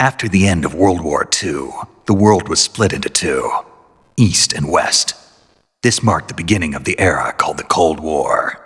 After the end of World War II, the world was split into two, East and West. This marked the beginning of the era called the Cold War.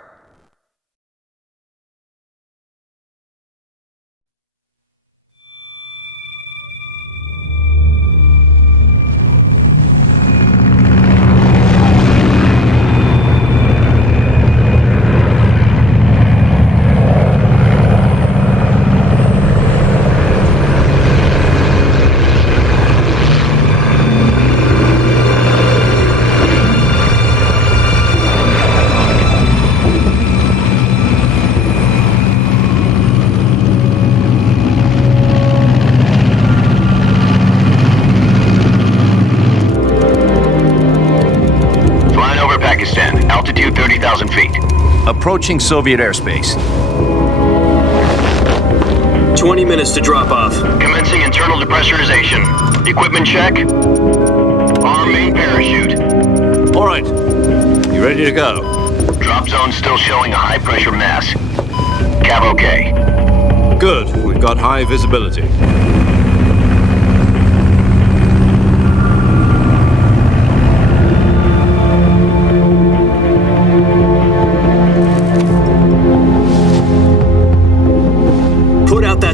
Altitude 30,000 feet. Approaching Soviet airspace. 20 minutes to drop off. Commencing internal depressurization. Equipment check. Arm main parachute. All right. You ready to go? Drop zone still showing a high pressure mass. Cav okay. Good. We've got high visibility.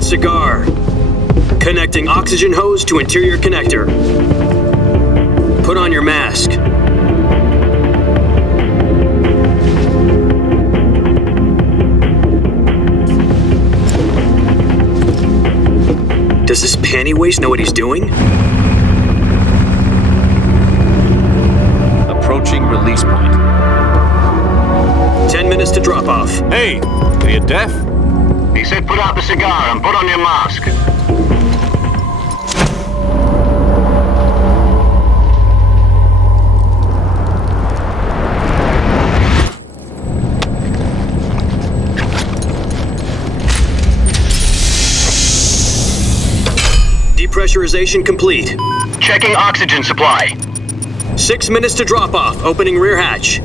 Cigar. Connecting oxygen hose to interior connector. Put on your mask. Does this panty waste know what he's doing? Approaching release point. 10 minutes to drop off. Hey, are you deaf? He said put out the cigar and put on your mask. Depressurization complete. Checking oxygen supply. 6 minutes to drop off. Opening rear hatch.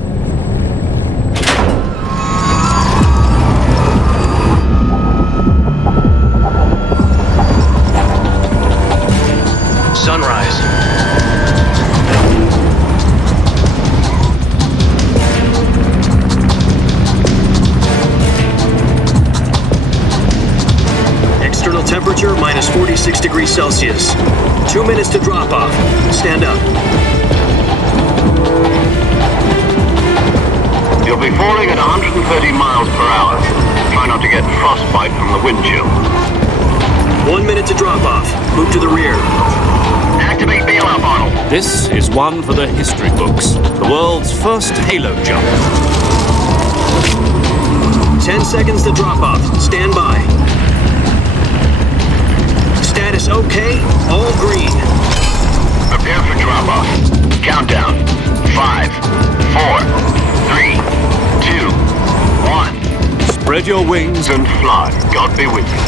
Sunrise. External temperature minus 46 degrees Celsius. 2 minutes to drop off. Stand up. You'll be falling at 130 miles per hour. Try not to get frostbite from the wind chill. 1 minute to drop off. Move to the rear. Activate bailout bottle. This is one for the history books. The world's first halo jump. 10 seconds to drop off. Stand by. Status okay. All green. Prepare for drop off. Countdown. 5, 4, 3, 2, 1. Spread your wings And fly. God be with you.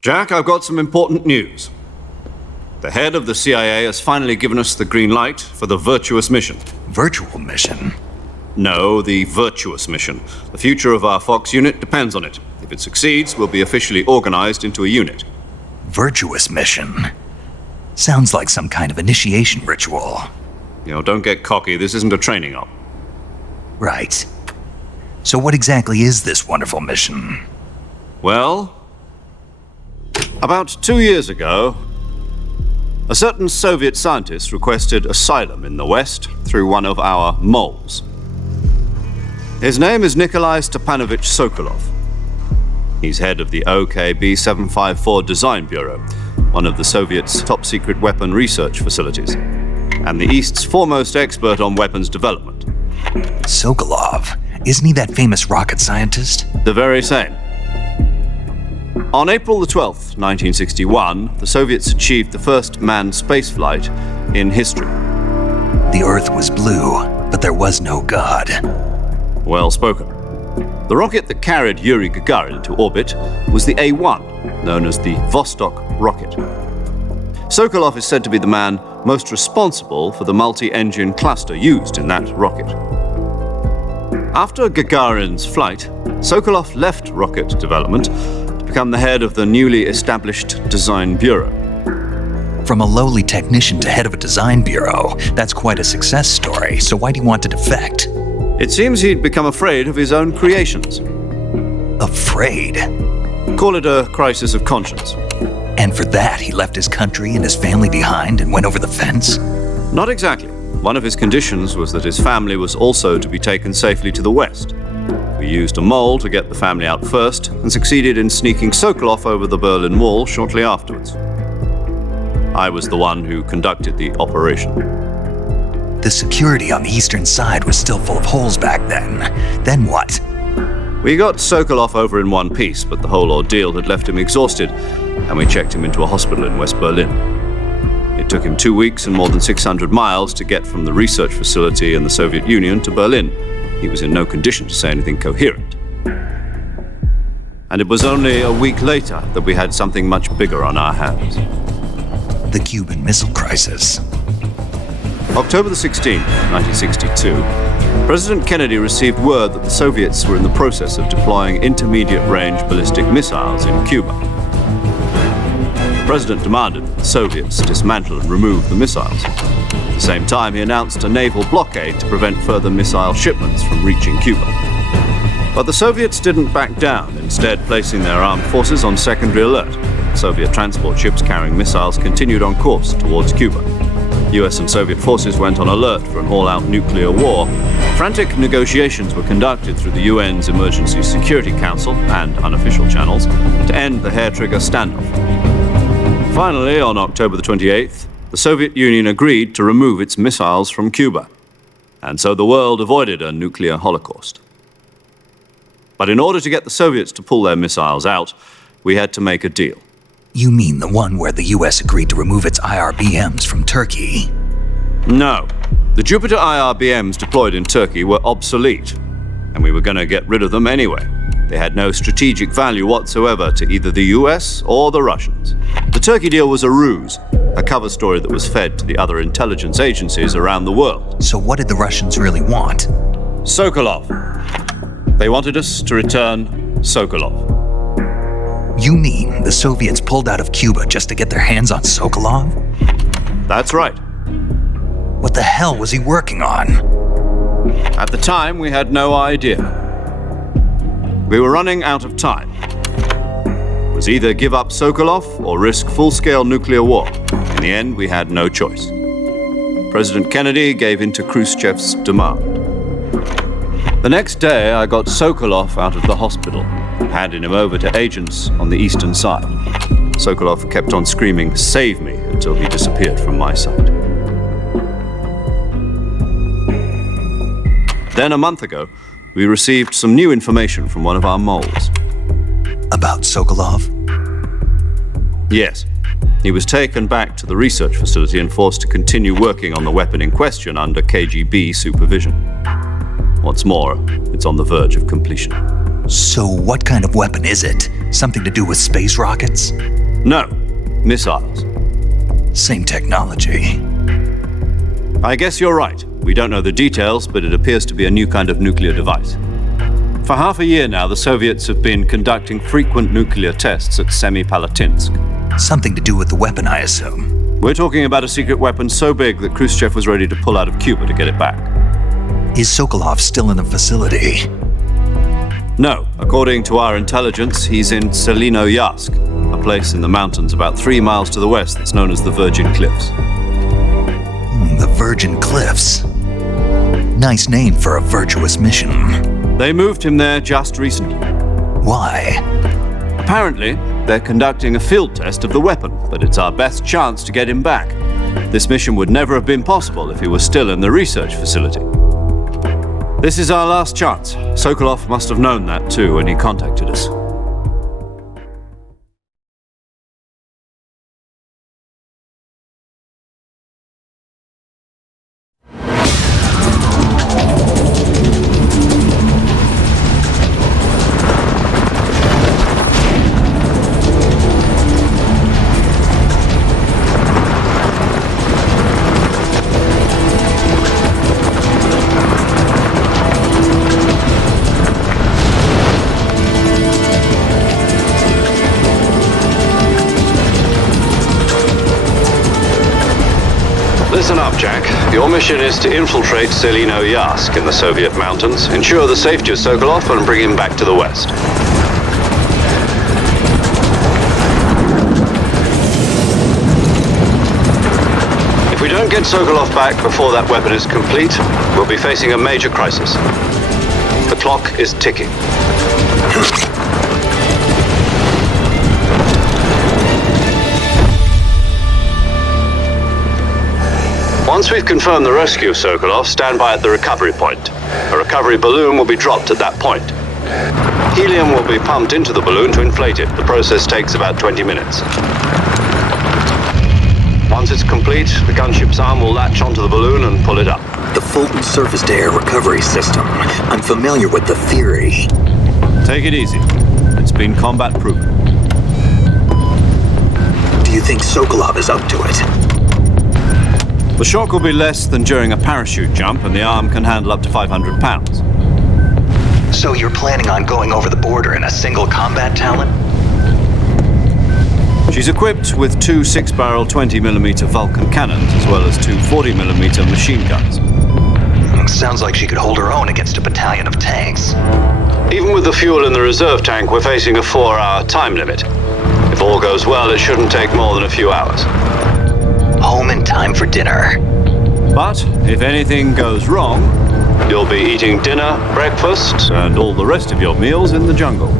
Jack, I've got some important news. The head of the CIA has finally given us the green light for the Virtuous Mission. Virtual Mission? No, the Virtuous Mission. The future of our Fox unit depends on it. If it succeeds, we'll be officially organized into a unit. Virtuous Mission? Sounds like some kind of initiation ritual. You know, don't get cocky. This isn't a training op. Right. So what exactly is this wonderful mission? Well, about 2 years ago, a certain Soviet scientist requested asylum in the West through one of our moles. His name is Nikolai Stepanovich Sokolov. He's head of the OKB-754 Design Bureau, one of the Soviets' top-secret weapon research facilities, and the East's foremost expert on weapons development. Sokolov? Isn't he that famous rocket scientist? The very same. On April the 12th, 1961, the Soviets achieved the first manned spaceflight in history. The Earth was blue, but there was no God. Well spoken. The rocket that carried Yuri Gagarin into orbit was the A-1, known as the Vostok rocket. Sokolov is said to be the man most responsible for the multi-engine cluster used in that rocket. After Gagarin's flight, Sokolov left rocket development to become the head of the newly established Design Bureau. From a lowly technician to head of a design bureau, that's quite a success story, so why do you want to defect? It seems he'd become afraid of his own creations. Afraid? Call it a crisis of conscience. And for that, he left his country and his family behind and went over the fence? Not exactly. One of his conditions was that his family was also to be taken safely to the west. We used a mole to get the family out first and succeeded in sneaking Sokolov over the Berlin Wall shortly afterwards. I was the one who conducted the operation. The security on the eastern side was still full of holes back then. Then what? We got Sokolov over in one piece, but the whole ordeal had left him exhausted, and we checked him into a hospital in West Berlin. It took him 2 weeks and more than 600 miles to get from the research facility in the Soviet Union to Berlin. He was in no condition to say anything coherent. And it was only a week later that we had something much bigger on our hands. The Cuban Missile Crisis. October the 16th, 1962, President Kennedy received word that the Soviets were in the process of deploying intermediate-range ballistic missiles in Cuba. The President demanded that the Soviets dismantle and remove the missiles. At the same time, he announced a naval blockade to prevent further missile shipments from reaching Cuba. But the Soviets didn't back down, instead placing their armed forces on secondary alert. Soviet transport ships carrying missiles continued on course towards Cuba. US and Soviet forces went on alert for an all-out nuclear war. Frantic negotiations were conducted through the UN's Emergency Security Council and unofficial channels to end the hair-trigger standoff. Finally, on October the 28th, the Soviet Union agreed to remove its missiles from Cuba. And so the world avoided a nuclear holocaust. But in order to get the Soviets to pull their missiles out, we had to make a deal. You mean the one where the US agreed to remove its IRBMs from Turkey? No. The Jupiter IRBMs deployed in Turkey were obsolete, and we were going to get rid of them anyway. They had no strategic value whatsoever to either the US or the Russians. The Turkey deal was a ruse, a cover story that was fed to the other intelligence agencies around the world. So what did the Russians really want? Sokolov. They wanted us to return Sokolov. You mean the Soviets pulled out of Cuba just to get their hands on Sokolov? That's right. What the hell was he working on? At the time, we had no idea. We were running out of time. It was either give up Sokolov or risk full-scale nuclear war. In the end, we had no choice. President Kennedy gave in to Khrushchev's demand. The next day, I got Sokolov out of the hospital, handing him over to agents on the eastern side. Sokolov kept on screaming, "Save me," until he disappeared from my sight. Then a month ago, we received some new information from one of our moles. About Sokolov? Yes. He was taken back to the research facility and forced to continue working on the weapon in question under KGB supervision. What's more, it's on the verge of completion. So what kind of weapon is it? Something to do with space rockets? No, missiles. Same technology. I guess you're right. We don't know the details, but it appears to be a new kind of nuclear device. For half a year now, the Soviets have been conducting frequent nuclear tests at Semipalatinsk. Something to do with the weapon, I assume. We're talking about a secret weapon so big that Khrushchev was ready to pull out of Cuba to get it back. Is Sokolov still in the facility? No. According to our intelligence, he's in Selinoyarsk, a place in the mountains about 3 miles to the west that's known as the Virgin Cliffs. The Virgin Cliffs. Nice name for a virtuous mission. They moved him there just recently. Why? Apparently, they're conducting a field test of the weapon, but it's our best chance to get him back. This mission would never have been possible if he was still in the research facility. This is our last chance. Sokolov must have known that too when he contacted us. Listen up, Jack. Your mission is to infiltrate Selino Yask in the Soviet mountains, ensure the safety of Sokolov, and bring him back to the West. If we don't get Sokolov back before that weapon is complete, we'll be facing a major crisis. The clock is ticking. Once we've confirmed the rescue of Sokolov, stand by at the recovery point. A recovery balloon will be dropped at that point. Helium will be pumped into the balloon to inflate it. The process takes about 20 minutes. Once it's complete, the gunship's arm will latch onto the balloon and pull it up. The Fulton surface-to-air recovery system. I'm familiar with the theory. Take it easy. It's been combat-proven. Do you think Sokolov is up to it? The shock will be less than during a parachute jump, and the arm can handle up to 500 pounds. So you're planning on going over the border in a single combat Talon? She's equipped with two 6-barrel 20mm Vulcan cannons, as well as two 40mm machine guns. Sounds like she could hold her own against a battalion of tanks. Even with the fuel in the reserve tank, we're facing a 4-hour time limit. If all goes well, it shouldn't take more than a few hours. Home in time for dinner. But if anything goes wrong, you'll be eating dinner, breakfast, and all the rest of your meals in the jungle.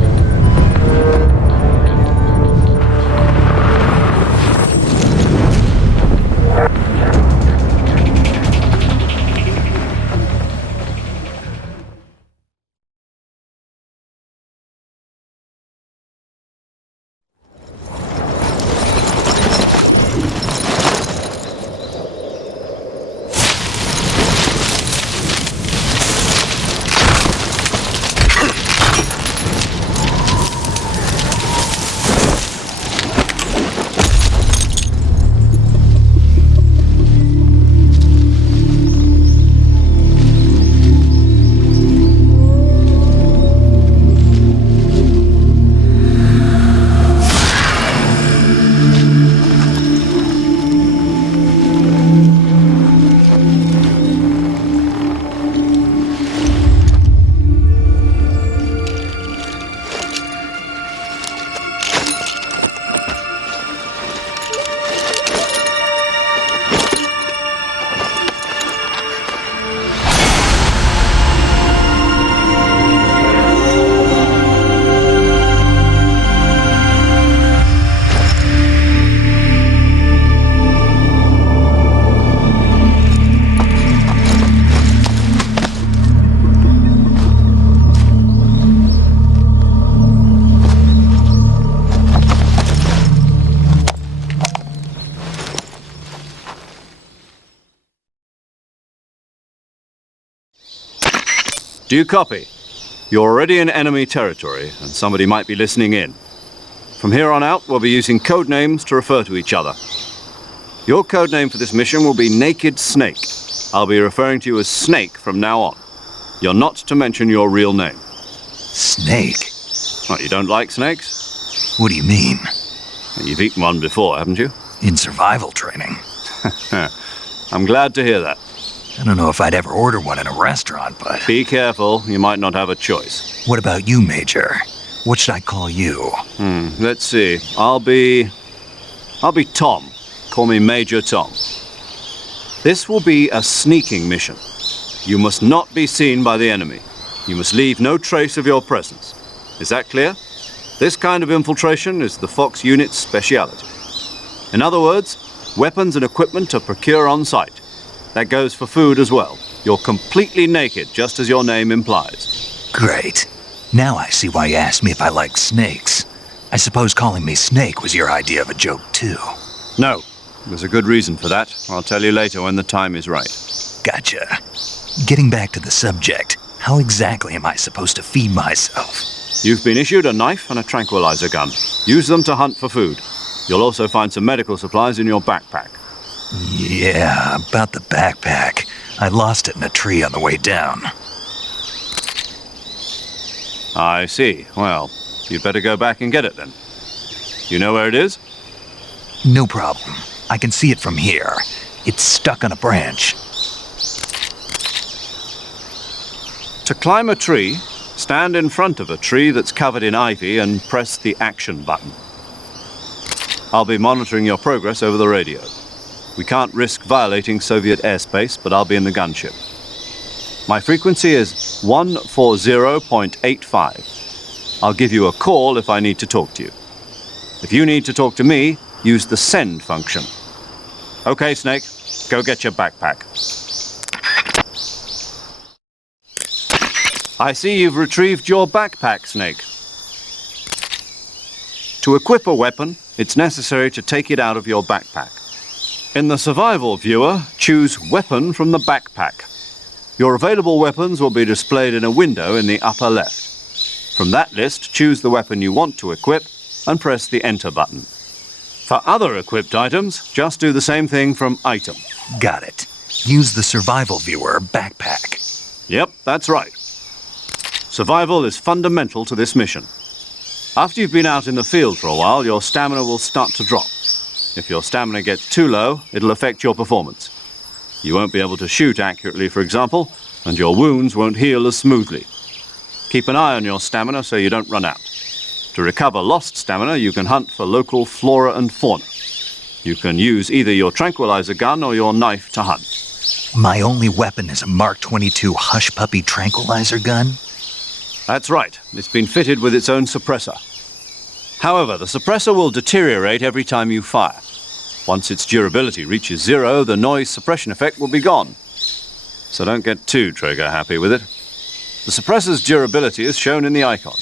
Do you copy? You're already in enemy territory, and somebody might be listening in. From here on out, we'll be using code names to refer to each other. Your code name for this mission will be Naked Snake. I'll be referring to you as Snake from now on. You're not to mention your real name. Snake? What, you don't like snakes? What do you mean? You've eaten one before, haven't you? In survival training. I'm glad to hear that. I don't know if I'd ever order one in a restaurant, but... Be careful, you might not have a choice. What about you, Major? What should I call you? Let's see. I'll be Tom. Call me Major Tom. This will be a sneaking mission. You must not be seen by the enemy. You must leave no trace of your presence. Is that clear? This kind of infiltration is the Fox unit's speciality. In other words, weapons and equipment are procured on site. That goes for food as well. You're completely naked, just as your name implies. Great. Now I see why you asked me if I like snakes. I suppose calling me Snake was your idea of a joke, too. No. There's a good reason for that. I'll tell you later when the time is right. Gotcha. Getting back to the subject, how exactly am I supposed to feed myself? You've been issued a knife and a tranquilizer gun. Use them to hunt for food. You'll also find some medical supplies in your backpack. Yeah, about the backpack. I lost it in a tree on the way down. I see. Well, you'd better go back and get it then. You know where it is? No problem. I can see it from here. It's stuck on a branch. To climb a tree, stand in front of a tree that's covered in ivy and press the action button. I'll be monitoring your progress over the radio. We can't risk violating Soviet airspace, but I'll be in the gunship. My frequency is 140.85. I'll give you a call if I need to talk to you. If you need to talk to me, use the send function. Okay, Snake, go get your backpack. I see you've retrieved your backpack, Snake. To equip a weapon, it's necessary to take it out of your backpack. In the survival viewer, choose Weapon from the backpack. Your available weapons will be displayed in a window in the upper left. From that list, choose the weapon you want to equip and press the Enter button. For other equipped items, just do the same thing from Item. Got it. Use the survival viewer backpack. Yep, that's right. Survival is fundamental to this mission. After you've been out in the field for a while, your stamina will start to drop. If your stamina gets too low, it'll affect your performance. You won't be able to shoot accurately, for example, and your wounds won't heal as smoothly. Keep an eye on your stamina so you don't run out. To recover lost stamina, you can hunt for local flora and fauna. You can use either your tranquilizer gun or your knife to hunt. My only weapon is a Mark 22 Hush Puppy tranquilizer gun? That's right. It's been fitted with its own suppressor. However, the suppressor will deteriorate every time you fire. Once its durability reaches 0, the noise suppression effect will be gone. So don't get too trigger-happy with it. The suppressor's durability is shown in the icon.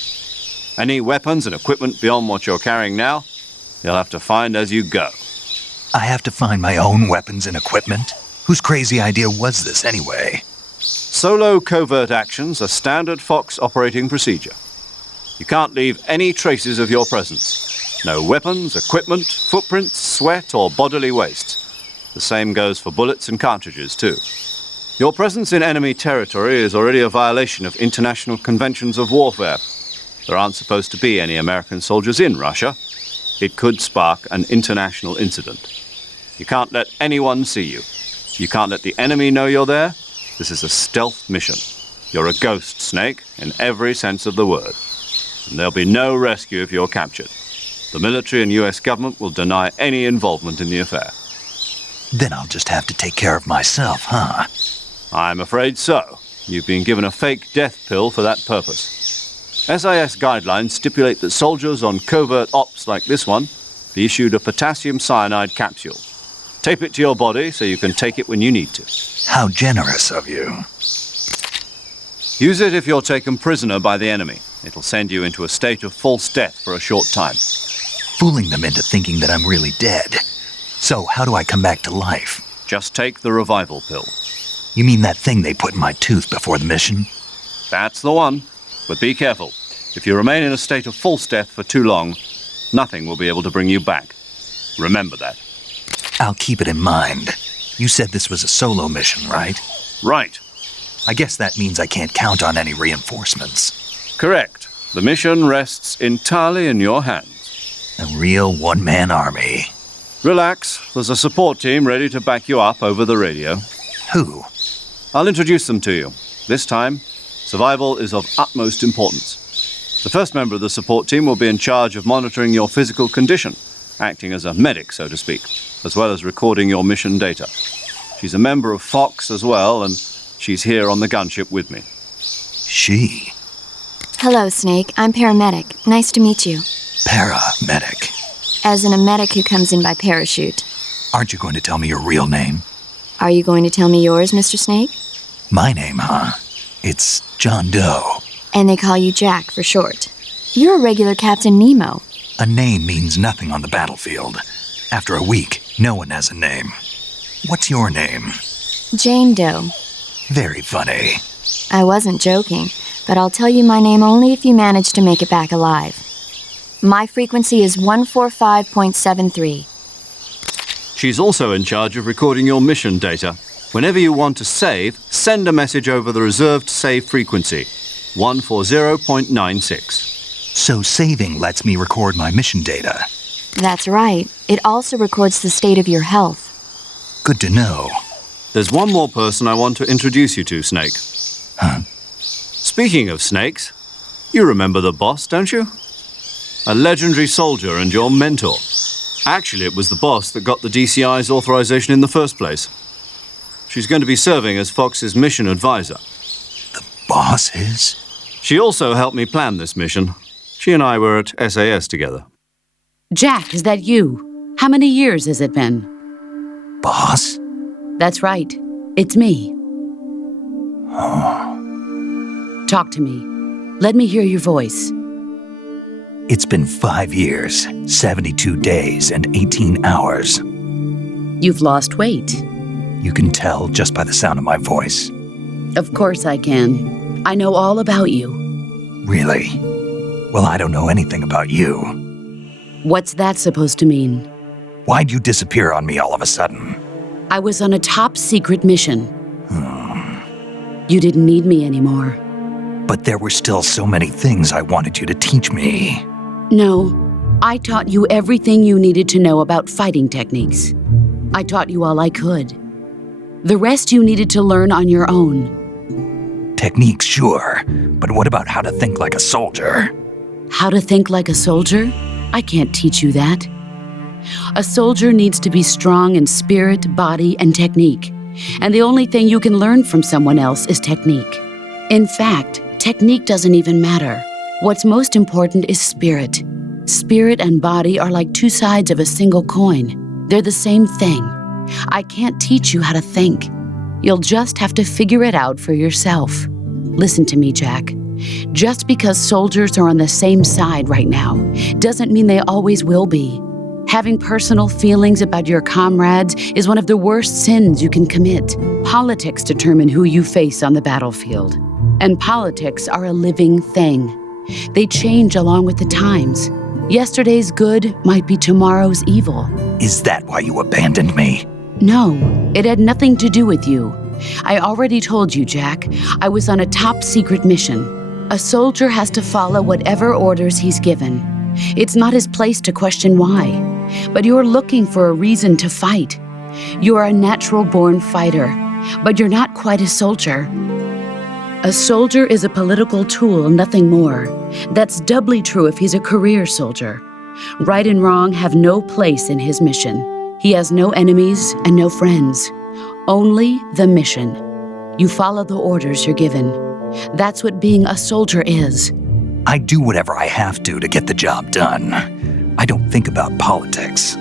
Any weapons and equipment beyond what you're carrying now, you'll have to find as you go. I have to find my own weapons and equipment? Whose crazy idea was this anyway? Solo covert actions are standard Fox operating procedure. You can't leave any traces of your presence. No weapons, equipment, footprints, sweat, or bodily waste. The same goes for bullets and cartridges, too. Your presence in enemy territory is already a violation of international conventions of warfare. There aren't supposed to be any American soldiers in Russia. It could spark an international incident. You can't let anyone see you. You can't let the enemy know you're there. This is a stealth mission. You're a ghost, Snake, in every sense of the word. And there'll be no rescue if you're captured. The military and US government will deny any involvement in the affair. Then I'll just have to take care of myself, huh? I'm afraid so. You've been given a fake death pill for that purpose. SIS guidelines stipulate that soldiers on covert ops like this one be issued a potassium cyanide capsule. Tape it to your body so you can take it when you need to. How generous of you. Use it if you're taken prisoner by the enemy. It'll send you into a state of false death for a short time. Fooling them into thinking that I'm really dead. So how do I come back to life? Just take the revival pill. You mean that thing they put in my tooth before the mission? That's the one. But be careful. If you remain in a state of false death for too long, nothing will be able to bring you back. Remember that. I'll keep it in mind. You said this was a solo mission, right? Right. I guess that means I can't count on any reinforcements. Correct. The mission rests entirely in your hands. A real one-man army. Relax. There's a support team ready to back you up over the radio. Who? I'll introduce them to you. This time, survival is of utmost importance. The first member of the support team will be in charge of monitoring your physical condition, acting as a medic, so to speak, as well as recording your mission data. She's a member of Fox as well, and she's here on the gunship with me. She? Hello, Snake. I'm paramedic. Nice to meet you. Paramedic. As in a medic who comes in by parachute. Aren't you going to tell me your real name? Are you going to tell me yours, Mr. Snake? My name, huh? It's John Doe. And they call you Jack for short. You're a regular Captain Nemo. A name means nothing on the battlefield. After a week, no one has a name. What's your name? Jane Doe. Very funny. I wasn't joking, but I'll tell you my name only if you manage to make it back alive. My frequency is 145.73. She's also in charge of recording your mission data. Whenever you want to save, send a message over the reserved save frequency, 140.96. So saving lets me record my mission data. That's right. It also records the state of your health. Good to know. There's one more person I want to introduce you to, Snake. Huh? Speaking of snakes, you remember the boss, don't you? A legendary soldier and your mentor. Actually, it was the boss that got the DCI's authorization in the first place. She's going to be serving as Fox's mission advisor. The boss is? She also helped me plan this mission. She and I were at SAS together. Jack, is that you? How many years has it been? Boss? That's right. It's me. Talk to me. Let me hear your voice. It's been 5 years, 72 days, and 18 hours. You've lost weight. You can tell just by the sound of my voice. Of course I can. I know all about you. Really? Well, I don't know anything about you. What's that supposed to mean? Why'd you disappear on me all of a sudden? I was on a top-secret mission. You didn't need me anymore. But there were still so many things I wanted you to teach me. No, I taught you everything you needed to know about fighting techniques. I taught you all I could. The rest you needed to learn on your own. Techniques, sure. But what about how to think like a soldier? How to think like a soldier? I can't teach you that. A soldier needs to be strong in spirit, body, and technique. And the only thing you can learn from someone else is technique. In fact, technique doesn't even matter. What's most important is spirit. Spirit and body are like two sides of a single coin. They're the same thing. I can't teach you how to think. You'll just have to figure it out for yourself. Listen to me, Jack. Just because soldiers are on the same side right now doesn't mean they always will be. Having personal feelings about your comrades is one of the worst sins you can commit. Politics determine who you face on the battlefield. And politics are a living thing. They change along with the times. Yesterday's good might be tomorrow's evil. Is that why you abandoned me? No, it had nothing to do with you. I already told you, Jack. I was on a top-secret mission. A soldier has to follow whatever orders he's given. It's not his place to question why. But you're looking for a reason to fight. You're a natural-born fighter, but you're not quite a soldier. A soldier is a political tool, nothing more. That's doubly true if he's a career soldier. Right and wrong have no place in his mission. He has no enemies and no friends. Only the mission. You follow the orders you're given. That's what being a soldier is. I do whatever I have to get the job done. I don't think about politics.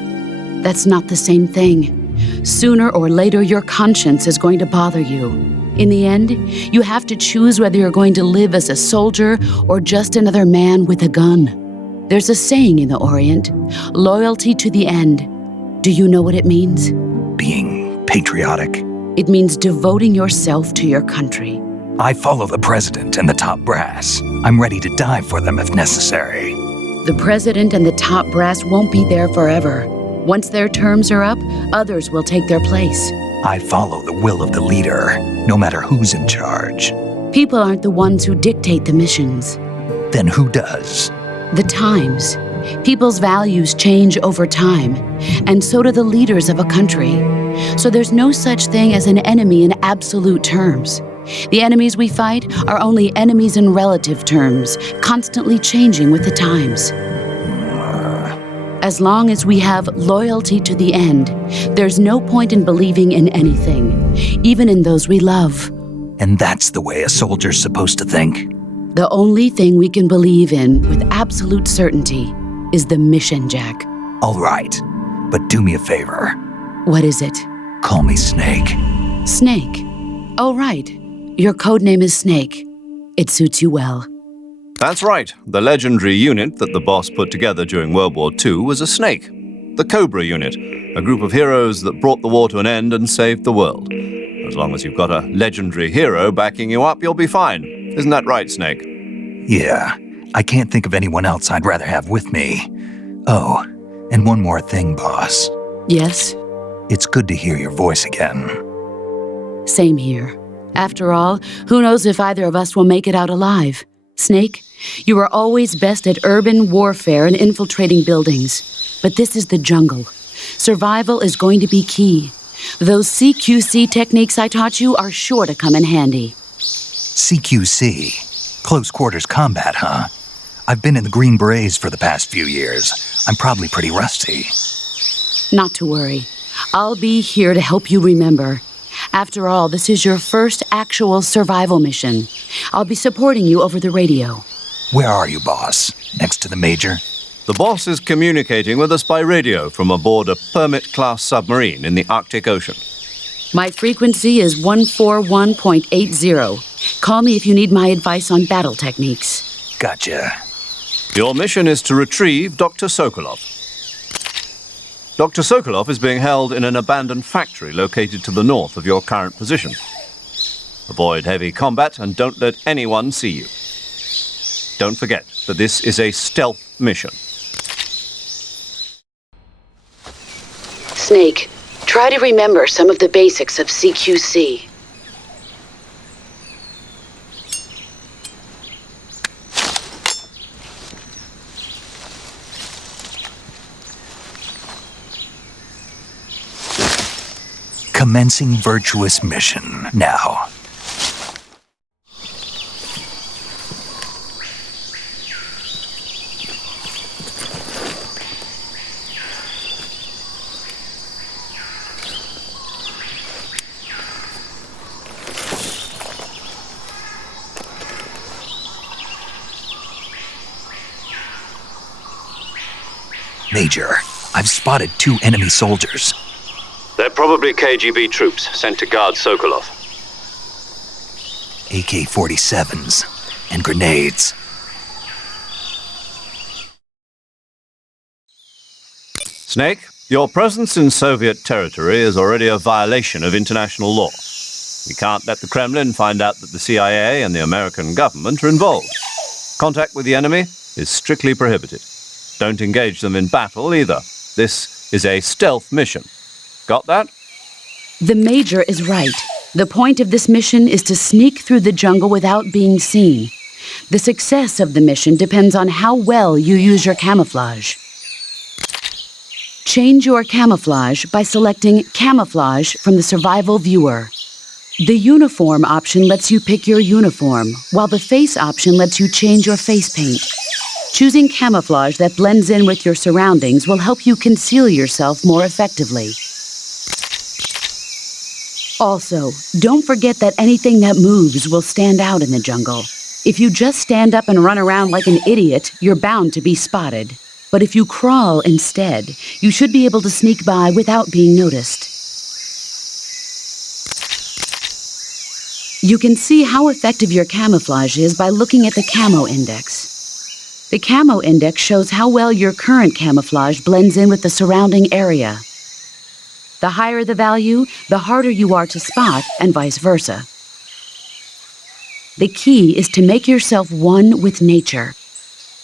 That's not the same thing. Sooner or later, your conscience is going to bother you. In the end, you have to choose whether you're going to live as a soldier or just another man with a gun. There's a saying in the Orient, loyalty to the end. Do you know what it means? Being patriotic. It means devoting yourself to your country. I follow the president and the top brass. I'm ready to die for them if necessary. The president and the top brass won't be there forever. Once their terms are up, others will take their place. I follow the will of the leader, no matter who's in charge. People aren't the ones who dictate the missions. Then who does? The times. People's values change over time, and so do the leaders of a country. So there's no such thing as an enemy in absolute terms. The enemies we fight are only enemies in relative terms, constantly changing with the times. As long as we have loyalty to the end, there's no point in believing in anything, even in those we love. And that's the way a soldier's supposed to think? The only thing we can believe in with absolute certainty is the mission, Jack. All right, but do me a favor. What is it? Call me Snake. Snake? Oh, right. Your code name is Snake. It suits you well. That's right. The legendary unit that the boss put together during World War II was a snake. The Cobra unit, a group of heroes that brought the war to an end and saved the world. As long as you've got a legendary hero backing you up, you'll be fine. Isn't that right, Snake? Yeah, I can't think of anyone else I'd rather have with me. Oh, and one more thing, boss. Yes? It's good to hear your voice again. Same here. After all, who knows if either of us will make it out alive? Snake, you are always best at urban warfare and infiltrating buildings. But this is the jungle. Survival is going to be key. Those CQC techniques I taught you are sure to come in handy. CQC. Close quarters combat, huh? I've been in the Green Berets for the past few years. I'm probably pretty rusty. Not to worry. I'll be here to help you remember. After all, this is your first actual survival mission. I'll be supporting you over the radio. Where are you, boss? Next to the Major? The boss is communicating with us by radio from aboard a Permit-class submarine in the Arctic Ocean. My frequency is 141.80. Call me if you need my advice on battle techniques. Gotcha. Your mission is to retrieve Dr. Sokolov. Dr. Sokolov is being held in an abandoned factory located to the north of your current position. Avoid heavy combat and don't let anyone see you. Don't forget that this is a stealth mission. Snake, try to remember some of the basics of CQC. Commencing Virtuous Mission now. Major, I've spotted 2 enemy soldiers. They're probably KGB troops sent to guard Sokolov. AK-47s and grenades. Snake, your presence in Soviet territory is already a violation of international law. We can't let the Kremlin find out that the CIA and the American government are involved. Contact with the enemy is strictly prohibited. Don't engage them in battle either. This is a stealth mission. Got that? The Major is right. The point of this mission is to sneak through the jungle without being seen. The success of the mission depends on how well you use your camouflage. Change your camouflage by selecting Camouflage from the Survival Viewer. The Uniform option lets you pick your uniform, while the Face option lets you change your face paint. Choosing camouflage that blends in with your surroundings will help you conceal yourself more effectively. Also, don't forget that anything that moves will stand out in the jungle. If you just stand up and run around like an idiot, you're bound to be spotted. But if you crawl instead, you should be able to sneak by without being noticed. You can see how effective your camouflage is by looking at the Camo Index. The Camo Index shows how well your current camouflage blends in with the surrounding area. The higher the value, the harder you are to spot, and vice versa. The key is to make yourself one with nature.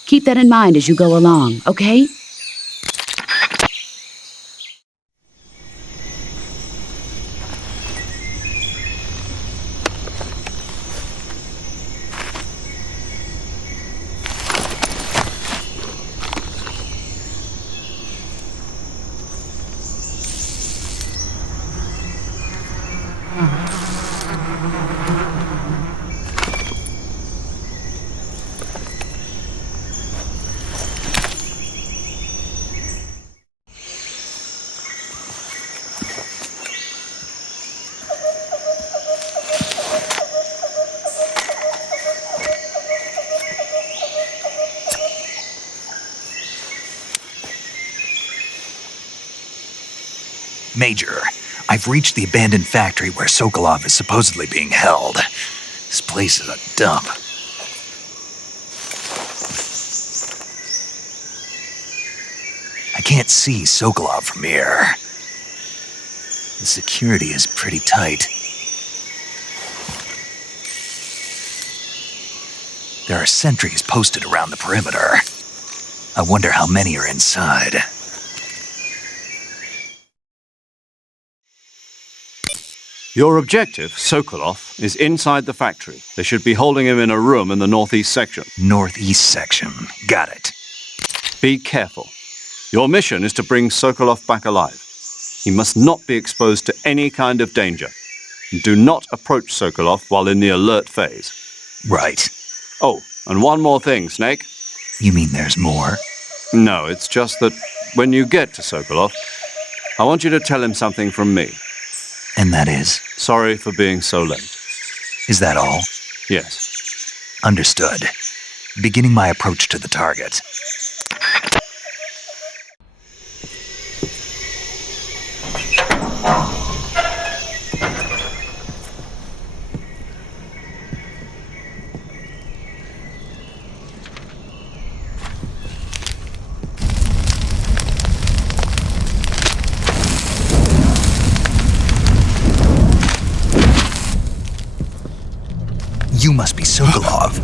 Keep that in mind as you go along, okay? Major, I've reached the abandoned factory where Sokolov is supposedly being held. This place is a dump. I can't see Sokolov from here. The security is pretty tight. There are sentries posted around the perimeter. I wonder how many are inside. Your objective, Sokolov, is inside the factory. They should be holding him in a room in the northeast section. Northeast section. Got it. Be careful. Your mission is to bring Sokolov back alive. He must not be exposed to any kind of danger. Do not approach Sokolov while in the alert phase. Right. Oh, and one more thing, Snake. You mean there's more? No, it's just that when you get to Sokolov, I want you to tell him something from me. And that is? Sorry for being so late. Is that all? Yes. Understood. Beginning my approach to the target. You must be Sokolov.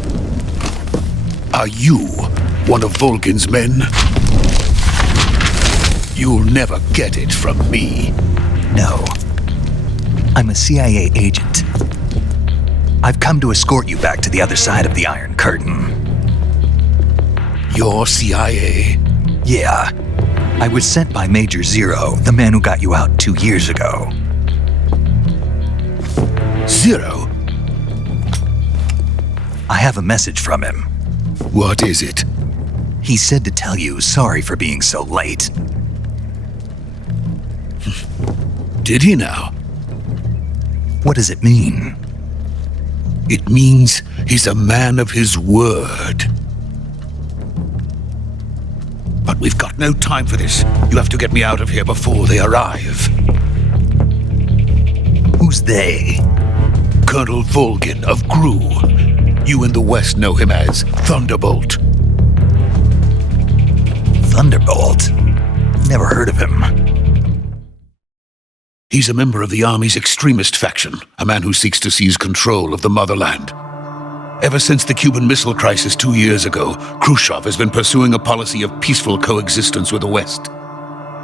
Are you one of Volgin's men? You'll never get it from me. No. I'm a CIA agent. I've come to escort you back to the other side of the Iron Curtain. You're CIA? Yeah. I was sent by Major Zero, the man who got you out 2 years ago. Zero? I have a message from him. What is it? He said to tell you sorry for being so late. Did he now? What does it mean? It means he's a man of his word. But we've got no time for this. You have to get me out of here before they arrive. Who's they? Colonel Volgin of GRU. You in the West know him as Thunderbolt. Thunderbolt? Never heard of him. He's a member of the Army's extremist faction, a man who seeks to seize control of the motherland. Ever since the Cuban Missile Crisis 2 years ago, Khrushchev has been pursuing a policy of peaceful coexistence with the West.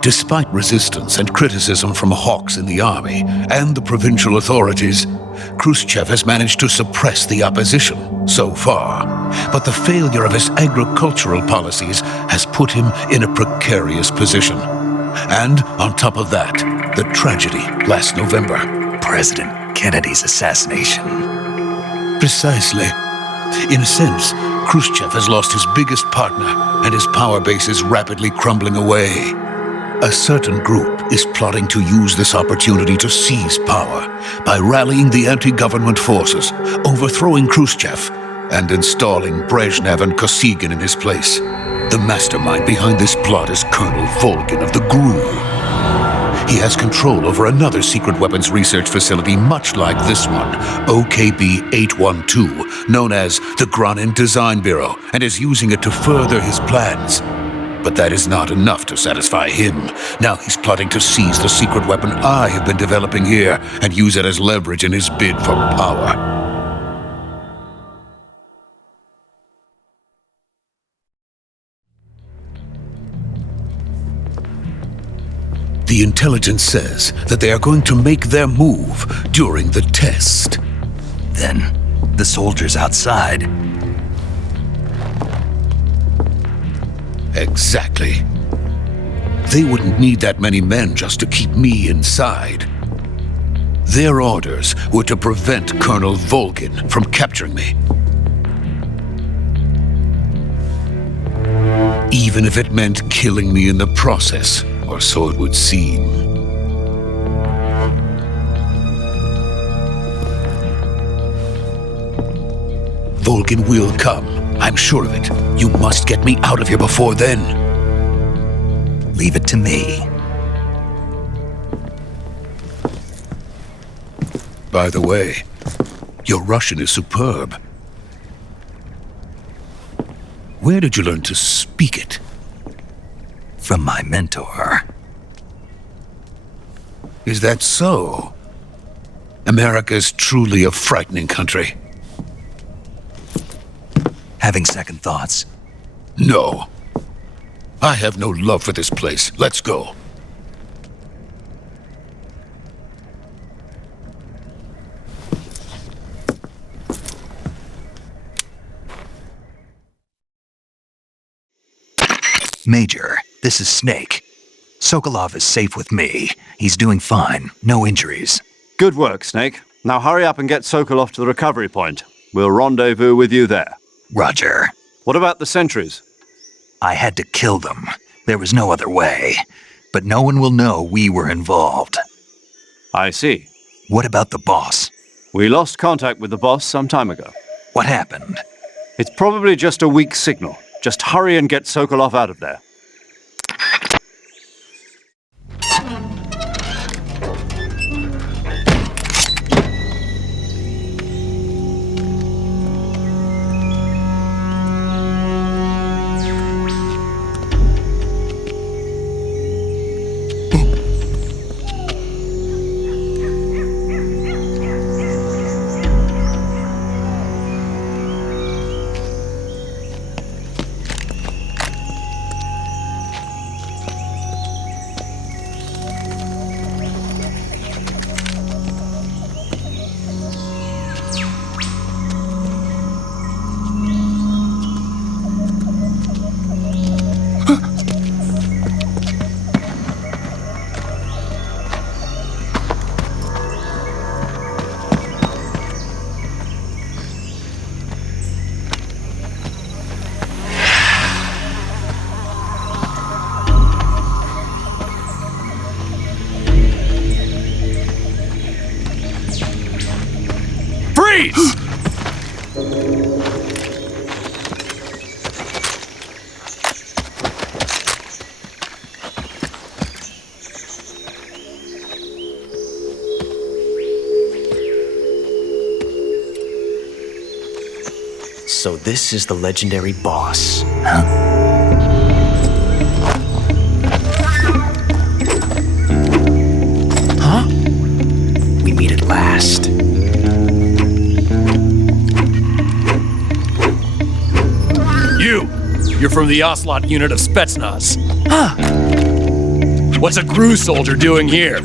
Despite resistance and criticism from hawks in the army and the provincial authorities, Khrushchev has managed to suppress the opposition so far. But the failure of his agricultural policies has put him in a precarious position. And on top of that, the tragedy last November. President Kennedy's assassination. Precisely. In a sense, Khrushchev has lost his biggest partner, and his power base is rapidly crumbling away. A certain group is plotting to use this opportunity to seize power by rallying the anti-government forces, overthrowing Khrushchev, and installing Brezhnev and Kosygin in his place. The mastermind behind this plot is Colonel Volgin of the GRU. He has control over another secret weapons research facility much like this one, OKB-812, known as the Granin Design Bureau, and is using it to further his plans. But that is not enough to satisfy him. Now he's plotting to seize the secret weapon I have been developing here and use it as leverage in his bid for power. The intelligence says that they are going to make their move during the test. Then, the soldiers outside. Exactly. They wouldn't need that many men just to keep me inside. Their orders were to prevent Colonel Volgin from capturing me. Even if it meant killing me in the process, or so it would seem. Volgin will come. I'm sure of it. You must get me out of here before then. Leave it to me. By the way, your Russian is superb. Where did you learn to speak it? From my mentor. Is that so? America is truly a frightening country. Having second thoughts? No. I have no love for this place. Let's go. Major, this is Snake. Sokolov is safe with me. He's doing fine. No injuries. Good work, Snake. Now hurry up and get Sokolov to the recovery point. We'll rendezvous with you there. Roger. What about the sentries? I had to kill them. There was no other way. But no one will know we were involved. I see. What about the boss? We lost contact with the boss some time ago. What happened? It's probably just a weak signal. Just hurry and get Sokolov out of there. Freeze! So this is the legendary boss. Huh? We meet at last. You're from the ocelot unit of Spetsnaz. Huh. What's a GRU soldier doing here?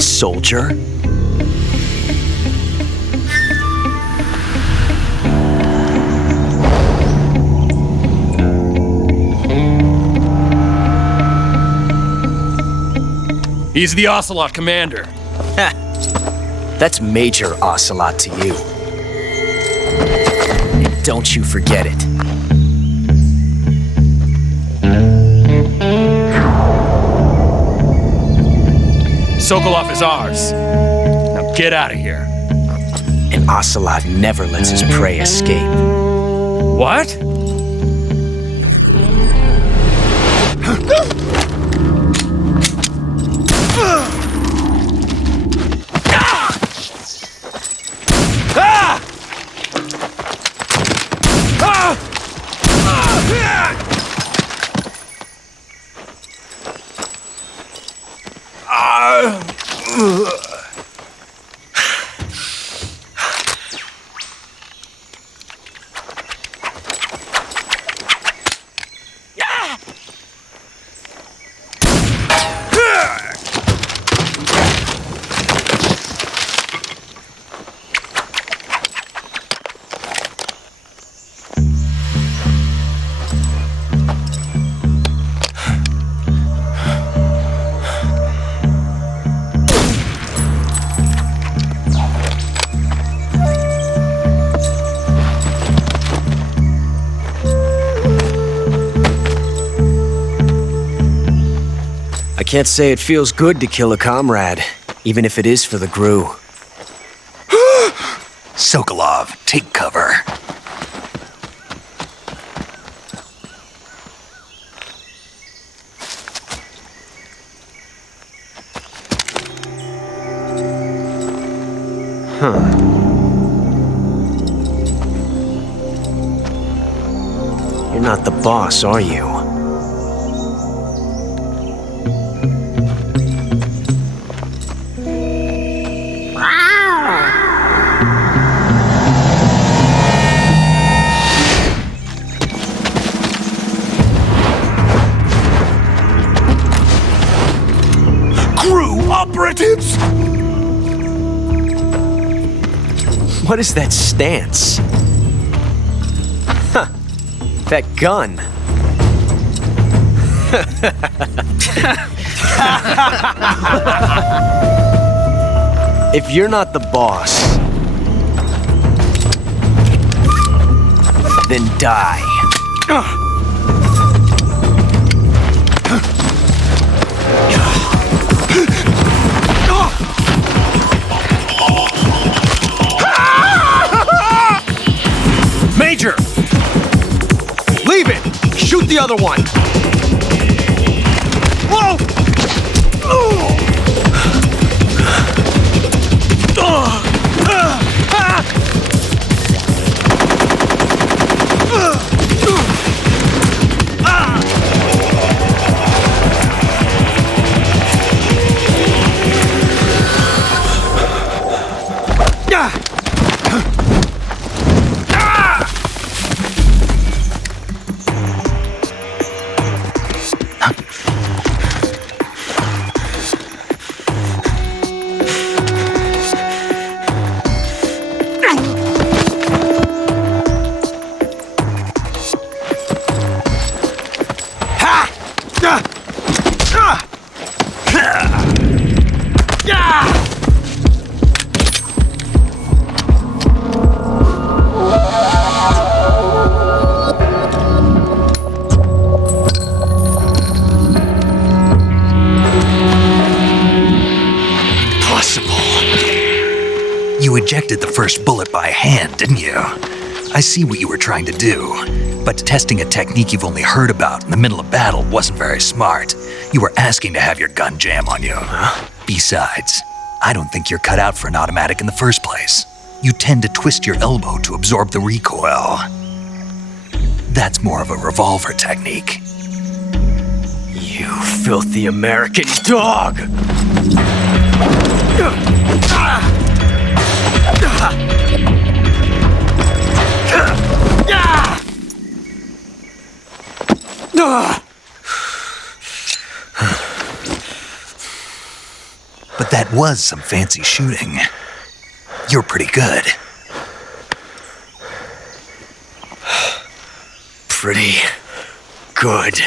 Soldier? He's the ocelot commander. Ha! That's Major Ocelot to you. Don't you forget it. Sokolov is ours. Now get out of here. An ocelot never lets his prey escape. What? I can't say it feels good to kill a comrade, even if it is for the GRU. Sokolov, take cover. You're not the boss, are you? Operatives? What is that stance? Huh. That gun. If you're not the boss, then die. Major! Leave it! Shoot the other one! Whoa! You ejected the first bullet by hand, didn't you? I see what you were trying to do, but testing a technique you've only heard about in the middle of battle wasn't very smart. You were asking to have your gun jam on you. Besides, I don't think you're cut out for an automatic in the first place. You tend to twist your elbow to absorb the recoil. That's more of a revolver technique. You filthy American dog! But that was some fancy shooting. You're pretty good. Pretty good.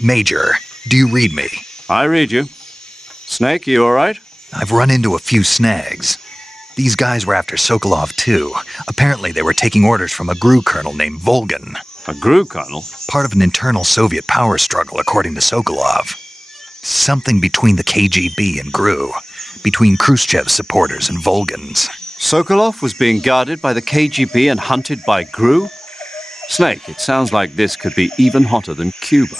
Major, do you read me? I read you. Snake, you all right? I've run into a few snags. These guys were after Sokolov too. Apparently they were taking orders from a GRU colonel named Volgin. A GRU colonel? Part of an internal Soviet power struggle, according to Sokolov. Something between the KGB and GRU. Between Khrushchev's supporters and Volgin's. Sokolov was being guarded by the KGB and hunted by GRU? Snake, it sounds like this could be even hotter than Cuba.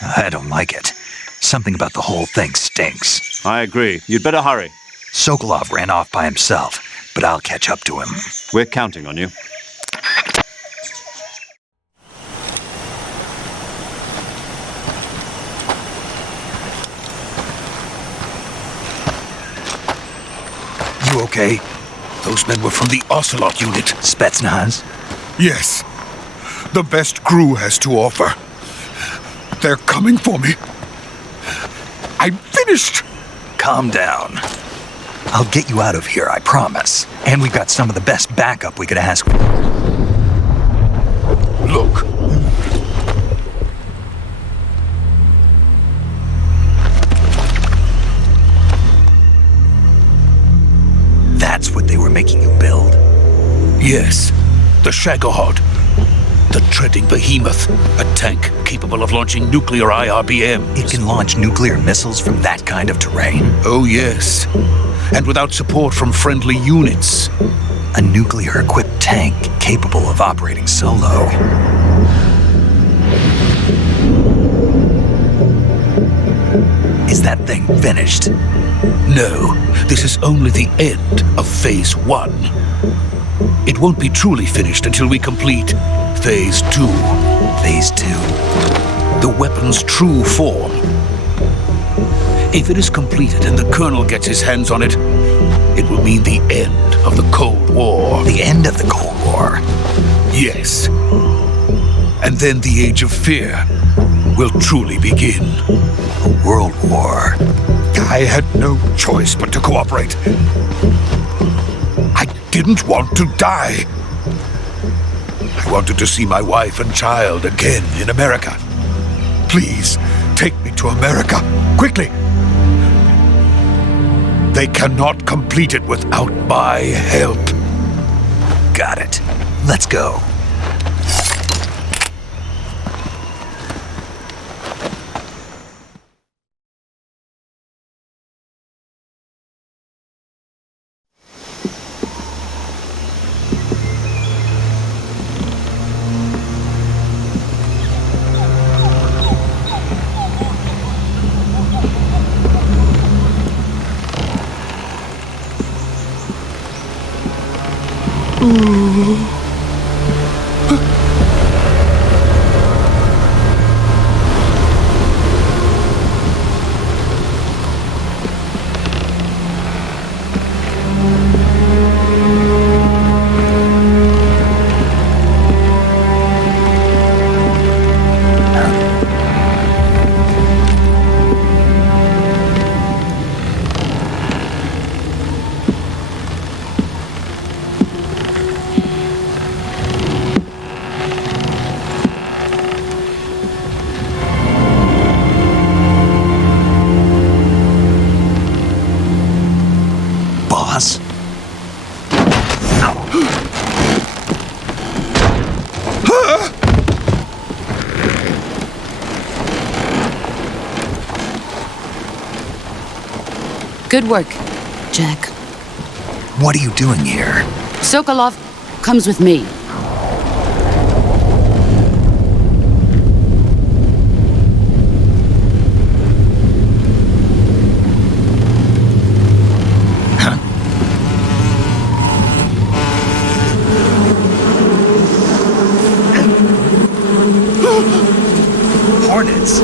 I don't like it. Something about the whole thing stinks. I agree. You'd better hurry. Sokolov ran off by himself, but I'll catch up to him. We're counting on you. You okay? Those men were from the Ocelot unit. Spetsnaz? Yes. The best GRU has to offer. They're coming for me. I'm finished. Calm down. I'll get you out of here, I promise. And we've got some of the best backup we could ask for. Look. That's what they were making you build? Yes. The Shagohod. The treading behemoth. A tank capable of launching nuclear IRBMs. It can launch nuclear missiles from that kind of terrain? Oh, yes. And without support from friendly units. A nuclear-equipped tank capable of operating solo. Is that thing finished? No, this is only the end of Phase 1. It won't be truly finished until we complete Phase 2. Phase 2? The weapon's true form. If it is completed and the Colonel gets his hands on it, It will mean the end of the Cold War. The end of the Cold War? Yes. And then the Age of Fear will truly begin. A world war. I had no choice but to cooperate. I didn't want to die. I wanted to see my wife and child again in America. Please, take me to America, quickly. They cannot complete it without my help. Got it. Let's go. Boss? Good work, Jack. What are you doing here? Sokolov comes with me. Hornets.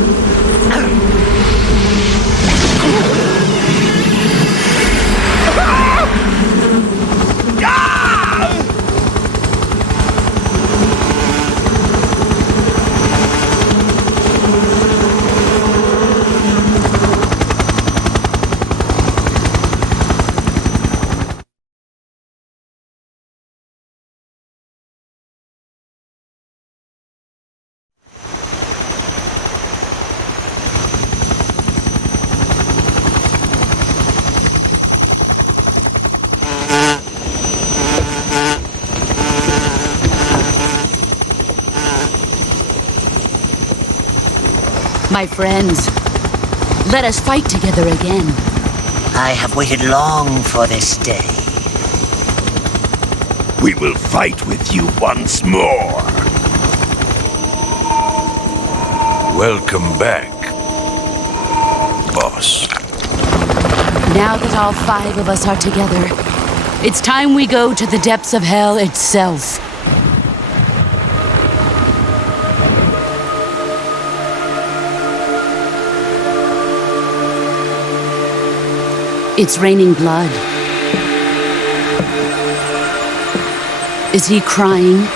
My friends, let us fight together again. I have waited long for this day. We will fight with you once more. Welcome back, boss. Now that all 5 of us are together, it's time we go to the depths of hell itself. It's raining blood. Is he crying?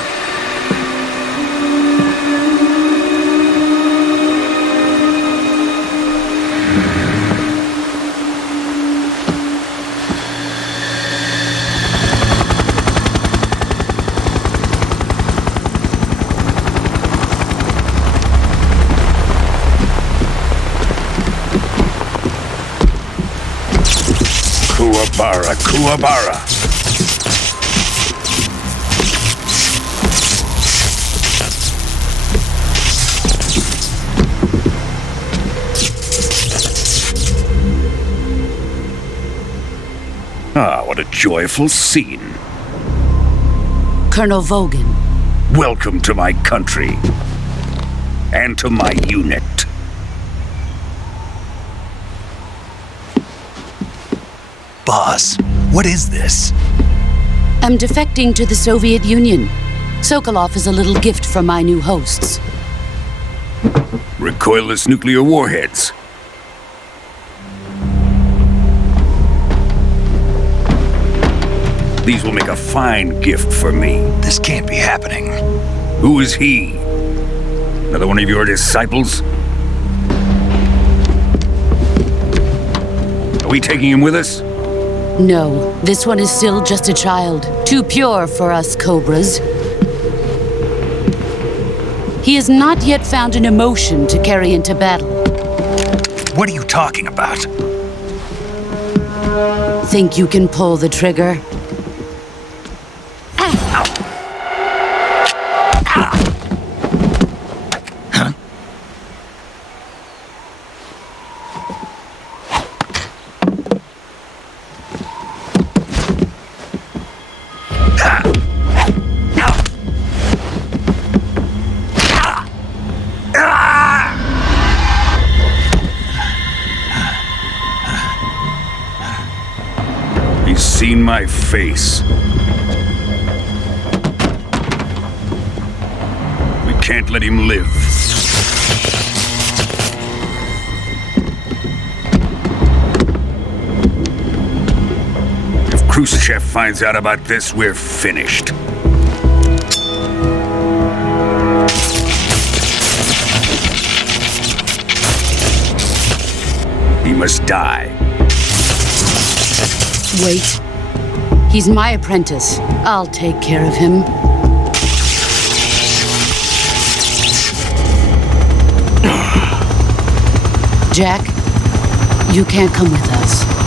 Kuwabara, Kuwabara. Ah, what a joyful scene. Colonel Volgin. Welcome to my country. And to my unit. Boss, what is this? I'm defecting to the Soviet Union. Sokolov is a little gift from my new hosts. Recoilless nuclear warheads. These will make a fine gift for me. This can't be happening. Who is he? Another one of your disciples? Are we taking him with us? No, this one is still just a child. Too pure for us cobras. He has not yet found an emotion to carry into battle. What are you talking about? Think you can pull the trigger? He's seen my face. We can't let him live. If Khrushchev finds out about this, we're finished. He must die. Wait. He's my apprentice. I'll take care of him. Jack, you can't come with us.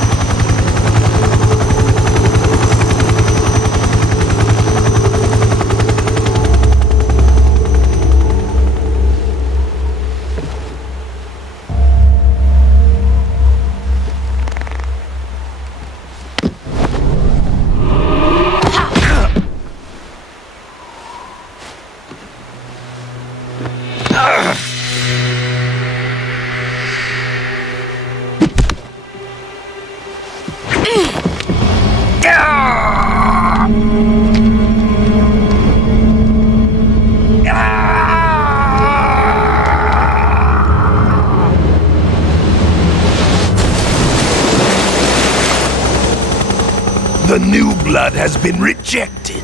The new blood has been rejected.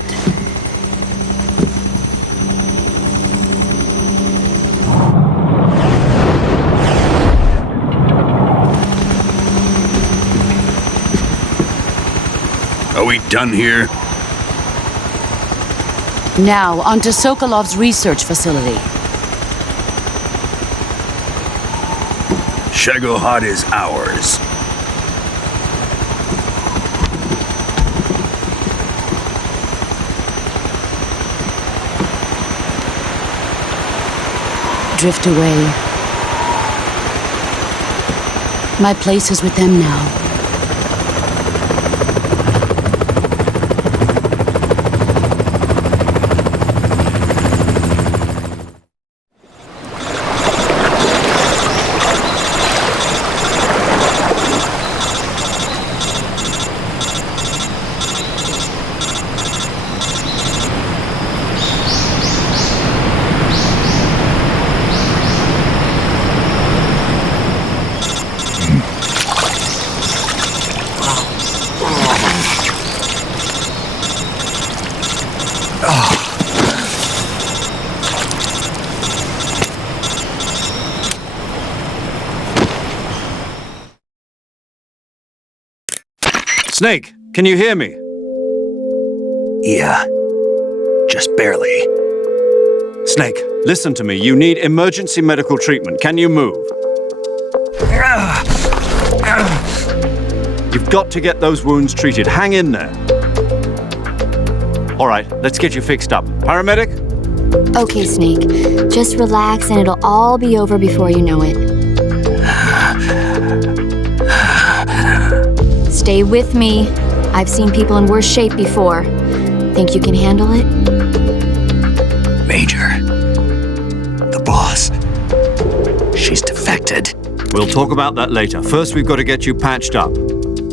Are we done here? Now, onto Sokolov's research facility. Shagohod is ours. Drift away. My place is with them now. Snake, can you hear me? Yeah. Just barely. Snake, listen to me. You need emergency medical treatment. Can you move? You've got to get those wounds treated. Hang in there. All right, let's get you fixed up. Paramedic? Okay, Snake. Just relax and it'll all be over before you know it. Stay with me. I've seen people in worse shape before. Think you can handle it? Major. The boss. She's defected. We'll talk about that later. First, we've got to get you patched up.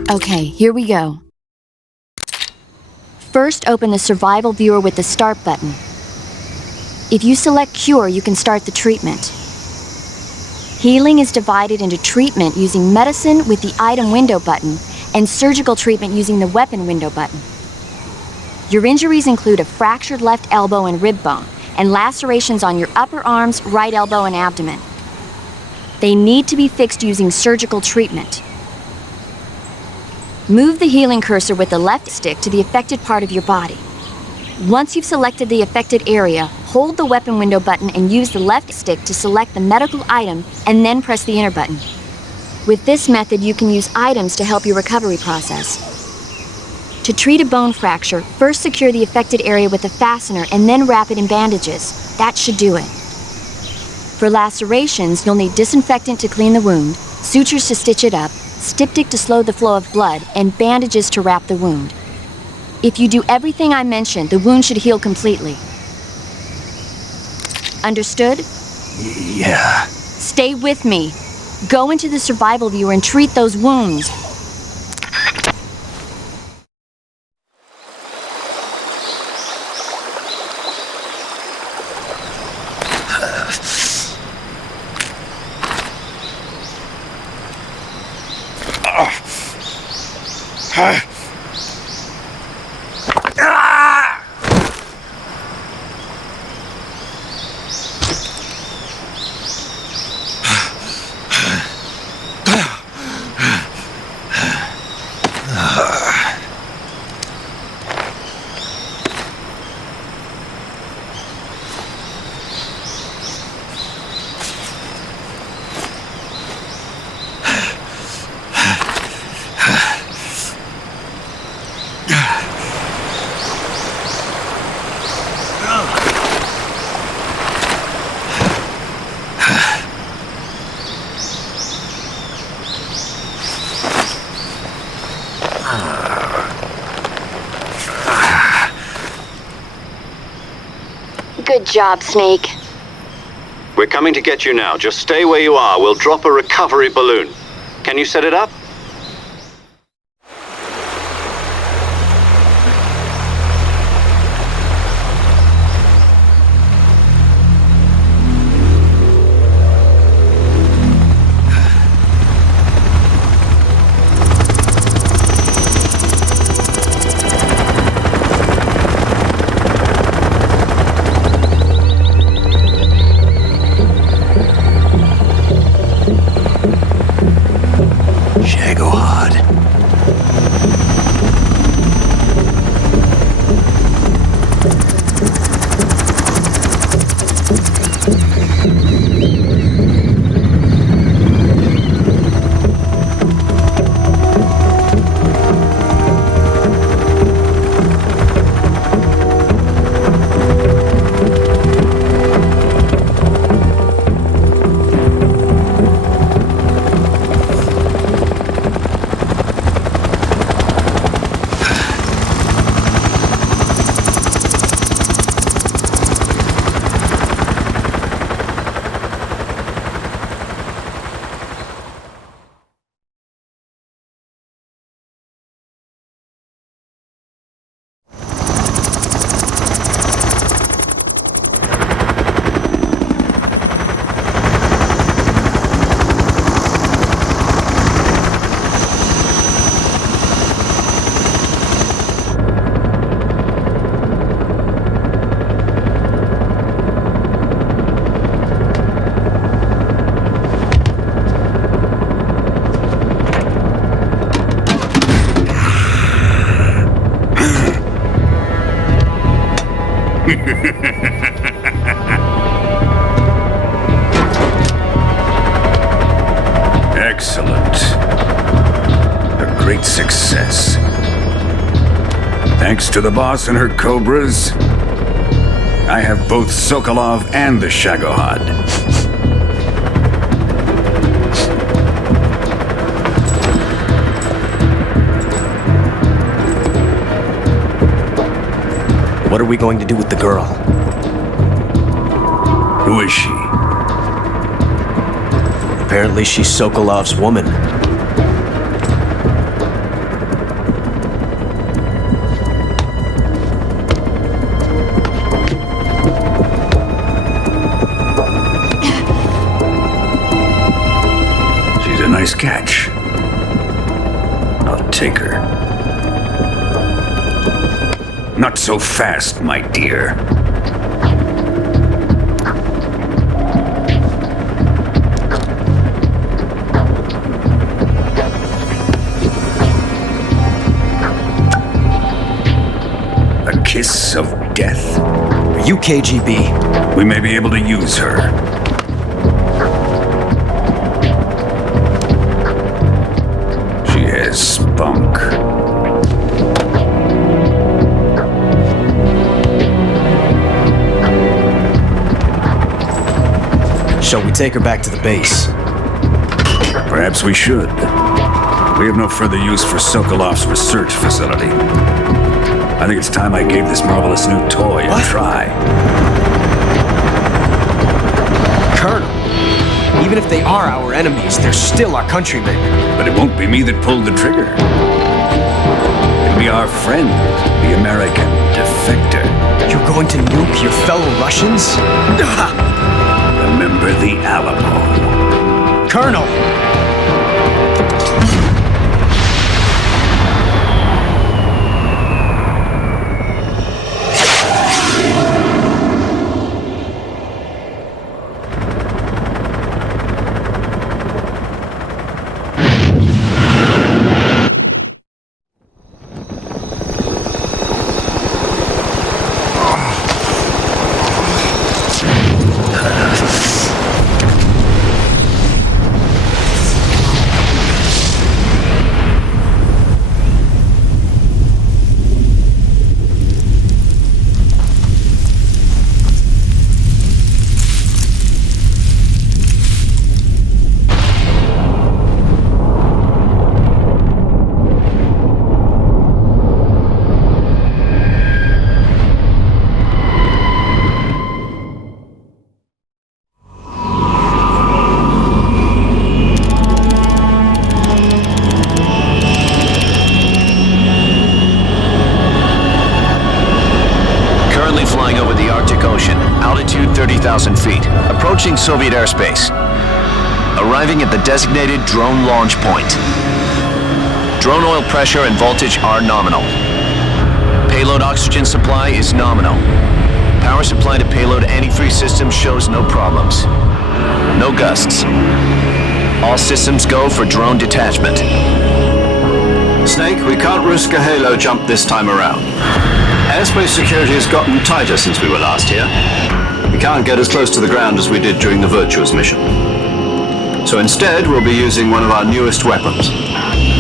Okay, here we go. First, open the survival viewer with the start button. If you select cure, you can start the treatment. Healing is divided into treatment using medicine with the item window button and surgical treatment using the weapon window button. Your injuries include a fractured left elbow and rib bone, and lacerations on your upper arms, right elbow, and abdomen. They need to be fixed using surgical treatment. Move the healing cursor with the left stick to the affected part of your body. Once you've selected the affected area, hold the weapon window button and use the left stick to select the medical item and then press the enter button. With this method, you can use items to help your recovery process. To treat a bone fracture, first secure the affected area with a fastener and then wrap it in bandages. That should do it. For lacerations, you'll need disinfectant to clean the wound, sutures to stitch it up, styptic to slow the flow of blood, and bandages to wrap the wound. If you do everything I mentioned, the wound should heal completely. Understood? Yeah. Stay with me. Go into the survival viewer and treat those wounds. Good job, Snake. We're coming to get you now. Just stay where you are. We'll drop a recovery balloon. Can you set it up? Excellent. A great success. Thanks to the boss and her cobras, I have both Sokolov and the Shagohod. What are we going to do with the girl? Who is she? Apparently she's Sokolov's woman. She's a nice catch. I'll take her. Not so fast, my dear. A kiss of death? Are you KGB? We may be able to use her. She has spunk. Shall we take her back to the base? Perhaps we should. We have no further use for Sokolov's research facility. I think it's time I gave this marvelous new toy a try. Colonel, even if they are our enemies, they're still our countrymen. But it won't be me that pulled the trigger. It'll be our friend, the American defector. You're going to nuke your fellow Russians? Remember the Alamo. Colonel! Altitude 30,000 feet. Approaching Soviet airspace. Arriving at the designated drone launch point. Drone oil pressure and voltage are nominal. Payload oxygen supply is nominal. Power supply to payload antifreeze system shows no problems. No gusts. All systems go for drone detachment. Snake, we can't risk a halo jump this time around. Airspace security has gotten tighter since we were last here. We can't get as close to the ground as we did during the Virtuous Mission. So instead, we'll be using one of our newest weapons.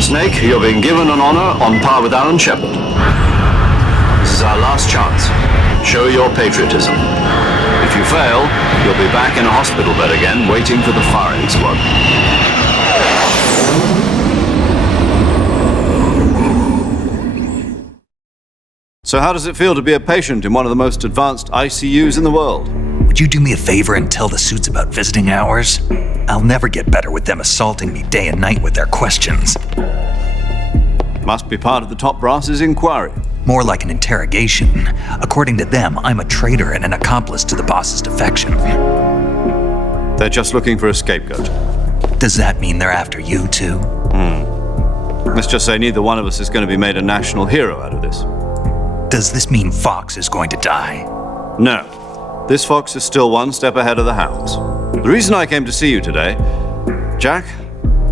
Snake, you're being given an honor on par with Alan Shepard. This is our last chance. Show your patriotism. If you fail, you'll be back in a hospital bed again, waiting for the firing squad. So how does it feel to be a patient in one of the most advanced ICUs in the world? Would you do me a favor and tell the suits about visiting hours? I'll never get better with them assaulting me day and night with their questions. Must be part of the top brass's inquiry. More like an interrogation. According to them, I'm a traitor and an accomplice to the boss's defection. They're just looking for a scapegoat. Does that mean they're after you too? Let's just say neither one of us is going to be made a national hero out of this. Does this mean Fox is going to die? No. This fox is still one step ahead of the hounds. The reason I came to see you today, Jack,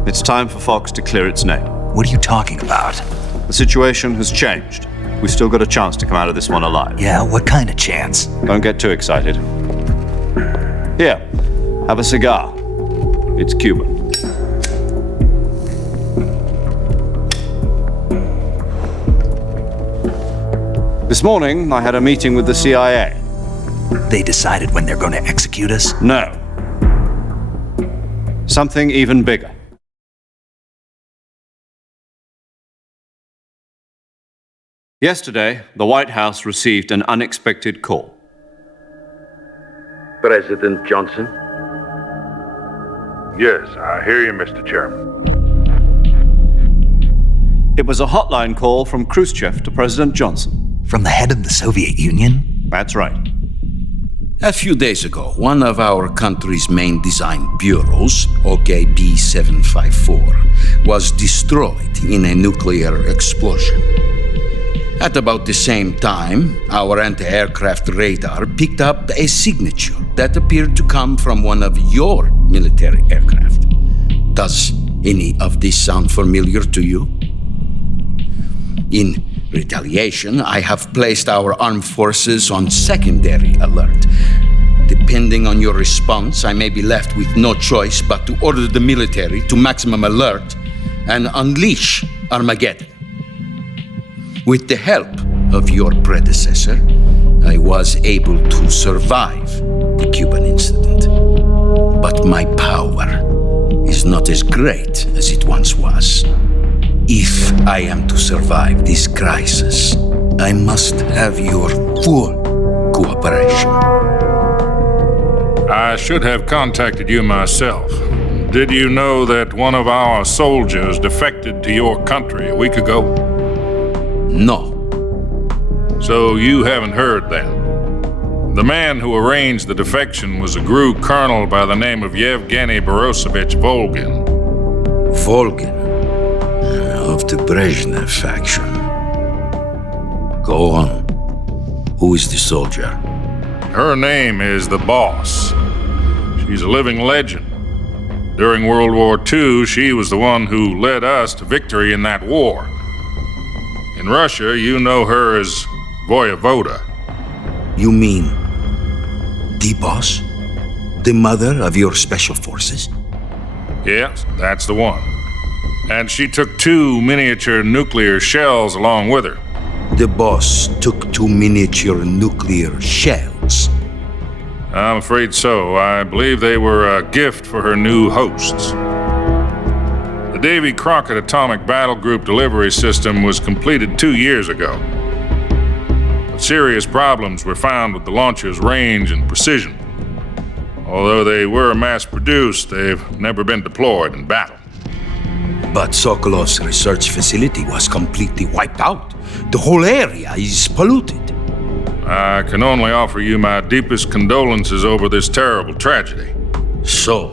it's time for Fox to clear its name. What are you talking about? The situation has changed. We've still got a chance to come out of this one alive. Yeah, what kind of chance? Don't get too excited. Here, have a cigar. It's Cuban. This morning, I had a meeting with the CIA. They decided when they're going to execute us? No. Something even bigger. Yesterday, the White House received an unexpected call. President Johnson? Yes, I hear you, Mr. Chairman. It was a hotline call from Khrushchev to President Johnson. From the head of the Soviet Union? That's right. A few days ago, one of our country's main design bureaus, OKB 754, was destroyed in a nuclear explosion. At about the same time, our anti-aircraft radar picked up a signature that appeared to come from one of your military aircraft. Does any of this sound familiar to you? In retaliation, I have placed our armed forces on secondary alert. Depending on your response, I may be left with no choice but to order the military to maximum alert and unleash Armageddon. With the help of your predecessor, I was able to survive the Cuban incident. But my power is not as great as it once was. If I am to survive this crisis, I must have your full cooperation. I should have contacted you myself. Did you know that one of our soldiers defected to your country a week ago? No. So you haven't heard then. The man who arranged the defection was a GRU colonel by the name of Yevgeny Borosovich Volgin. Volgin? Of the Brezhnev faction. Go on. Who is the soldier? Her name is the Boss. She's a living legend. During World War II, she was the one who led us to victory in that war. In Russia, you know her as Voyevoda. You mean the Boss? The mother of your special forces? Yes, that's the one. And she took 2 miniature nuclear shells along with her. The Boss took 2 miniature nuclear shells? I'm afraid so. I believe they were a gift for her new hosts. The Davy Crockett Atomic Battle Group delivery system was completed 2 years ago. But serious problems were found with the launcher's range and precision. Although they were mass-produced, they've never been deployed in battle. But Sokolov's research facility was completely wiped out. The whole area is polluted. I can only offer you my deepest condolences over this terrible tragedy. So,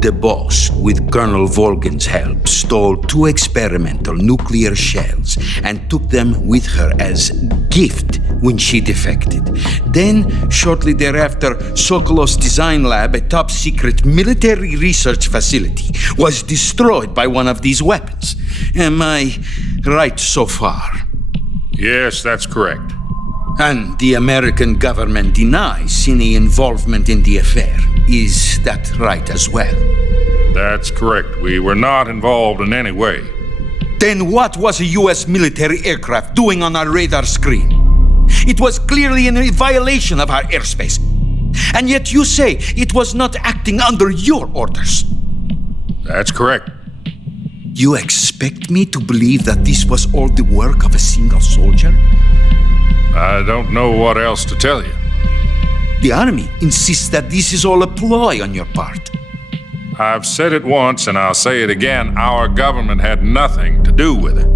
the Boss, with Colonel Volgin's help, stole 2 experimental nuclear shells and took them with her as gift when she defected. Then, shortly thereafter, Sokolov's design lab, a top-secret military research facility, was destroyed by one of these weapons. Am I right so far? Yes, that's correct. And the American government denies any involvement in the affair. Is that right as well? That's correct. We were not involved in any way. Then what was a U.S. military aircraft doing on our radar screen? It was clearly in a violation of our airspace. And yet you say it was not acting under your orders. That's correct. You expect me to believe that this was all the work of a single soldier? I don't know what else to tell you. The Army insists that this is all a ploy on your part. I've said it once and I'll say it again. Our government had nothing to do with it.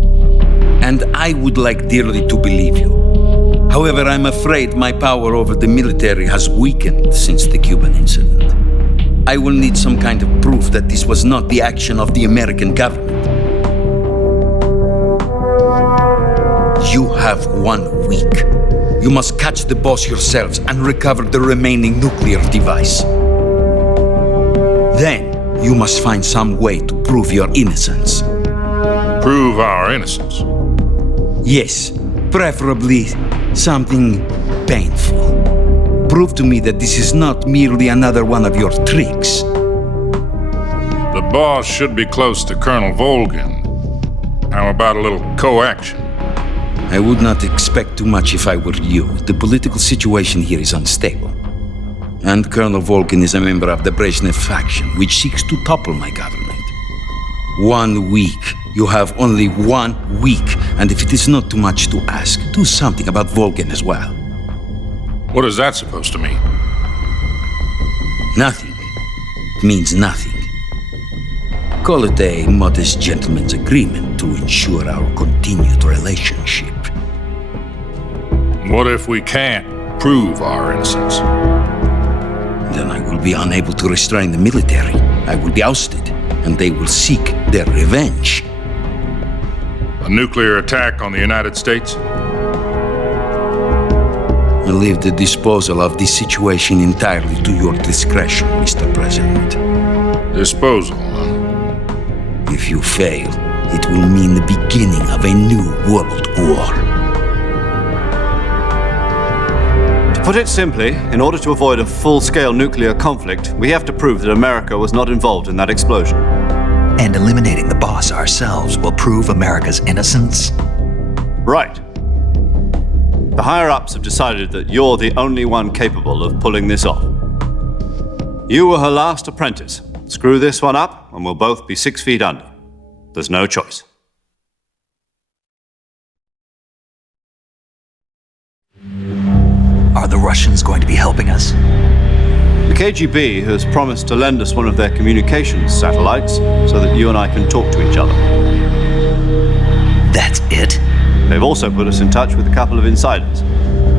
And I would like dearly to believe you. However, I'm afraid my power over the military has weakened since the Cuban incident. I will need some kind of proof that this was not the action of the American government. You have 1 week. You must catch the Boss yourselves and recover the remaining nuclear device. Then, you must find some way to prove your innocence. Prove our innocence? Yes, preferably something painful. Prove to me that this is not merely another one of your tricks. The Boss should be close to Colonel Volgin. How about a little coaction? I would not expect too much if I were you. The political situation here is unstable. And Colonel Volgin is a member of the Brezhnev faction, which seeks to topple my government. 1 week. You have only 1 week. And if it is not too much to ask, do something about Volgin as well. What is that supposed to mean? Nothing. It means nothing. Call it a modest gentleman's agreement to ensure our continued relationship. What if we can't prove our innocence? Then I will be unable to restrain the military. I will be ousted, and they will seek their revenge. A nuclear attack on the United States? I leave the disposal of this situation entirely to your discretion, Mr. President. Disposal, huh? If you fail, it will mean the beginning of a new world war. To put it simply, in order to avoid a full-scale nuclear conflict, we have to prove that America was not involved in that explosion. And eliminating the boss ourselves will prove America's innocence? Right. The higher-ups have decided that you're the only one capable of pulling this off. You were her last apprentice. Screw this one up, and we'll both be 6 feet under. There's no choice. Are the Russians going to be helping us? The KGB has promised to lend us one of their communications satellites so that you and I can talk to each other. That's it? They've also put us in touch with a couple of insiders.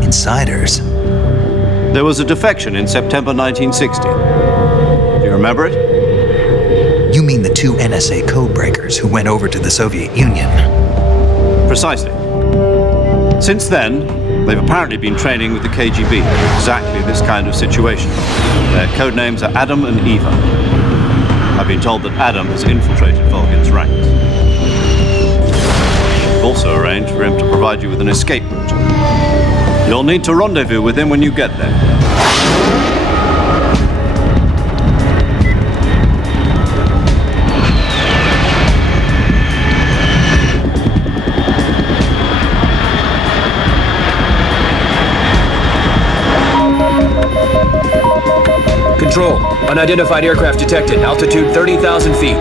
Insiders? There was a defection in September 1960. Do you remember it? You mean the 2 NSA codebreakers who went over to the Soviet Union? Precisely. Since then, they've apparently been training with the KGB for exactly this kind of situation. Their codenames are Adam and Eva. I've been told that Adam has infiltrated Volgin's ranks. We've also arranged for him to provide you with an escape route. You'll need to rendezvous with him when you get there. Control. Unidentified aircraft detected. Altitude 30,000 feet.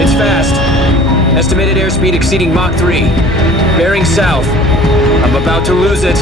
It's fast. Estimated airspeed exceeding Mach 3. Bearing south. I'm about to lose it.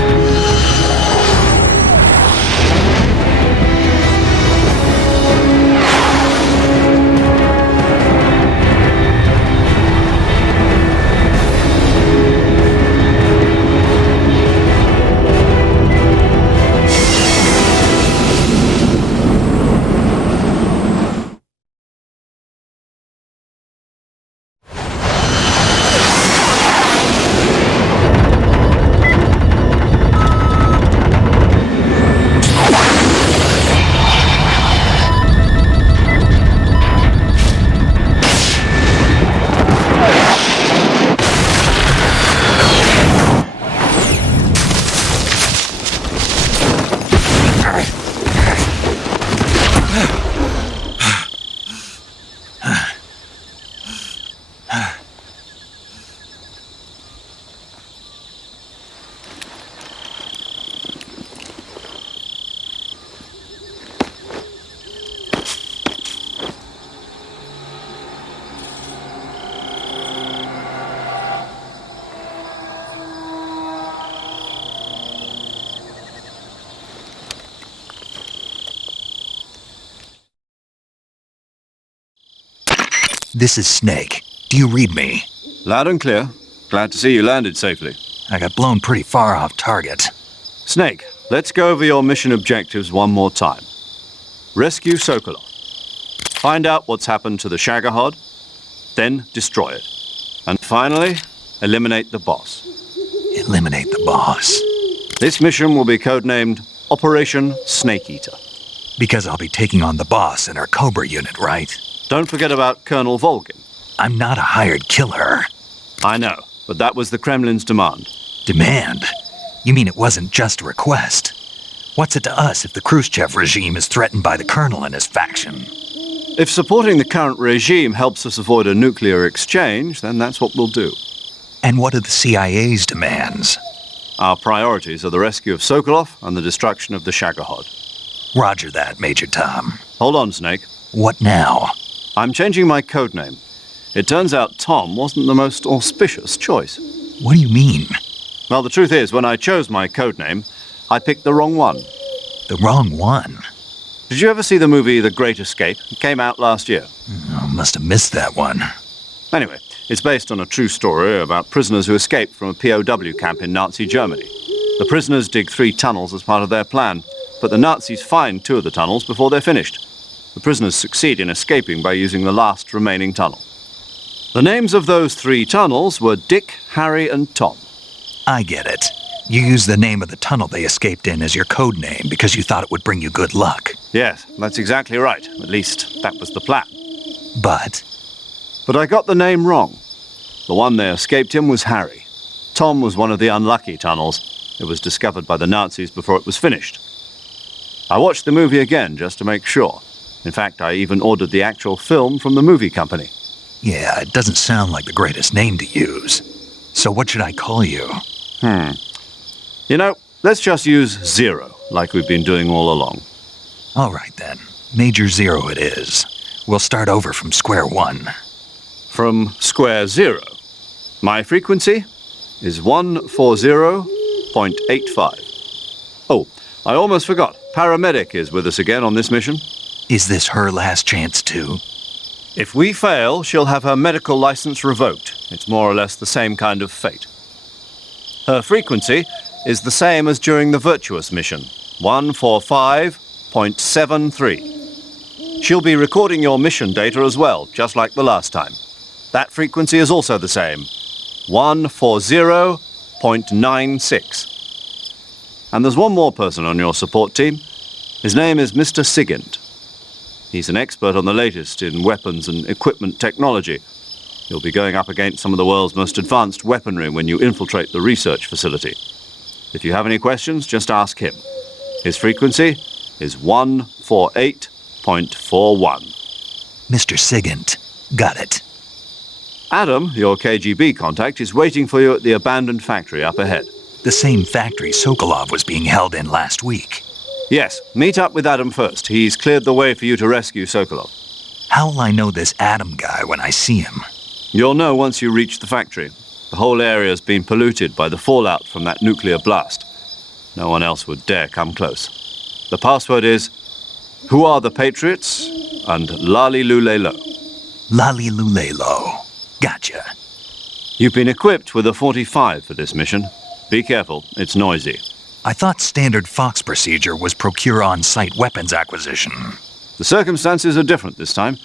This is Snake. Do you read me? Loud and clear. Glad to see you landed safely. I got blown pretty far off target. Snake, let's go over your mission objectives one more time. Rescue Sokolov. Find out what's happened to the Shagohod, then destroy it. And finally, eliminate the boss. Eliminate the boss. This mission will be codenamed Operation Snake Eater. Because I'll be taking on the boss in our Cobra unit, right? Don't forget about Colonel Volgin. I'm not a hired killer. I know, but that was the Kremlin's demand. Demand? You mean it wasn't just a request? What's it to us if the Khrushchev regime is threatened by the Colonel and his faction? If supporting the current regime helps us avoid a nuclear exchange, then that's what we'll do. And what are the CIA's demands? Our priorities are the rescue of Sokolov and the destruction of the Shagohod. Roger that, Major Tom. Hold on, Snake. What now? I'm changing my codename. It turns out Tom wasn't the most auspicious choice. What do you mean? Well, the truth is, when I chose my codename, I picked the wrong one. The wrong one? Did you ever see the movie The Great Escape? It came out last year. I must have missed that one. Anyway, it's based on a true story about prisoners who escaped from a POW camp in Nazi Germany. The prisoners dig 3 tunnels as part of their plan, but the Nazis find 2 of the tunnels before they're finished. The prisoners succeed in escaping by using the last remaining tunnel. The names of those 3 tunnels were Dick, Harry, and Tom. I get it. You used the name of the tunnel they escaped in as your code name because you thought it would bring you good luck. Yes, that's exactly right. At least, that was the plan. But I got the name wrong. The one they escaped in was Harry. Tom was one of the unlucky tunnels. It was discovered by the Nazis before it was finished. I watched the movie again just to make sure. In fact, I even ordered the actual film from the movie company. yeah, it doesn't sound like the greatest name to use. So what should I call you? You know, let's just use Zero, like we've been doing all along. All right then. Major Zero it is. We'll start over from square one. From square zero. My frequency is 140.85. Oh, I almost forgot. Paramedic is with us again on this mission. Is this her last chance too? If we fail, she'll have her medical license revoked. It's more or less the same kind of fate. Her frequency is the same as during the Virtuous Mission, 145.73. She'll be recording your mission data as well, just like the last time. That frequency is also the same, 140.96. And there's one more person on your support team. His name is Mr. Sigint. He's an expert on the latest in weapons and equipment technology. You'll be going up against some of the world's most advanced weaponry when you infiltrate the research facility. If you have any questions, just ask him. His frequency is 148.41. Mr. Sigint. Got it. Adam, your KGB contact, is waiting for you at the abandoned factory up ahead. The same factory Sokolov was being held in last week. Yes, meet up with Adam first. He's cleared the way for you to rescue Sokolov. How will I know this Adam guy when I see him? You'll know once you reach the factory. The whole area's been polluted by the fallout from that nuclear blast. No one else would dare come close. The password is, "Who are the Patriots?" and "Lali Lulelo." Lali Lulelo. Gotcha. You've been equipped with a 45 for this mission. Be careful, it's noisy. I thought standard Fox procedure was procure on-site weapons acquisition. The circumstances are different this time.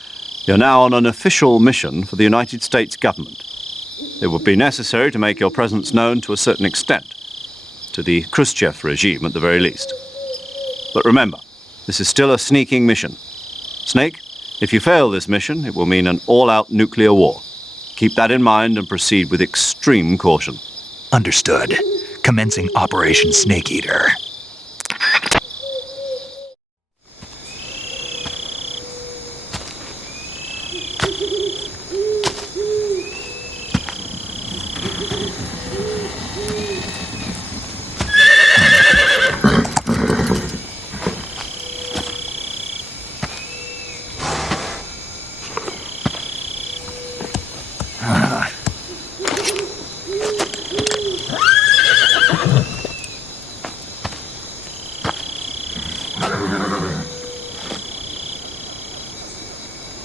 You're now on an official mission for the United States government. It would be necessary to make your presence known to a certain extent, to the Khrushchev regime at the very least. But remember, this is still a sneaking mission. Snake, if you fail this mission, it will mean an all-out nuclear war. Keep that in mind and proceed with extreme caution. Understood. Commencing Operation Snake Eater.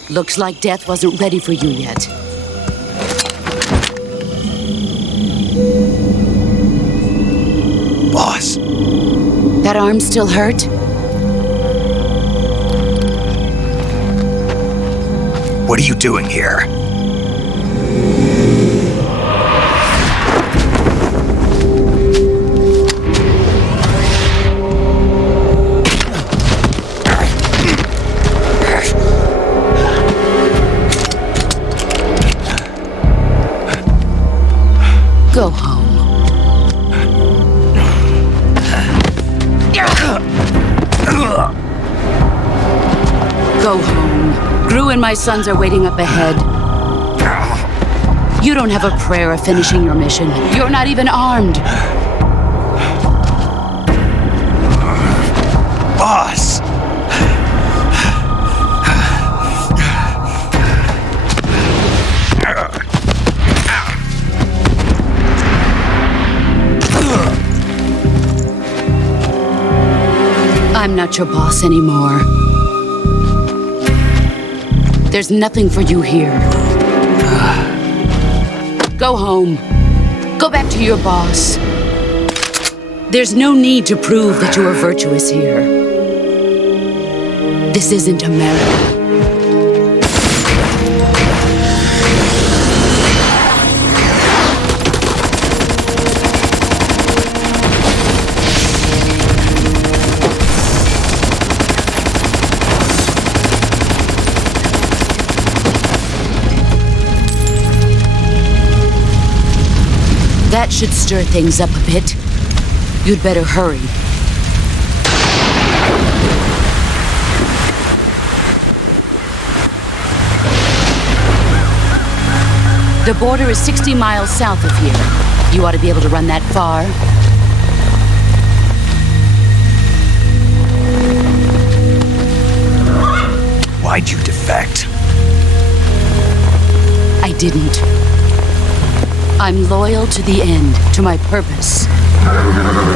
Looks like death wasn't ready for you yet. Boss. That arm still hurt? What are you doing here? Go home. Go home. Gru and my sons are waiting up ahead. You don't have a prayer of finishing your mission. You're not even armed. Boss! I'm not your boss anymore. There's nothing for you here. Go home. Go back to your boss. There's no need to prove that you are virtuous here. This isn't America. That should stir things up a bit. You'd better hurry. The border is 60 miles south of here. You ought to be able to run that far. Why'd you defect? I didn't. I'm loyal to the end, to my purpose.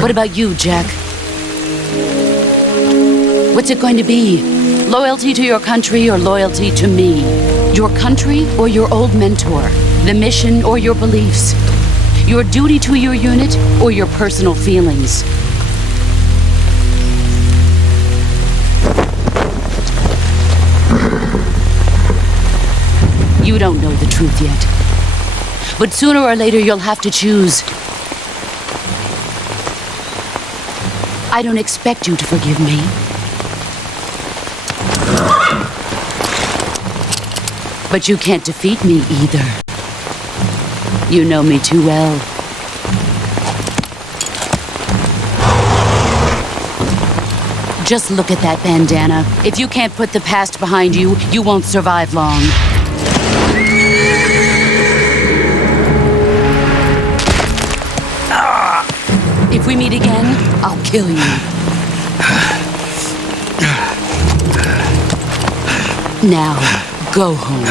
What about you, Jack? What's it going to be? Loyalty to your country or loyalty to me? Your country or your old mentor? The mission or your beliefs? Your duty to your unit or your personal feelings? You don't know the truth yet. But sooner or later you'll have to choose. I don't expect you to forgive me. But you can't defeat me either. You know me too well. Just look at that bandana. If you can't put the past behind you, you won't survive long. If we meet again, I'll kill you. Now, go home.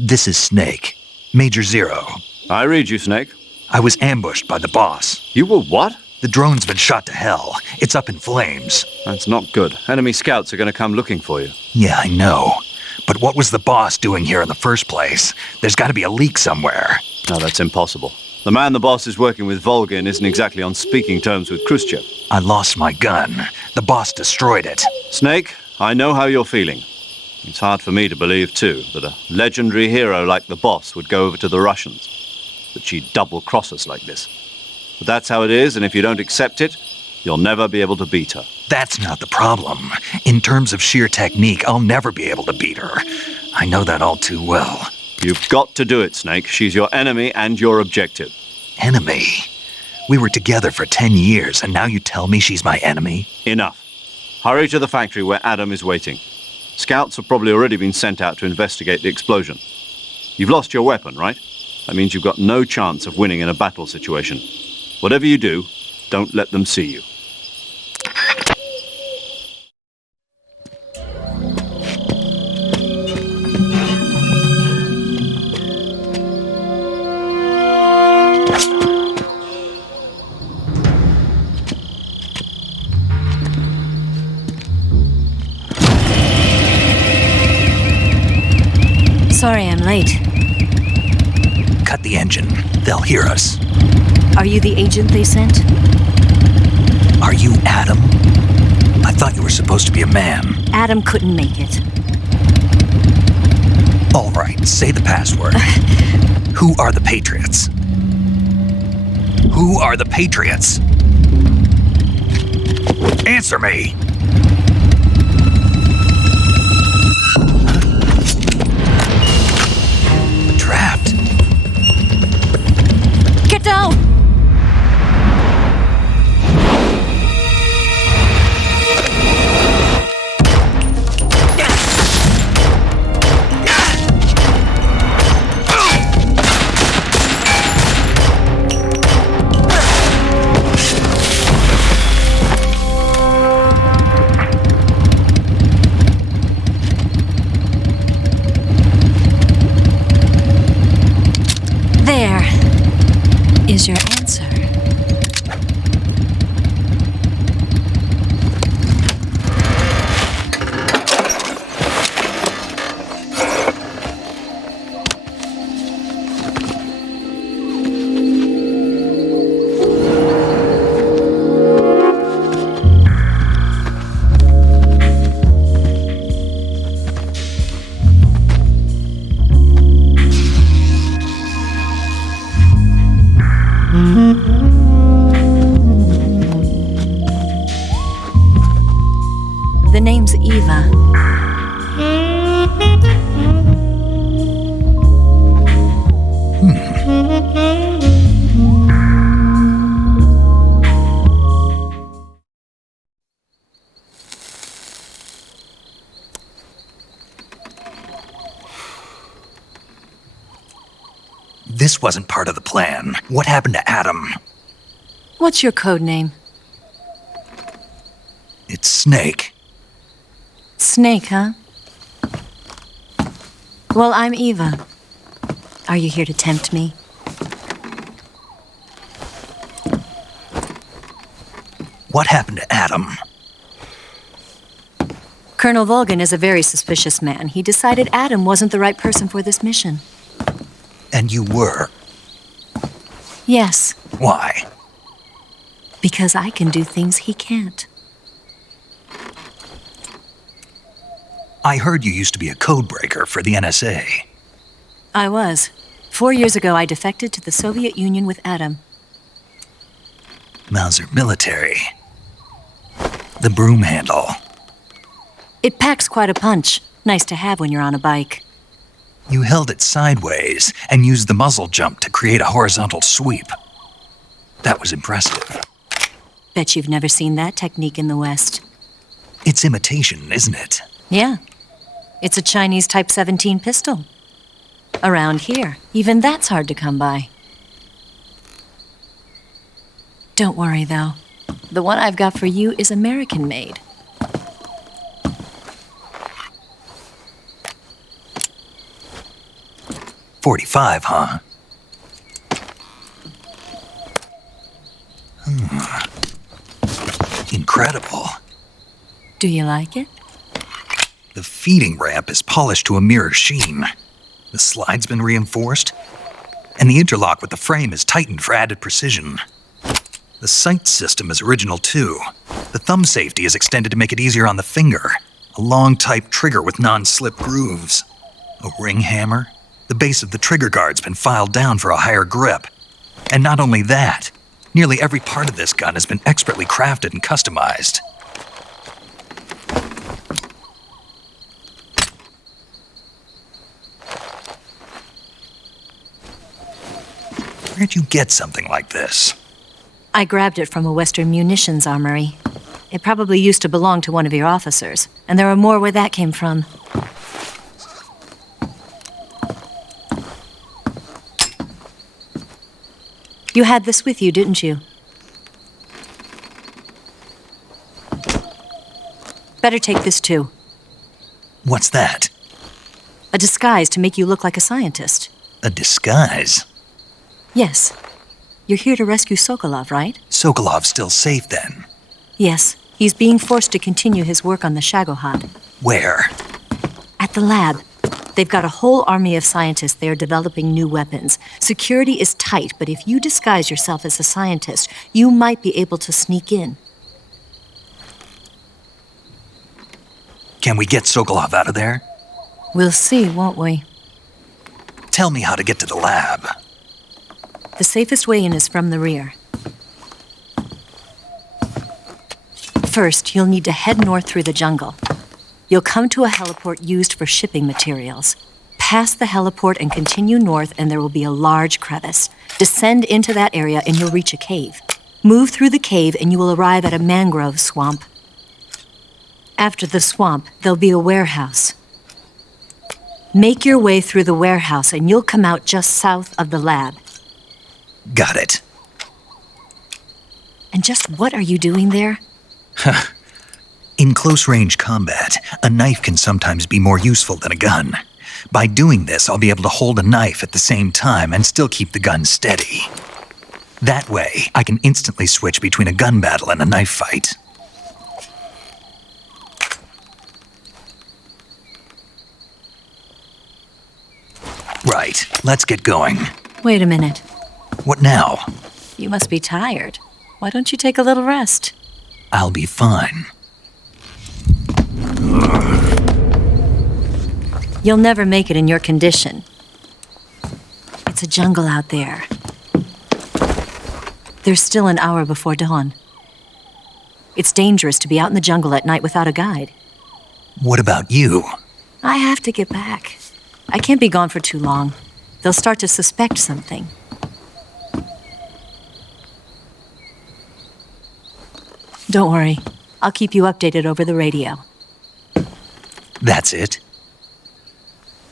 This is Snake. Major Zero. I read you, Snake. I was ambushed by the boss. You were what? The drone's been shot to hell. It's up in flames. That's not good. Enemy scouts are going to come looking for you. Yeah, I know. But what was the boss doing here in the first place? There's got to be a leak somewhere. No, that's impossible. The man the boss is working with, Volgin, isn't exactly on speaking terms with Khrushchev. I lost my gun. The boss destroyed it. Snake, I know how you're feeling. It's hard for me to believe, too, that a legendary hero like the boss would go over to the Russians. That she'd double-cross us like this. But that's how it is, and if you don't accept it, you'll never be able to beat her. That's not the problem. In terms of sheer technique, I'll never be able to beat her. I know that all too well. You've got to do it, Snake. She's your enemy and your objective. Enemy? We were together for 10 years, and now you tell me she's my enemy? Enough. Hurry to the factory where Adam is waiting. Scouts have probably already been sent out to investigate the explosion. You've lost your weapon, right? That means you've got no chance of winning in a battle situation. Whatever you do, don't let them see you. Sorry I'm late. Cut the engine. They'll hear us. Are you the agent they sent? Are you Adam? I thought you were supposed to be a man. Adam couldn't make it. All right, say the password. Who are the Patriots? Who are the Patriots? Answer me! Trapped. Get down! this wasn't part of the plan, what happened to Adam? What's your code name? It's Snake. Snake, huh? Well, I'm Eva. Are you here to tempt me? What happened to Adam? Colonel Volgin is a very suspicious man. He decided Adam wasn't the right person for this mission. And you were? Yes. Why? Because I can do things he can't. I heard you used to be a codebreaker for the NSA. I was. 4 years ago, I defected to the Soviet Union with Adam. Mauser military. The broom handle. It packs quite a punch. Nice to have when you're on a bike. You held it sideways and used the muzzle jump to create a horizontal sweep. That was impressive. Bet you've never seen that technique in the West. It's imitation, isn't it? Yeah. It's a Chinese Type 17 pistol. Around here, even that's hard to come by. Don't worry, though. The one I've got for you is American-made. .45, huh? Incredible. Do you like it? The feeding ramp is polished to a mirror sheen. The slide's been reinforced, and the interlock with the frame is tightened for added precision. The sight system is original too. The thumb safety is extended to make it easier on the finger. A long type trigger with non-slip grooves. A ring hammer. The base of the trigger guard's been filed down for a higher grip. And not only that, nearly every part of this gun has been expertly crafted and customized. Where'd you get something like this? I grabbed it from a Western munitions armory. It probably used to belong to one of your officers, and there are more where that came from. You had this with you, didn't you? Better take this too. What's that? A disguise to make you look like a scientist. A disguise? Yes. You're here to rescue Sokolov, right? Sokolov's still safe then? Yes. He's being forced to continue his work on the Shagohod. Where? At the lab. They've got a whole army of scientists there developing new weapons. Security is tight, but if you disguise yourself as a scientist, you might be able to sneak in. Can we get Sokolov out of there? We'll see, won't we? Tell me how to get to the lab. The safest way in is from the rear. First, you'll need to head north through the jungle. You'll come to a heliport used for shipping materials. Pass the heliport and continue north, and there will be a large crevice. Descend into that area, and you'll reach a cave. Move through the cave, and you will arrive at a mangrove swamp. After the swamp, there'll be a warehouse. Make your way through the warehouse, and you'll come out just south of the lab. Got it. And just what are you doing there? In close-range combat, a knife can sometimes be more useful than a gun. By doing this, I'll be able to hold a knife at the same time and still keep the gun steady. That way, I can instantly switch between a gun battle and a knife fight. Right, let's get going. Wait a minute. What now? You must be tired. Why don't you take a little rest? I'll be fine. You'll never make it in your condition. It's a jungle out there. There's still an hour before dawn. It's dangerous to be out in the jungle at night without a guide. What about you? I have to get back. I can't be gone for too long. They'll start to suspect something. Don't worry. I'll keep you updated over the radio. That's it?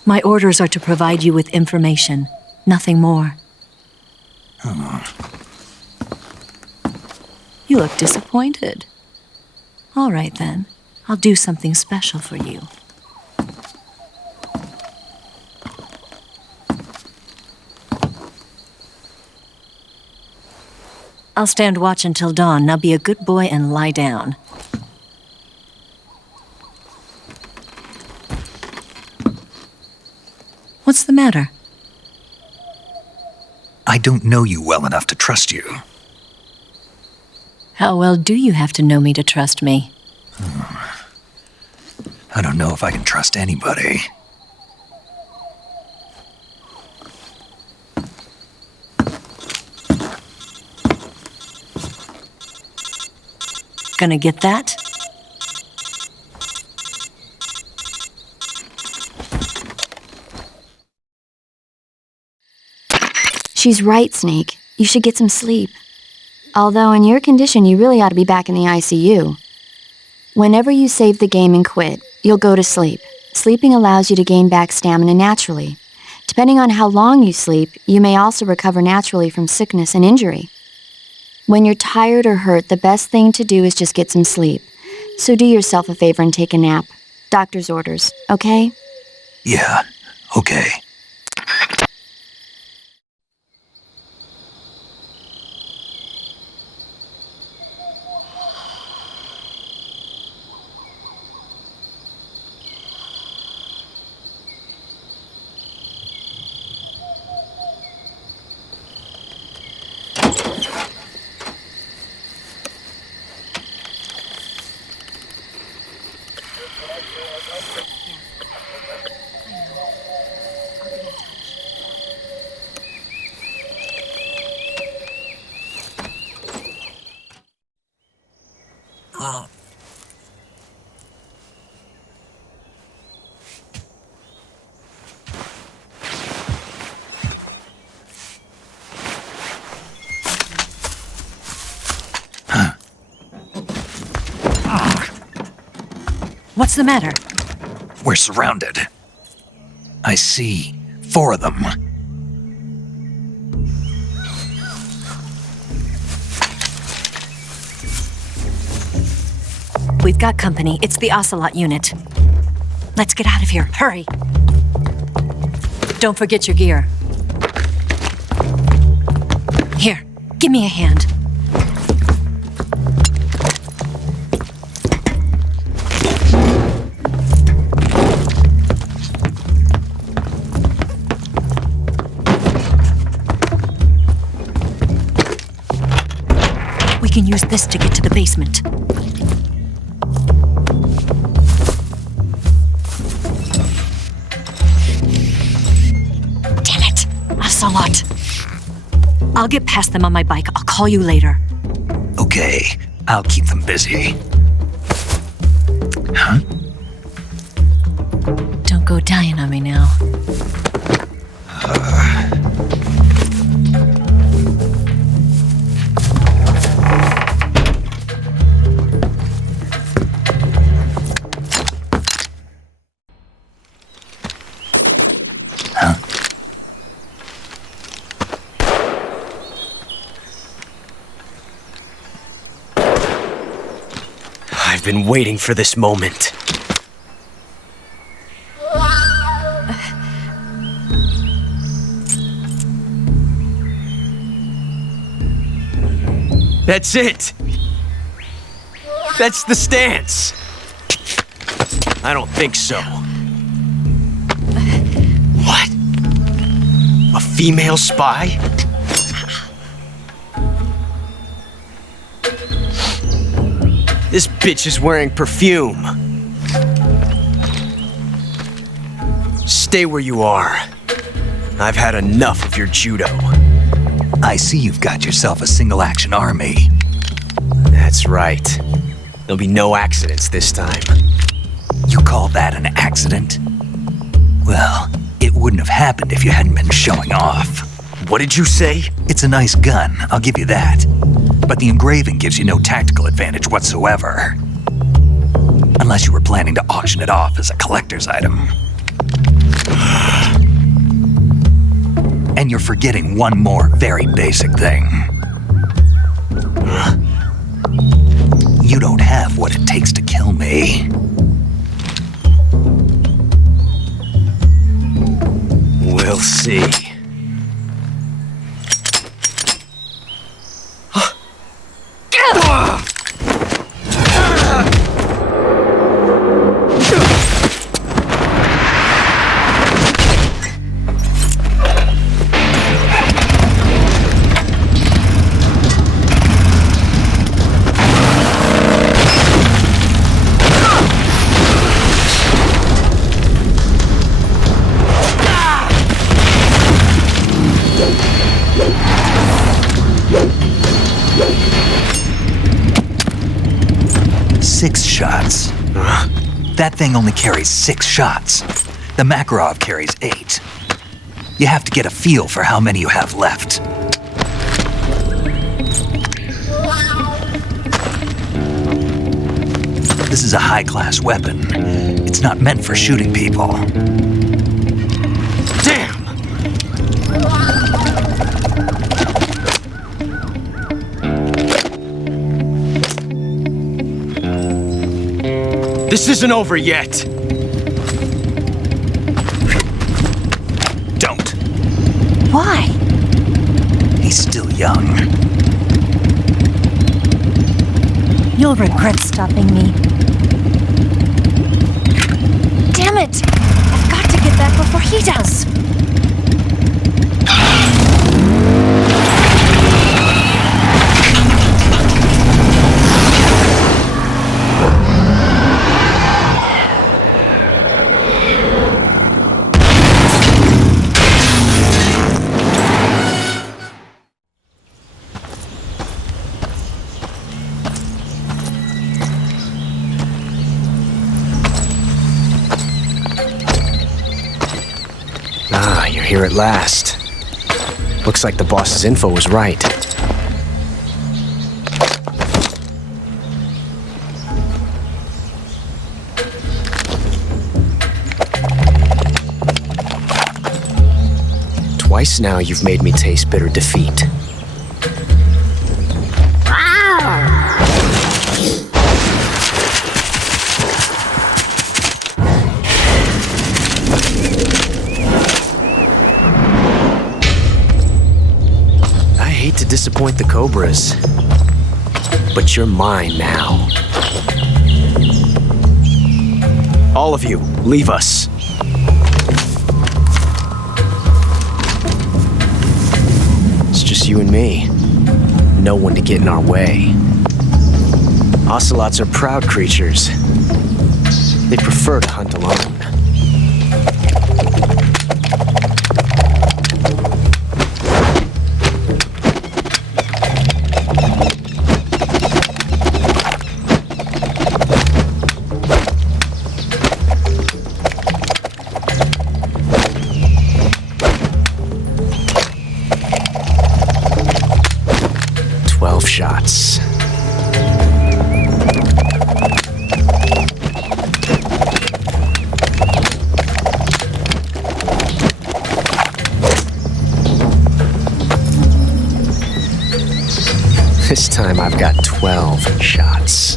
My orders are to provide you with information, nothing more. You look disappointed. All right then, I'll do something special for you. I'll stand watch until dawn. Now be a good boy and lie down. What's the matter? I don't know you well enough to trust you. How well do you have to know me to trust me? I don't know if I can trust anybody. Gonna get that? She's right, Snake. You should get some sleep. Although in your condition, you really ought to be back in the ICU. Whenever you save the game and quit, you'll go to sleep. Sleeping allows you to gain back stamina naturally. Depending on how long you sleep, you may also recover naturally from sickness and injury. When you're tired or hurt, the best thing to do is just get some sleep. So do yourself a favor and take a nap. Doctor's orders, okay? Yeah, okay. What's the matter? We're surrounded. I see 4 of them. We've got company. It's the Ocelot unit. Let's get out of here. Hurry! Don't forget your gear. Here, give me a hand. We can use this to get to the basement. Damn it! Ocelot! I'll get past them on my bike. I'll call you later. Okay, I'll keep them busy. Huh? Don't go dying on me now. I've been waiting for this moment. That's it! That's the stance! I don't think so. What? A female spy? This bitch is wearing perfume. Stay where you are. I've had enough of your judo. I see you've got yourself a single-action army. That's right. There'll be no accidents this time. You call that an accident? Well, it wouldn't have happened if you hadn't been showing off. What did you say? It's a nice gun, I'll give you that. But the engraving gives you no tactical advantage whatsoever. Unless you were planning to auction it off as a collector's item. And And you're forgetting one more very basic thing. You don't have what it takes to kill me. We'll see. Shots. That thing only carries 6 shots. The Makarov carries 8. You have to get a feel for how many you have left. This is a high-class weapon. It's not meant for shooting people. Damn! This isn't over yet. Don't. Why? He's still young. You'll regret stopping me. Damn it! I've got to get back before he does. You're here at last. Looks like the boss's info was right. Twice now you've made me taste bitter defeat. To disappoint the Cobras, but you're mine now. All of you, leave us. It's just you and me. No one to get in our way. Ocelots are proud creatures. They prefer to hunt alone. Shots. This time I've got 12 shots.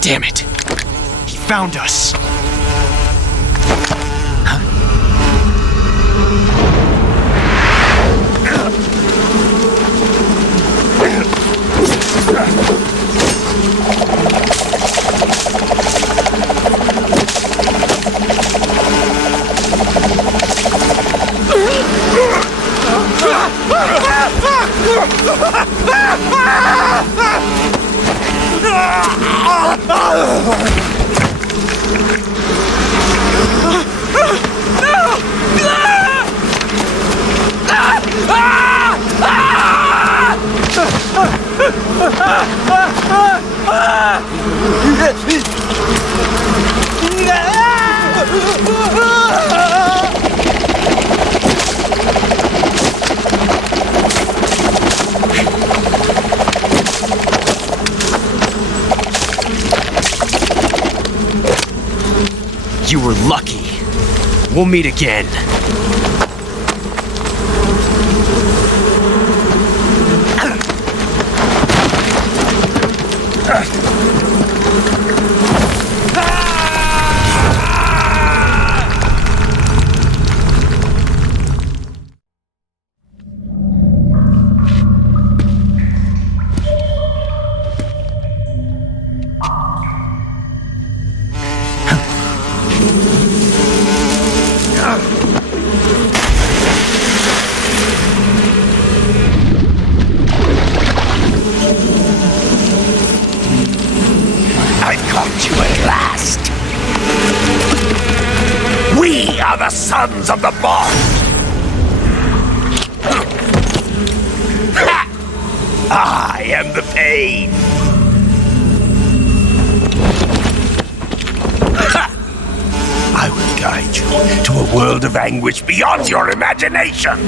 Damn it! He found us! You were lucky. We'll meet again. I caught you at last. We are the sons of the Bond. I am the pain. I will guide you to a world of anguish beyond your imagination.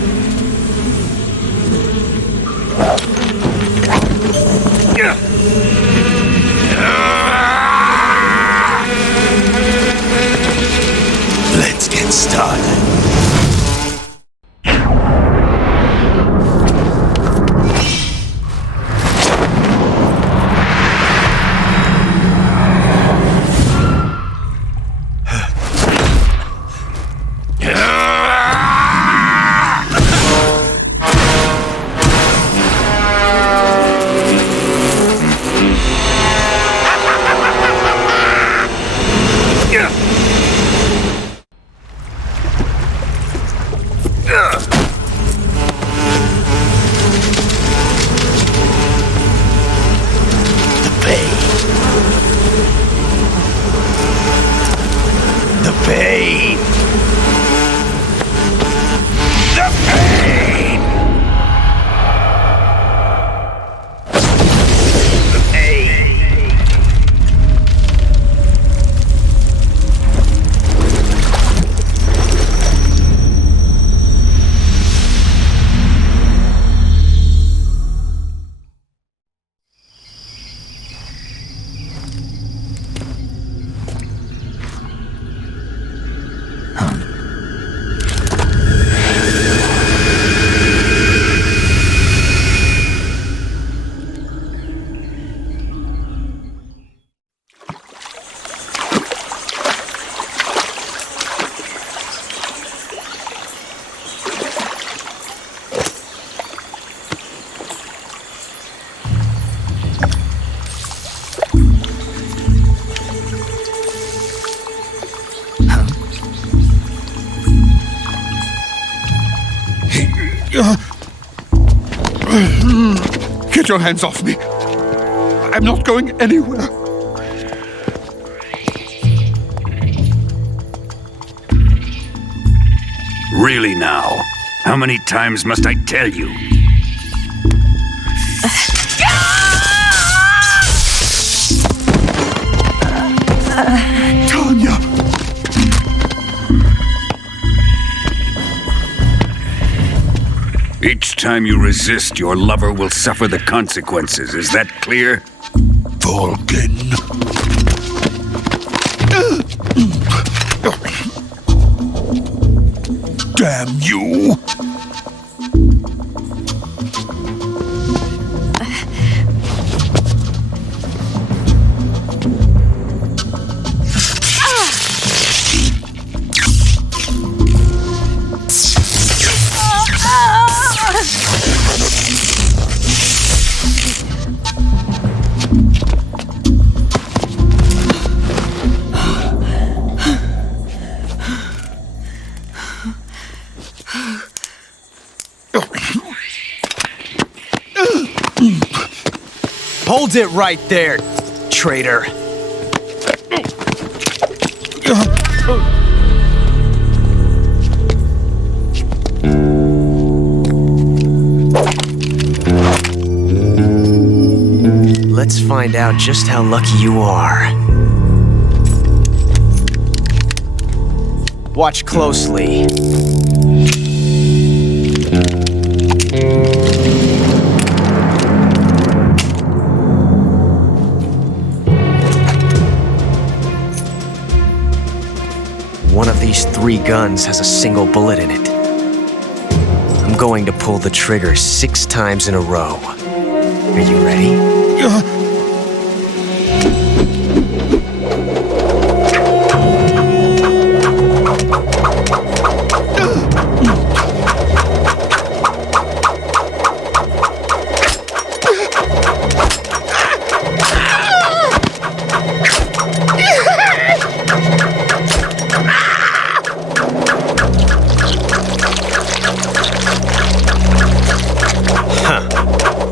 Let's get started. Get your hands off me. I'm not going anywhere. Really now? How many times must I tell you? Tanya! Each time you resist, your lover will suffer the consequences. Is that clear? Volgin. Damn you! Hold it right there, traitor. Let's find out just how lucky you are. Watch closely. One of these 3 guns has a single bullet in it. I'm going to pull the trigger 6 times in a row. Are you ready?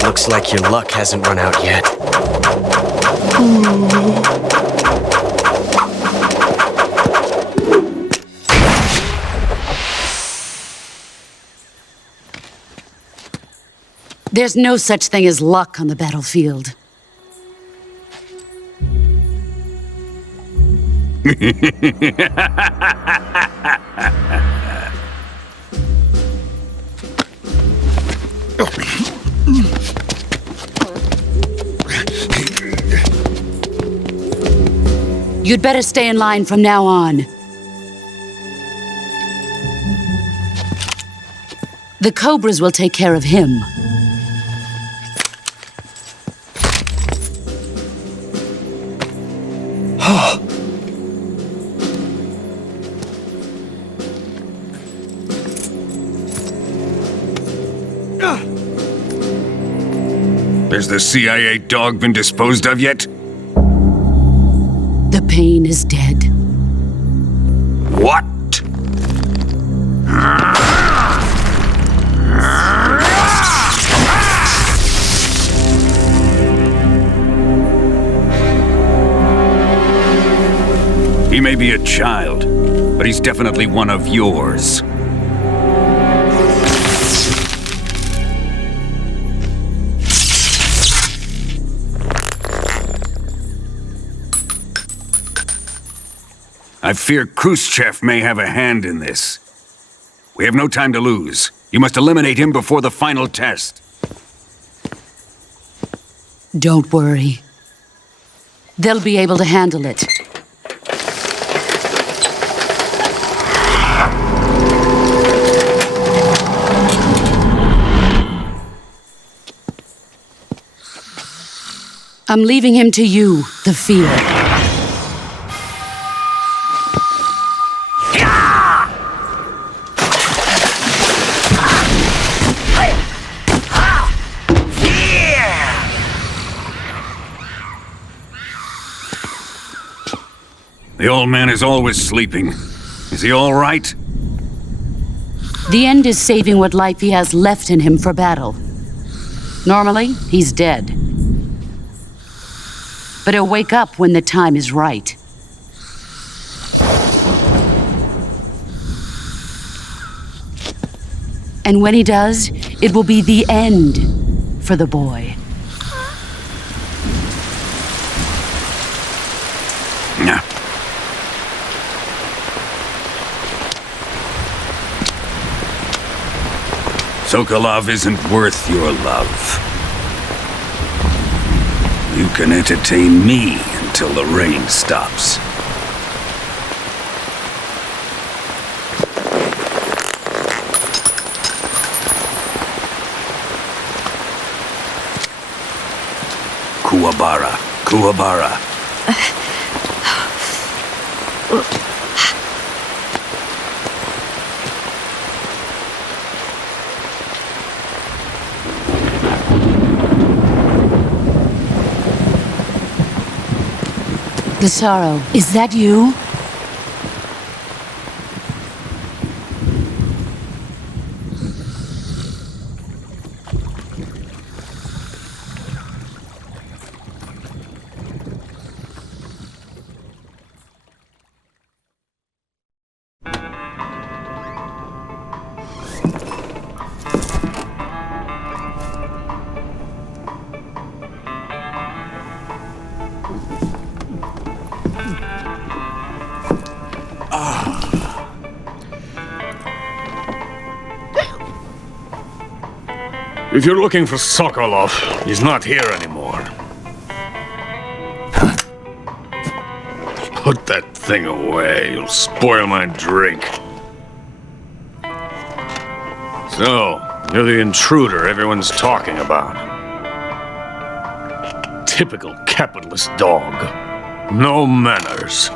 Looks like your luck hasn't run out yet. There's no such thing as luck on the battlefield. You'd better stay in line from now on. The Cobras will take care of him. Has the CIA dog been disposed of yet? The pain is dead. What? He may be a child, but he's definitely one of yours. I fear Khrushchev may have a hand in this. We have no time to lose. You must eliminate him before the final test. Don't worry. They'll be able to handle it. I'm leaving him to you, the fear. The old man is always sleeping. Is he all right? The end is saving what life he has left in him for battle. Normally, he's dead. But he'll wake up when the time is right. And when he does, it will be the end for the boy. Yeah. Sokolov isn't worth your love. You can entertain me until the rain stops. Kuwabara, Kuwabara. Lasaro, is that you? If you're looking for Sokolov, he's not here anymore. Put that thing away. You'll spoil my drink. So, you're the intruder everyone's talking about. Typical capitalist dog. No manners.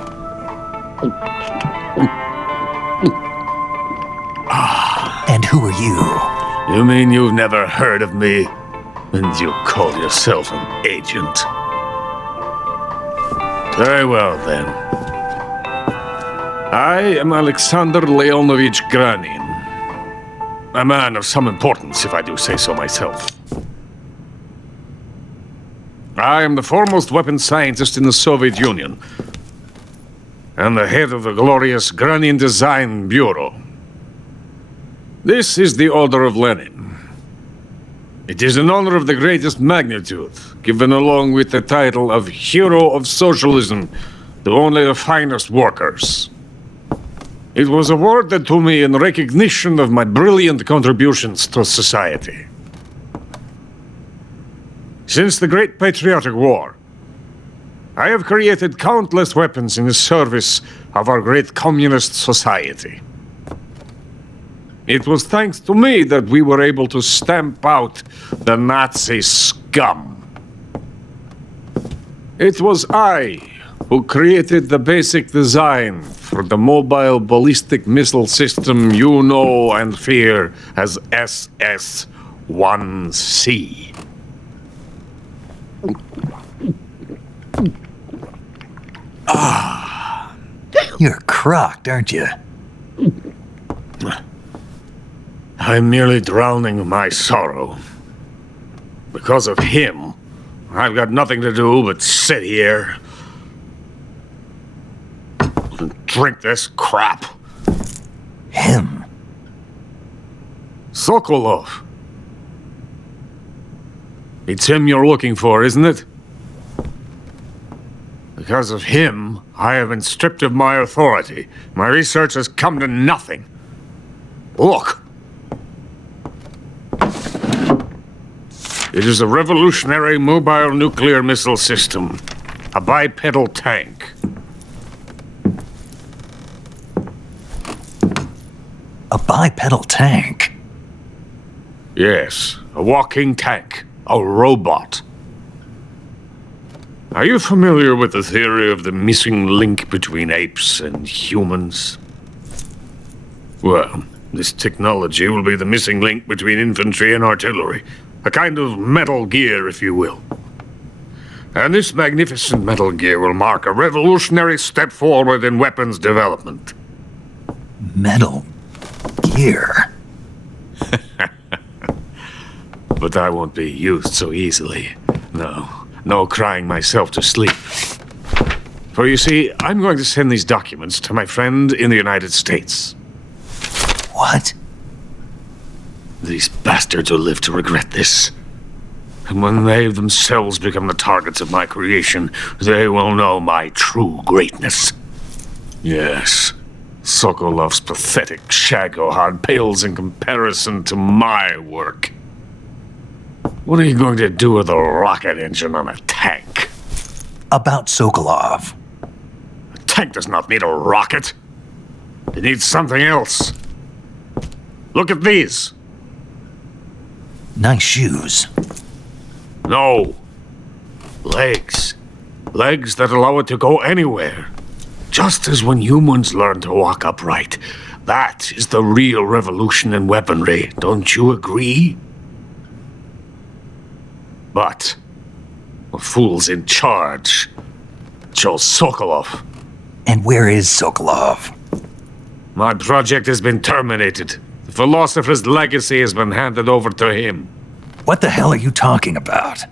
And who are you? You mean you've never heard of me? And you call yourself an agent? Very well, then. I am Alexander Leonovich Granin. A man of some importance, if I do say so myself. I am the foremost weapons scientist in the Soviet Union, and the head of the glorious Granin Design Bureau. This is the Order of Lenin. It is an honor of the greatest magnitude, given along with the title of Hero of Socialism to only the finest workers. It was awarded to me in recognition of my brilliant contributions to society. Since the Great Patriotic War, I have created countless weapons in the service of our great communist society. It was thanks to me that we were able to stamp out the Nazi scum. It was I who created the basic design for the mobile ballistic missile system you know and fear as SS-1C. You're crocked, aren't you? I'm merely drowning my sorrow. Because of him, I've got nothing to do but sit here and drink this crap. Him? Sokolov. It's him you're looking for, isn't it? Because of him, I have been stripped of my authority. My research has come to nothing. Look. It is a revolutionary mobile nuclear missile system. A bipedal tank. A bipedal tank? Yes, a walking tank. A robot. Are you familiar with the theory of the missing link between apes and humans? Well, this technology will be the missing link between infantry and artillery. A kind of Metal Gear, if you will. And this magnificent Metal Gear will mark a revolutionary step forward in weapons development. Metal Gear? But I won't be used so easily. No crying myself to sleep. For you see, I'm going to send these documents to my friend in the United States. What? These bastards will live to regret this. And when they themselves become the targets of my creation, they will know my true greatness. Yes, Sokolov's pathetic shagohod pales in comparison to my work. What are you going to do with a rocket engine on a tank? About Sokolov. A tank does not need a rocket. It needs something else. Look at these. Nice shoes. No. Legs. Legs that allow it to go anywhere. Just as when humans learn to walk upright. That is the real revolution in weaponry. Don't you agree? But the fool's in charge. Joe Sokolov. And where is Sokolov? My project has been terminated. The philosopher's legacy has been handed over to him. What the hell are you talking about?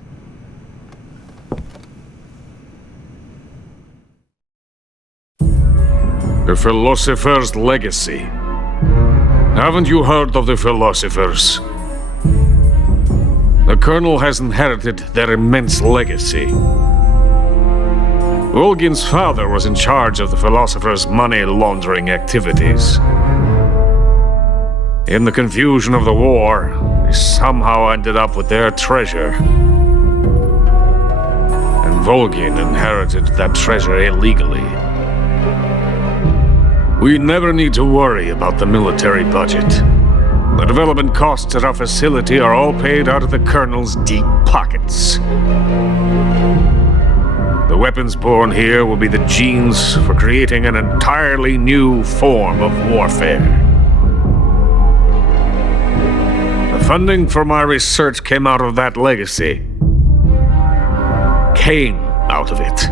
The philosopher's legacy. Haven't you heard of the philosophers? The Colonel has inherited their immense legacy. Volgin's father was in charge of the philosopher's money laundering activities. In the confusion of the war, I somehow ended up with their treasure. And Volgin inherited that treasure illegally. We never need to worry about the military budget. The development costs at our facility are all paid out of the Colonel's deep pockets. The weapons born here will be the genes for creating an entirely new form of warfare. The funding for my research came out of that legacy. Came out of it.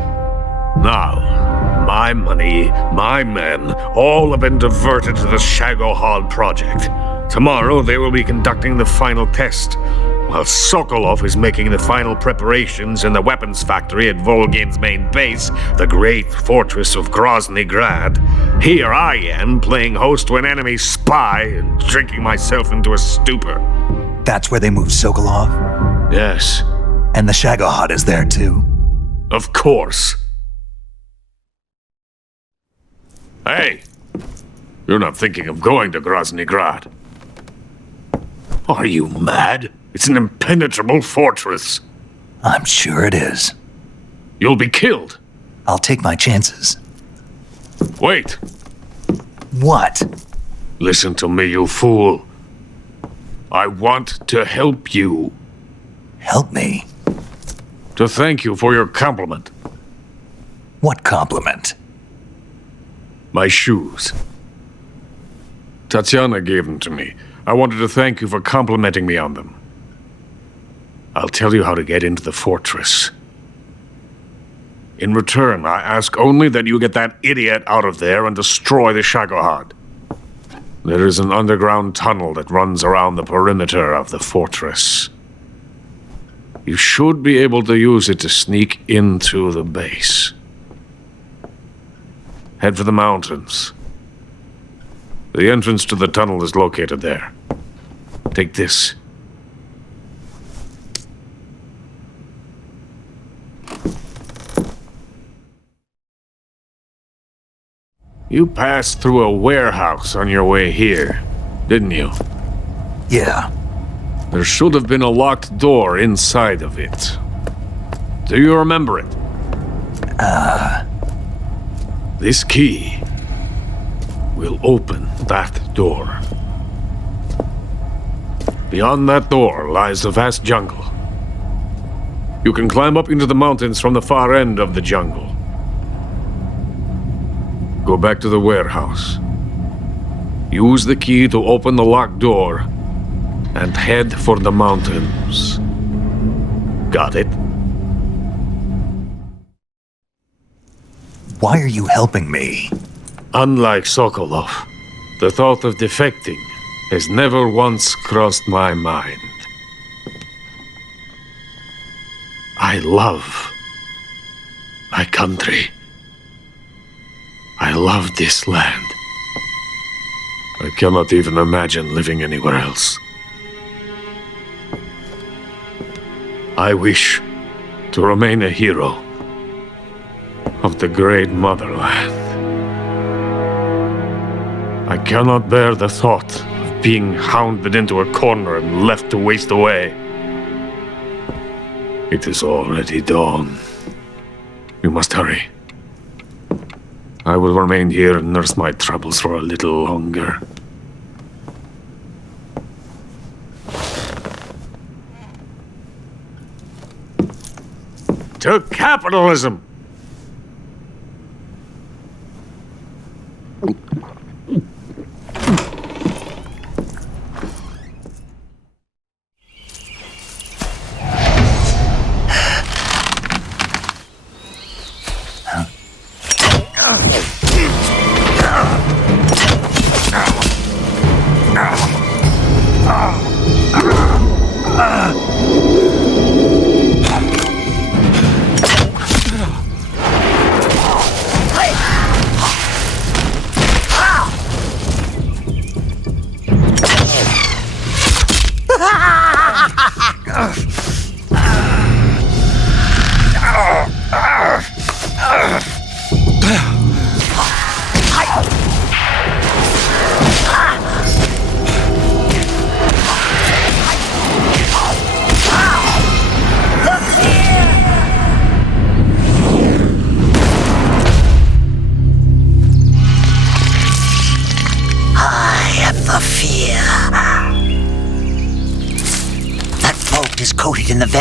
Now, my money, my men, all have been diverted to the Shagohod project. Tomorrow they will be conducting the final test, while Sokolov is making the final preparations in the weapons factory at Volgin's main base, the great fortress of Grozny Grad. Here I am, playing host to an enemy spy and drinking myself into a stupor. That's where they moved Sokolov? Yes. And the Shagohod is there too? Of course. Hey! You're not thinking of going to Grozny Grad. Are you mad? It's an impenetrable fortress. I'm sure it is. You'll be killed. I'll take my chances. Wait. What? Listen to me, you fool. I want to help you. Help me? To thank you for your compliment. What compliment? My shoes. Tatiana gave them to me. I wanted to thank you for complimenting me on them. I'll tell you how to get into the fortress. In return, I ask only that you get that idiot out of there and destroy the Shagohod. There is an underground tunnel that runs around the perimeter of the fortress. You should be able to use it to sneak into the base. Head for the mountains. The entrance to the tunnel is located there. Take this. You passed through a warehouse on your way here, didn't you? Yeah. There should have been a locked door inside of it. Do you remember it? This key will open that door. Beyond that door lies a vast jungle. You can climb up into the mountains from the far end of the jungle. Go back to the warehouse. Use the key to open the locked door and head for the mountains. Got it? Why are you helping me? Unlike Sokolov, the thought of defecting has never once crossed my mind. I love my country. I love this land. I cannot even imagine living anywhere else. I wish to remain a hero of the great motherland. I cannot bear the thought of being hounded into a corner and left to waste away. It is already dawn. You must hurry. I will remain here and nurse my troubles for a little longer. To capitalism!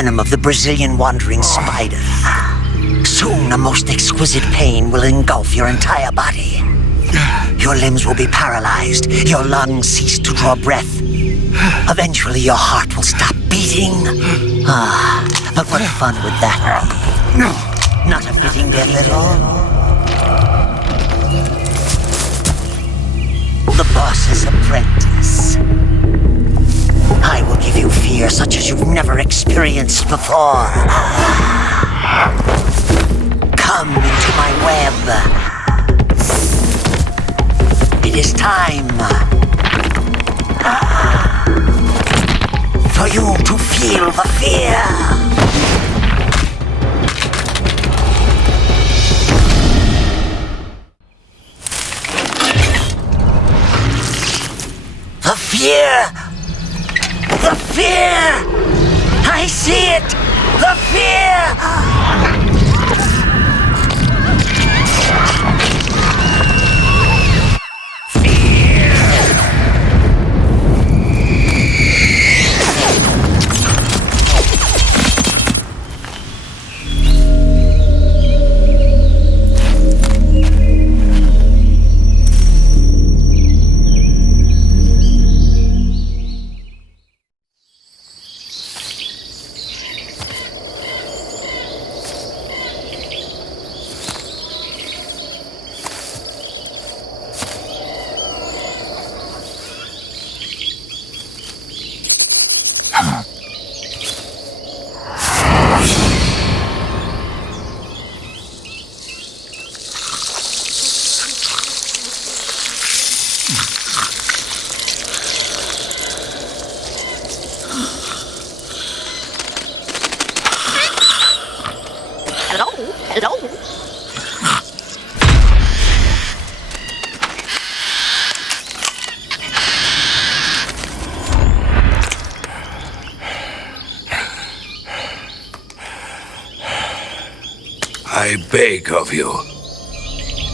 venom of the Brazilian wandering spider. Soon, a most exquisite pain will engulf your entire body. Your limbs will be paralyzed, your lungs cease to draw breath. Eventually, your heart will stop beating. But what fun would that be? Not a fitting death at all. The boss's apprentice. I will give you fear such as you've never experienced before. Come into my web. It is time for you to feel the fear. The fear! The fear! I see it! The fear! I beg of you,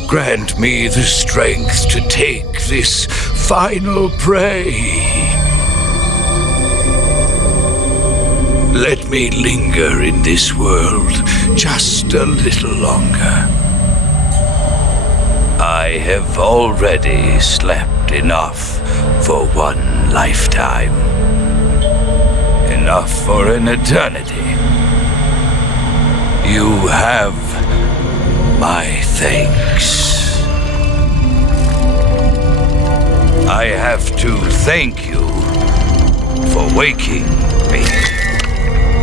grant me the strength to take this final prey. Let me linger in this world just a little longer. I have already slept enough for one lifetime. Enough for an eternity. You have my thanks. I have to thank you for waking me.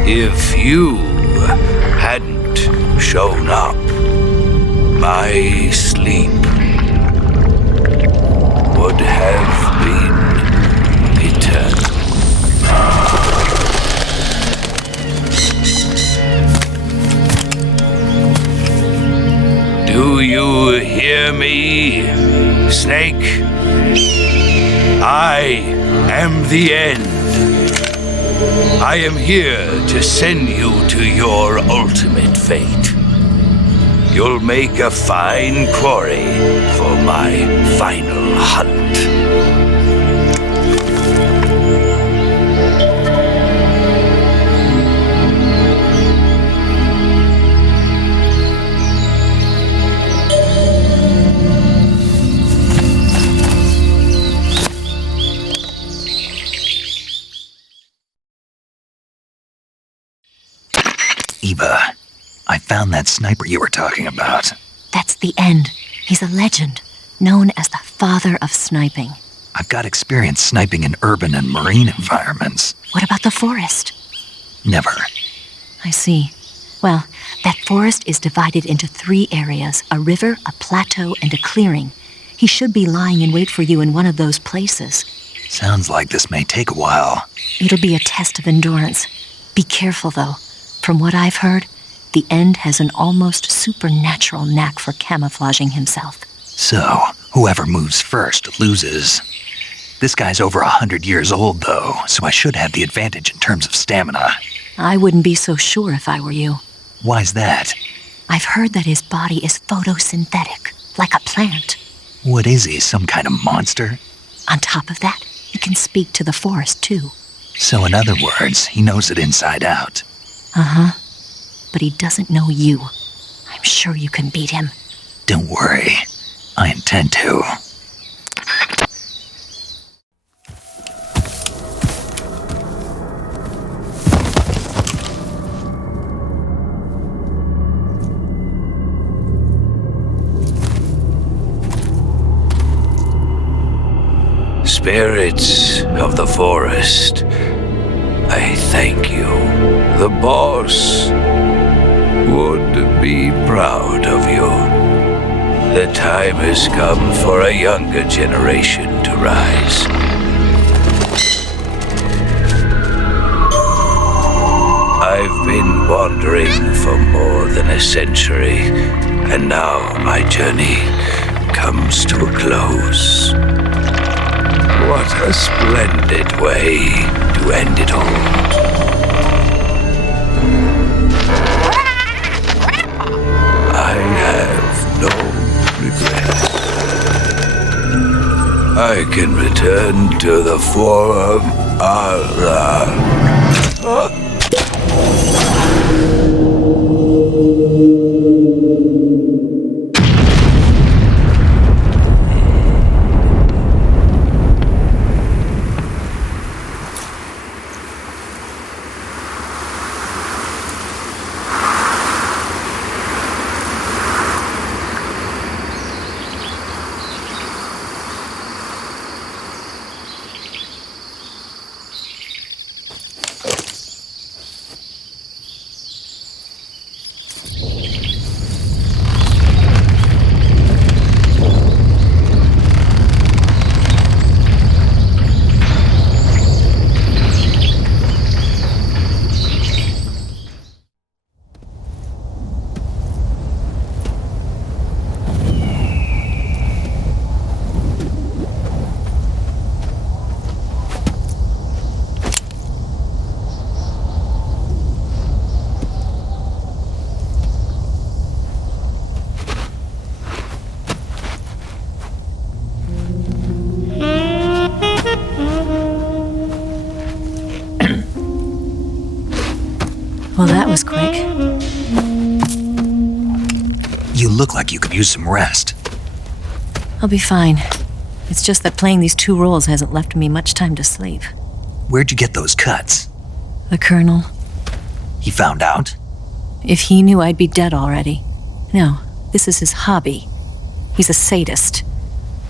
If you hadn't shown up, my sleep would have been eternal. Do you hear me, Snake? I am the end. I am here to send you to your ultimate fate. You'll make a fine quarry for my final hunt. Eva, I found that sniper you were talking about. That's the end. He's a legend, known as the father of sniping. I've got experience sniping in urban and marine environments. What about the forest? Never. I see. Well, that forest is divided into 3 areas, a river, a plateau, and a clearing. He should be lying in wait for you in one of those places. Sounds like this may take a while. It'll be a test of endurance. Be careful, though. From what I've heard, the End has an almost supernatural knack for camouflaging himself. So, whoever moves first loses. This guy's over 100 years old, though, so I should have the advantage in terms of stamina. I wouldn't be so sure if I were you. Why's that? I've heard that his body is photosynthetic, like a plant. What is he, some kind of monster? On top of that, he can speak to the forest, too. So in other words, he knows it inside out. Uh-huh. But he doesn't know you. I'm sure you can beat him. Don't worry. I intend to. Spirits of the forest, I thank you. The boss would be proud of you. The time has come for a younger generation to rise. I've been wandering for more than a century, and now my journey comes to a close. What a splendid way to end it all. I have no regrets. I can return to the form Allah. Well, that was quick. You look like you could use some rest. I'll be fine. It's just that playing these two roles hasn't left me much time to sleep. Where'd you get those cuts? The Colonel. He found out? If he knew, I'd be dead already. No, this is his hobby. He's a sadist.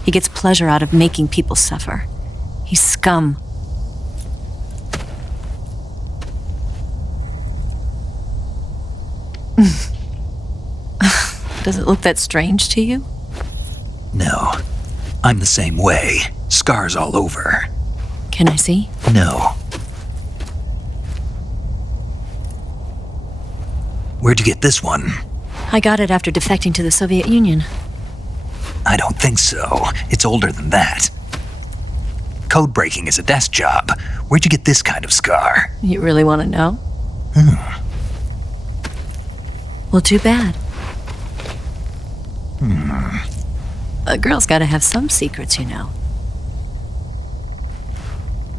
He gets pleasure out of making people suffer. He's scum. Does it look that strange to you? No. I'm the same way. Scars all over. Can I see? No. Where'd you get this one? I got it after defecting to the Soviet Union. I don't think so. It's older than that. Code breaking is a desk job. Where'd you get this kind of scar? You really want to know? Well, too bad. A girl's got to have some secrets, you know.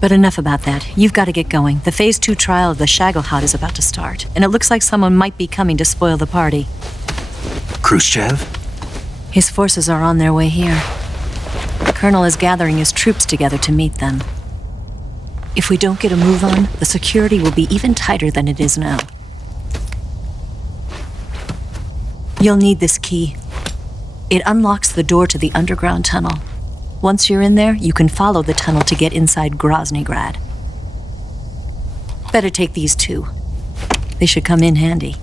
But enough about that. You've got to get going. The Phase 2 trial of the Shagelhot is about to start, and it looks like someone might be coming to spoil the party. Khrushchev? His forces are on their way here. The Colonel is gathering his troops together to meet them. If we don't get a move on, the security will be even tighter than it is now. You'll need this key. It unlocks the door to the underground tunnel. Once you're in there, you can follow the tunnel to get inside Groznygrad. Better take these two. They should come in handy.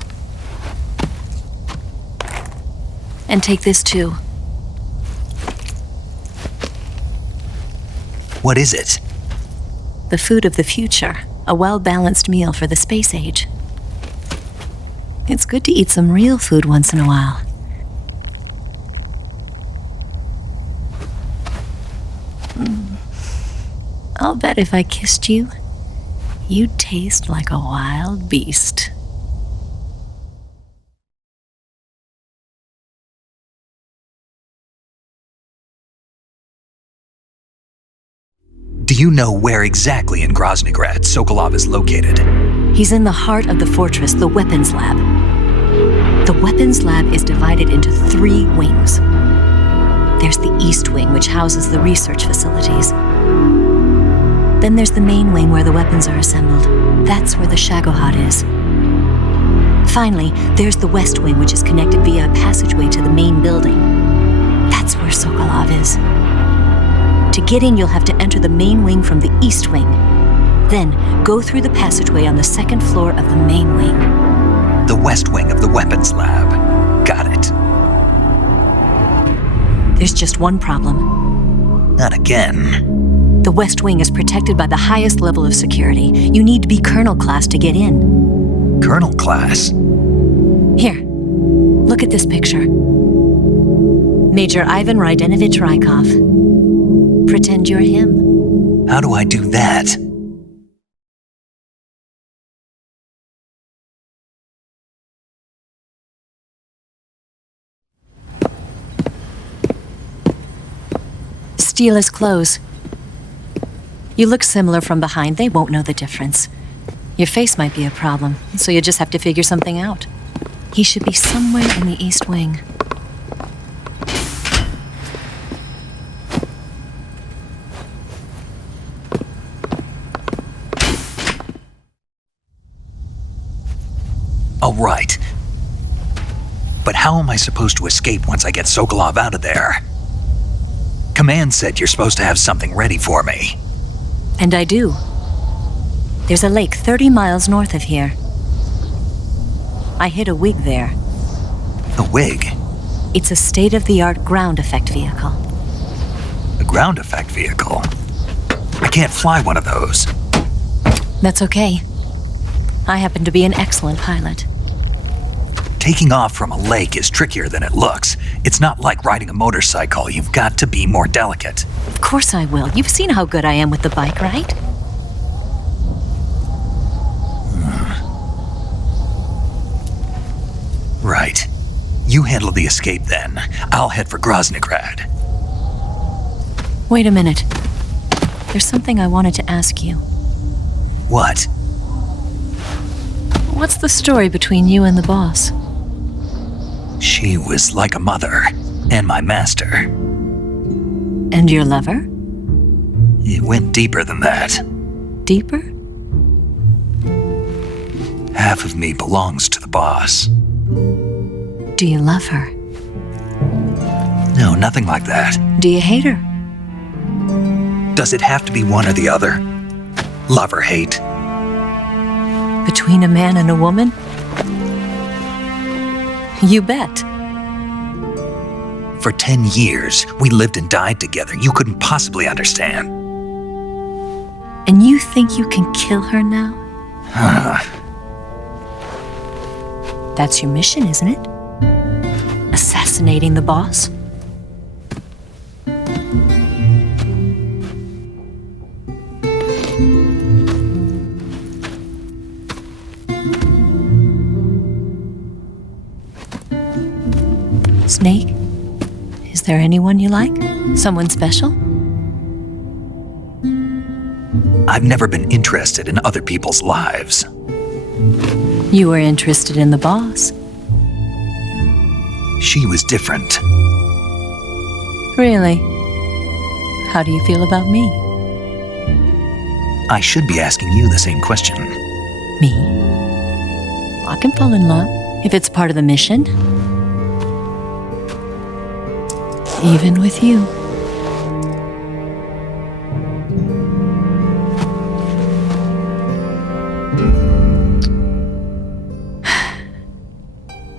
And take this too. What is it? The food of the future. A well-balanced meal for the space age. It's good to eat some real food once in a while. I'll bet if I kissed you, you'd taste like a wild beast. Do you know where exactly in Groznygrad Sokolov is located? He's in the heart of the fortress, the weapons lab. The weapons lab is divided into 3 wings. There's the East Wing, which houses the research facilities. Then there's the main wing where the weapons are assembled. That's where the Shagohod is. Finally, there's the West Wing, which is connected via a passageway to the main building. That's where Sokolov is. To get in, you'll have to enter the main wing from the East Wing. Then, go through the passageway on the 2nd floor of the main wing. The West Wing of the weapons lab. Got it. There's just one problem. Not again. The West Wing is protected by the highest level of security. You need to be Colonel class to get in. Colonel class? Here, look at this picture. Major Ivan Rydenovich Rykov. Pretend you're him. How do I do that? Steal his clothes. You look similar from behind. They won't know the difference. Your face might be a problem, so you just have to figure something out. He should be somewhere in the East Wing. Oh, right. But how am I supposed to escape once I get Sokolov out of there? Command said you're supposed to have something ready for me. And I do. There's a lake 30 miles north of here. I hid a wig there. A wig? It's a state-of-the-art ground effect vehicle. A ground effect vehicle? I can't fly one of those. That's okay. I happen to be an excellent pilot. Taking off from a lake is trickier than it looks. It's not like riding a motorcycle. You've got to be more delicate. Of course I will. You've seen how good I am with the bike, right? Right. You handle the escape then. I'll head for Groznygrad. Wait a minute. There's something I wanted to ask you. What? What's the story between you and the boss? She was like a mother, and my master. And your lover? It went deeper than that. Deeper? Half of me belongs to the boss. Do you love her? No, nothing like that. Do you hate her? Does it have to be one or the other? Love or hate? Between a man and a woman? You bet. For 10 years, we lived and died together. You couldn't possibly understand. And you think you can kill her now? That's your mission, isn't it? Assassinating the boss? Snake? Is there anyone you like? Someone special? I've never been interested in other people's lives. You were interested in the boss. She was different. Really? How do you feel about me? I should be asking you the same question. Me? I can fall in love if it's part of the mission. Even with you.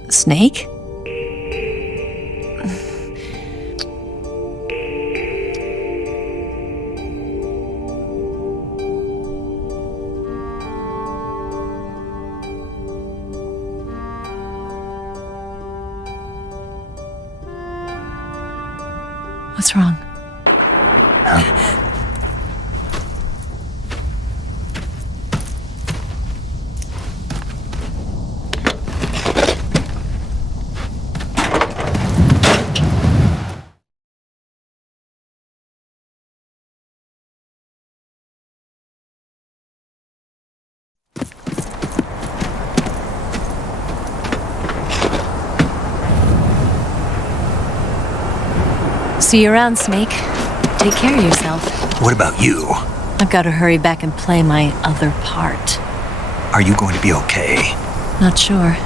Snake? What's wrong? See you around, Snake. Take care of yourself. What about you? I've got to hurry back and play my other part. Are you going to be okay? Not sure.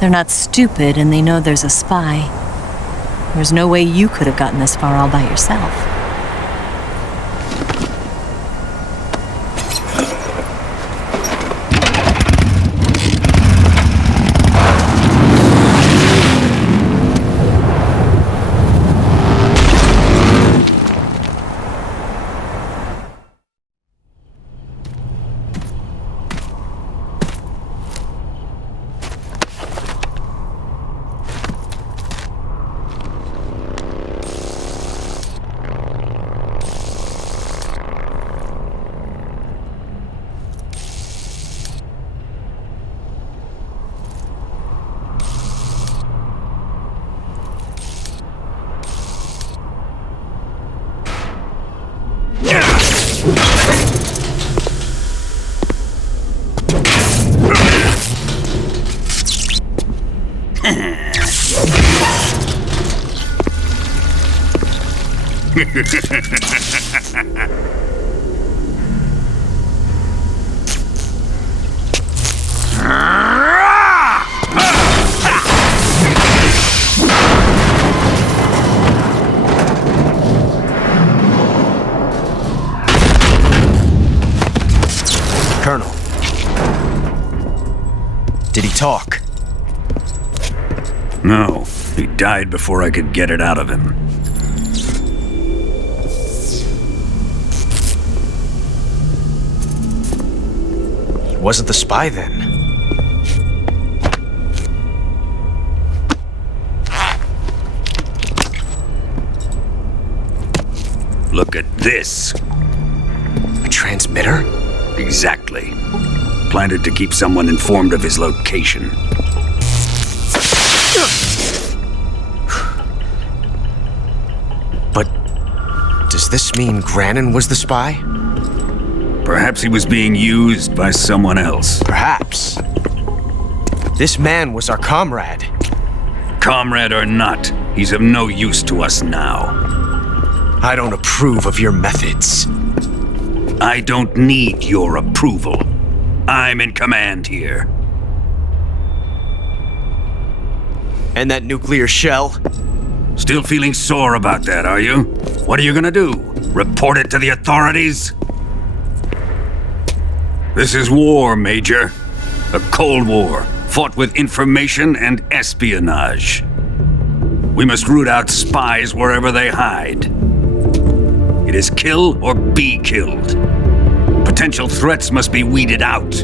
They're not stupid, and they know there's a spy. There's no way you could have gotten this far all by yourself. Colonel. Did he talk? No, he died before I could get it out of him. He wasn't the spy then. Look at this. A transmitter? Exactly. Planted to keep someone informed of his location. But does this mean Granin was the spy? Perhaps he was being used by someone else. Perhaps. This man was our comrade. Comrade or not, he's of no use to us now. I don't approve of your methods. I don't need your approval. I'm in command here. And that nuclear shell? Still feeling sore about that, are you? What are you gonna do? Report it to the authorities? This is war, Major. A Cold War, fought with information and espionage. We must root out spies wherever they hide. It is kill or be killed. Potential threats must be weeded out.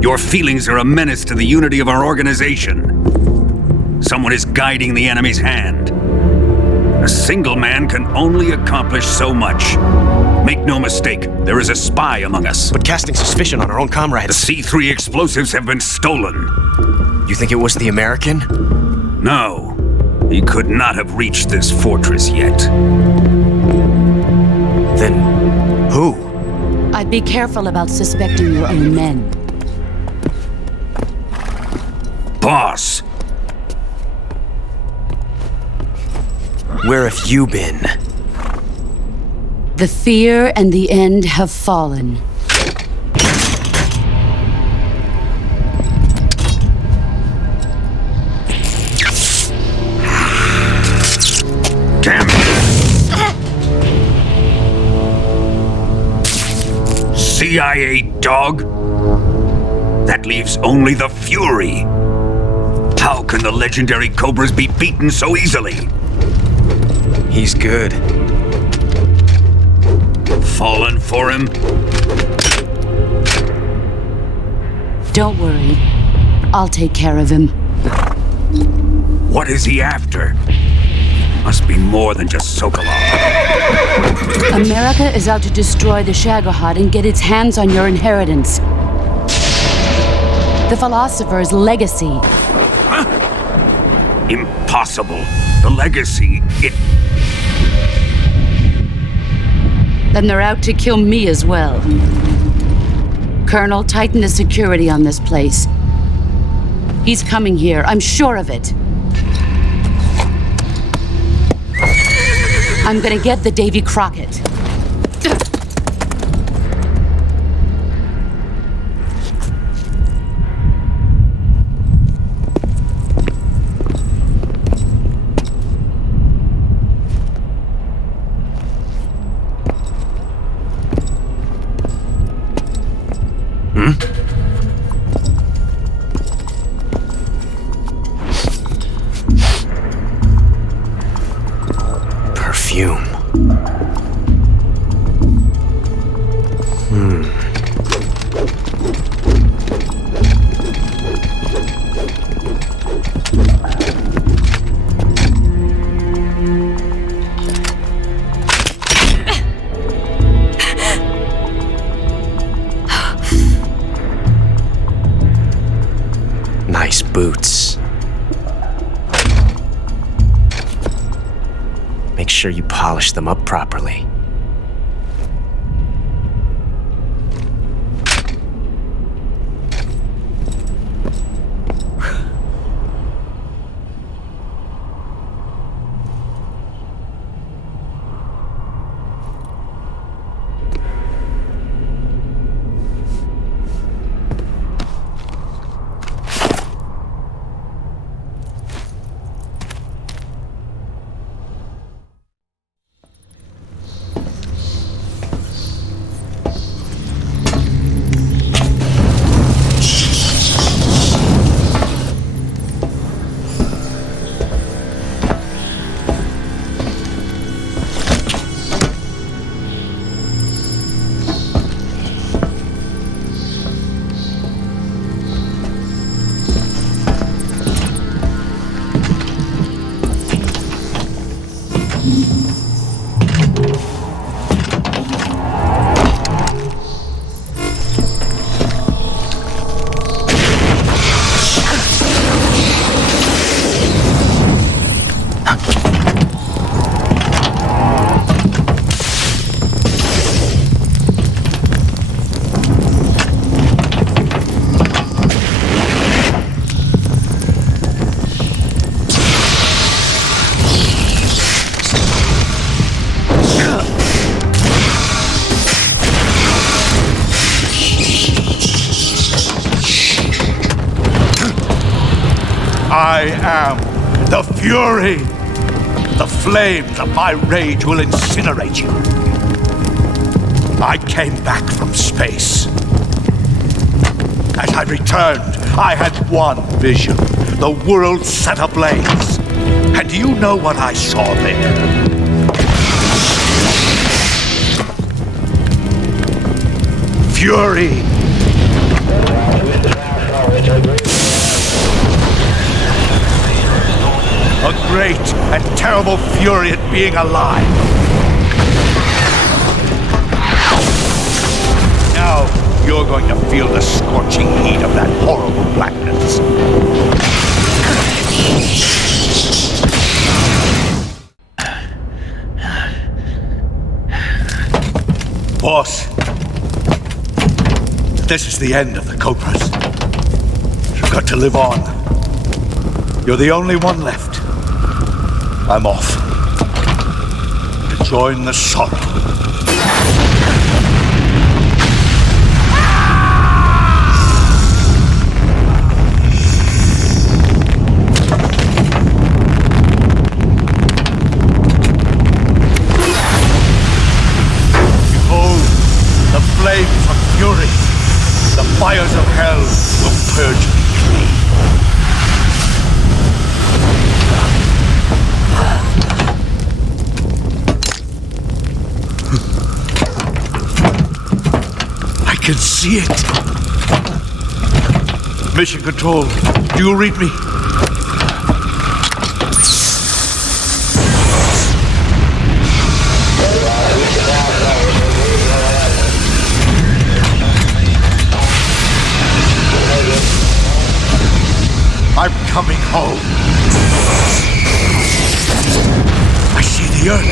Your feelings are a menace to the unity of our organization. Someone is guiding the enemy's hand. A single man can only accomplish so much. Make no mistake, there is a spy among us. But casting suspicion on our own comrades... The C3 explosives have been stolen. You think it was the American? No. He could not have reached this fortress yet. Then who? I'd be careful about suspecting your own men. Boss! Where have you been? The fear and the end have fallen. Damn it! CIA dog? That leaves only the Fury. How can the legendary Cobras be beaten so easily? He's good. Fallen for him? Don't worry. I'll take care of him. What is he after? Must be more than just Sokolov. America is out to destroy the Shagohod and get its hands on your inheritance. The philosopher's legacy. Huh? Impossible. The legacy, Then they're out to kill me as well. Colonel, tighten the security on this place. He's coming here, I'm sure of it. I'm gonna get the Davy Crockett. Perfume. Nice boots. Make sure you polish them up properly. I am the Fury. The flames of my rage will incinerate you. I came back from space. As I returned, I had one vision. The world set ablaze. And do you know what I saw there? Fury. A great and terrible fury at being alive. Now you're going to feel the scorching heat of that horrible blackness. Boss, this is the end of the Cobras. You've got to live on. You're the only one left. I'm off. To join the sorrow. Behold, the flames of fury. The fires of hell will purge me clean. I can see it. Mission Control, do you read me? I'm coming home. I see the Earth.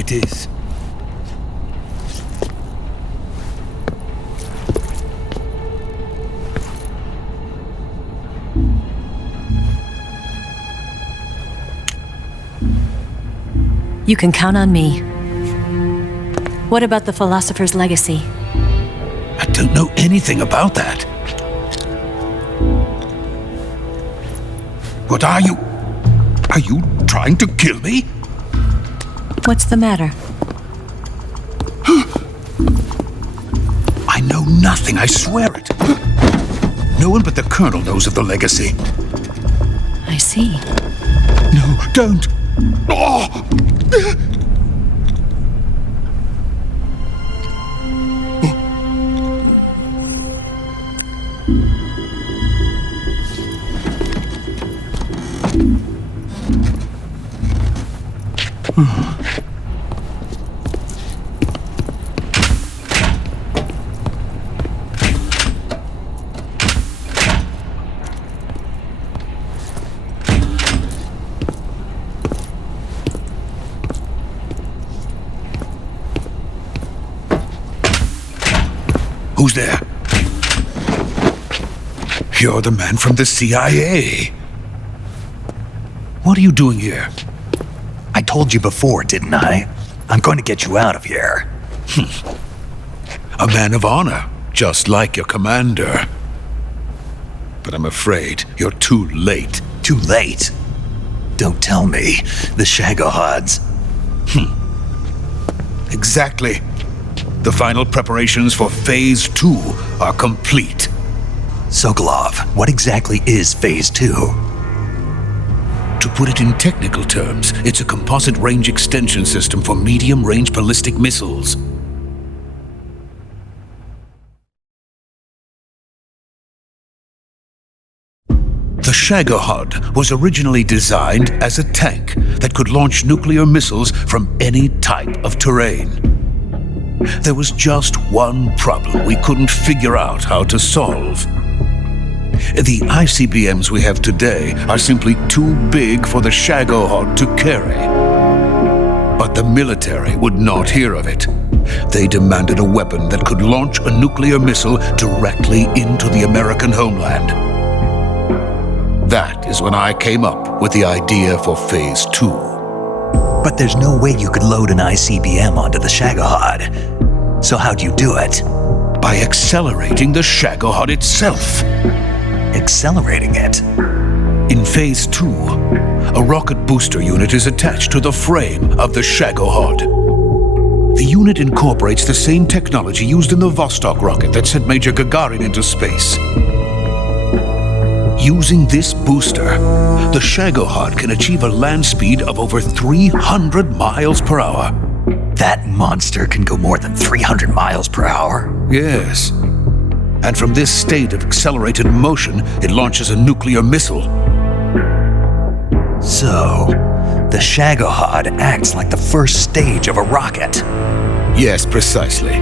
it is. You can count on me. What about the philosopher's legacy? I don't know anything about that. What are you? Are you trying to kill me? What's the matter? I know nothing, I swear it. No one but the Colonel knows of the legacy. I see. No, don't. Oh! Who's there? You're the man from the CIA. What are you doing here? I told you before, didn't I? I'm going to get you out of here. A man of honor, just like your commander. But I'm afraid you're too late. Too late? Don't tell me. The Shagohods. Exactly. The final preparations for Phase 2 are complete. Sokolov, what exactly is Phase 2? To put it in technical terms, it's a composite range extension system for medium-range ballistic missiles. The Shagohod was originally designed as a tank that could launch nuclear missiles from any type of terrain. There was just one problem we couldn't figure out how to solve. The ICBMs we have today are simply too big for the Shagohod to carry. But the military would not hear of it. They demanded a weapon that could launch a nuclear missile directly into the American homeland. That is when I came up with the idea for Phase 2. But there's no way you could load an ICBM onto the Shagohod. So how'd you do it? By accelerating the Shagohod itself. Accelerating it? In Phase 2, a rocket booster unit is attached to the frame of the Shagohod. The unit incorporates the same technology used in the Vostok rocket that sent Major Gagarin into space. Using this booster, the Shagohod can achieve a land speed of over 300 miles per hour. That monster can go more than 300 miles per hour? Yes. And from this state of accelerated motion, it launches a nuclear missile. So, the Shagohod acts like the first stage of a rocket. Yes, precisely.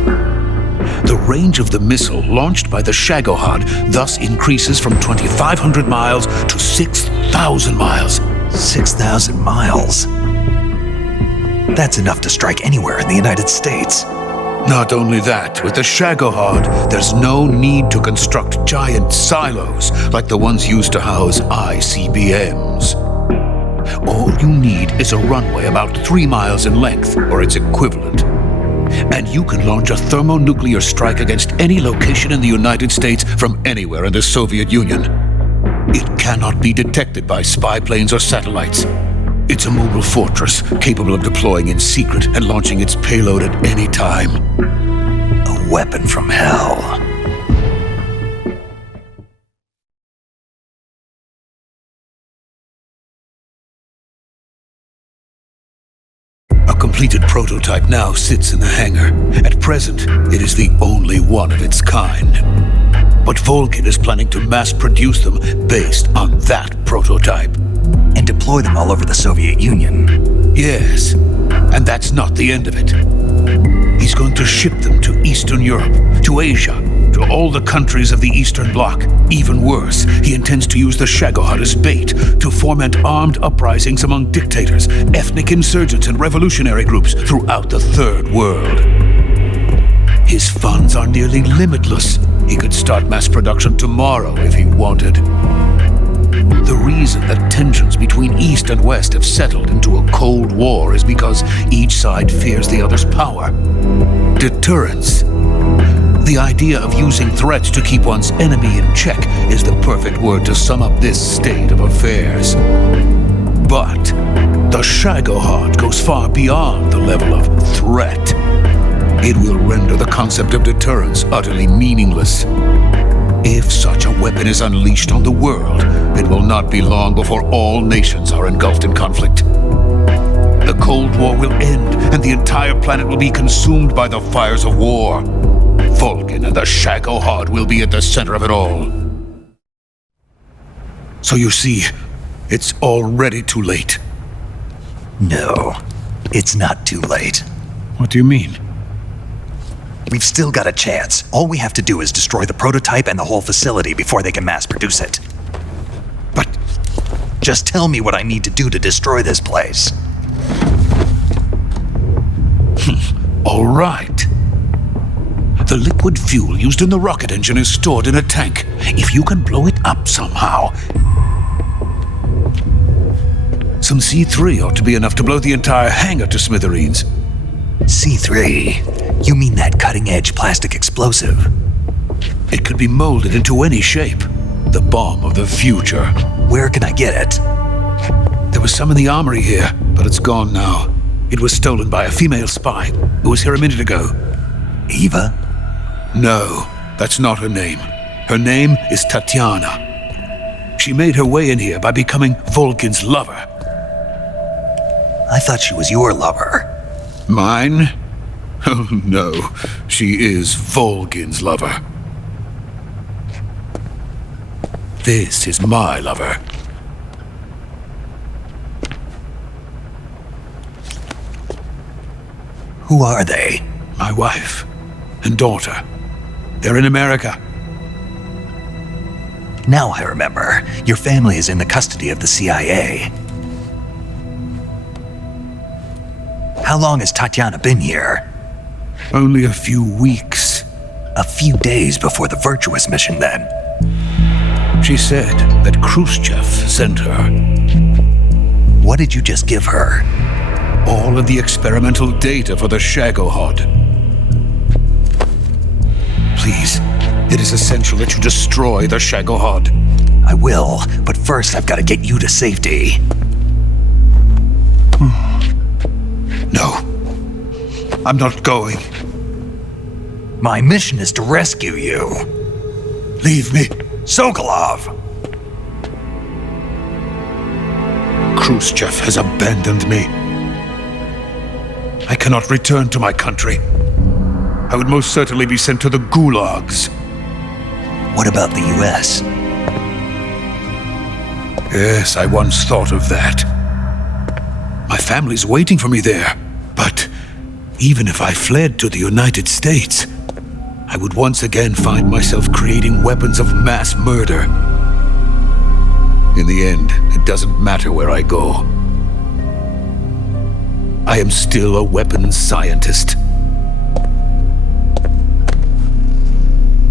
The range of the missile launched by the Shagohod thus increases from 2,500 miles to 6,000 miles. 6,000 miles? That's enough to strike anywhere in the United States. Not only that, with the Shagohod, there's no need to construct giant silos like the ones used to house ICBMs. All you need is a runway about 3 miles in length, or its equivalent. And you can launch a thermonuclear strike against any location in the United States from anywhere in the Soviet Union. It cannot be detected by spy planes or satellites. It's a mobile fortress capable of deploying in secret and launching its payload at any time. A weapon from hell. A completed prototype now sits in the hangar. At present, it is the only one of its kind. But Volgin is planning to mass produce them based on that prototype. And deploy them all over the Soviet Union. Yes, and that's not the end of it. He's going to ship them to Eastern Europe, to Asia, to to all the countries of the Eastern Bloc. Even worse, he intends to use the Shagohod as bait to foment armed uprisings among dictators, ethnic insurgents, and revolutionary groups throughout the Third World. His funds are nearly limitless. He could start mass production tomorrow if he wanted. The reason that tensions between East and West have settled into a Cold War is because each side fears the other's power. Deterrence. The idea of using threats to keep one's enemy in check is the perfect word to sum up this state of affairs. But the Shagohod goes far beyond the level of threat. It will render the concept of deterrence utterly meaningless. If such a weapon is unleashed on the world, it will not be long before all nations are engulfed in conflict. The Cold War will end, and the entire planet will be consumed by the fires of war. Volgin and the Shagohod will be at the center of it all. So you see, it's already too late. No, it's not too late. What do you mean? We've still got a chance. All we have to do is destroy the prototype and the whole facility before they can mass produce it. But just tell me what I need to do to destroy this place. All right. The liquid fuel used in the rocket engine is stored in a tank. If you can blow it up somehow, some C3 ought to be enough to blow the entire hangar to smithereens. C3? You mean that cutting-edge plastic explosive? It could be molded into any shape. The bomb of the future. Where can I get it? There was some in the armory here, but it's gone now. It was stolen by a female spy who was here a minute ago. Eva? No, that's not her name. Her name is Tatiana. She made her way in here by becoming Volgin's lover. I thought she was your lover. Mine? Oh no, she is Volgin's lover. This is my lover. Who are they? My wife and daughter. They're in America. Now I remember. Your family is in the custody of the CIA. How long has Tatiana been here? Only a few weeks. A few days before the Virtuous Mission, then. She said that Khrushchev sent her. What did you just give her? All of the experimental data for the Shagohod. Please, it is essential that you destroy the Shagohod. I will, but first I've got to get you to safety. No, I'm not going. My mission is to rescue you. Leave me. Sokolov! Khrushchev has abandoned me. I cannot return to my country. I would most certainly be sent to the gulags. What about the US? Yes, I once thought of that. My family's waiting for me there. But even if I fled to the United States, I would once again find myself creating weapons of mass murder. In the end, it doesn't matter where I go. I am still a weapons scientist.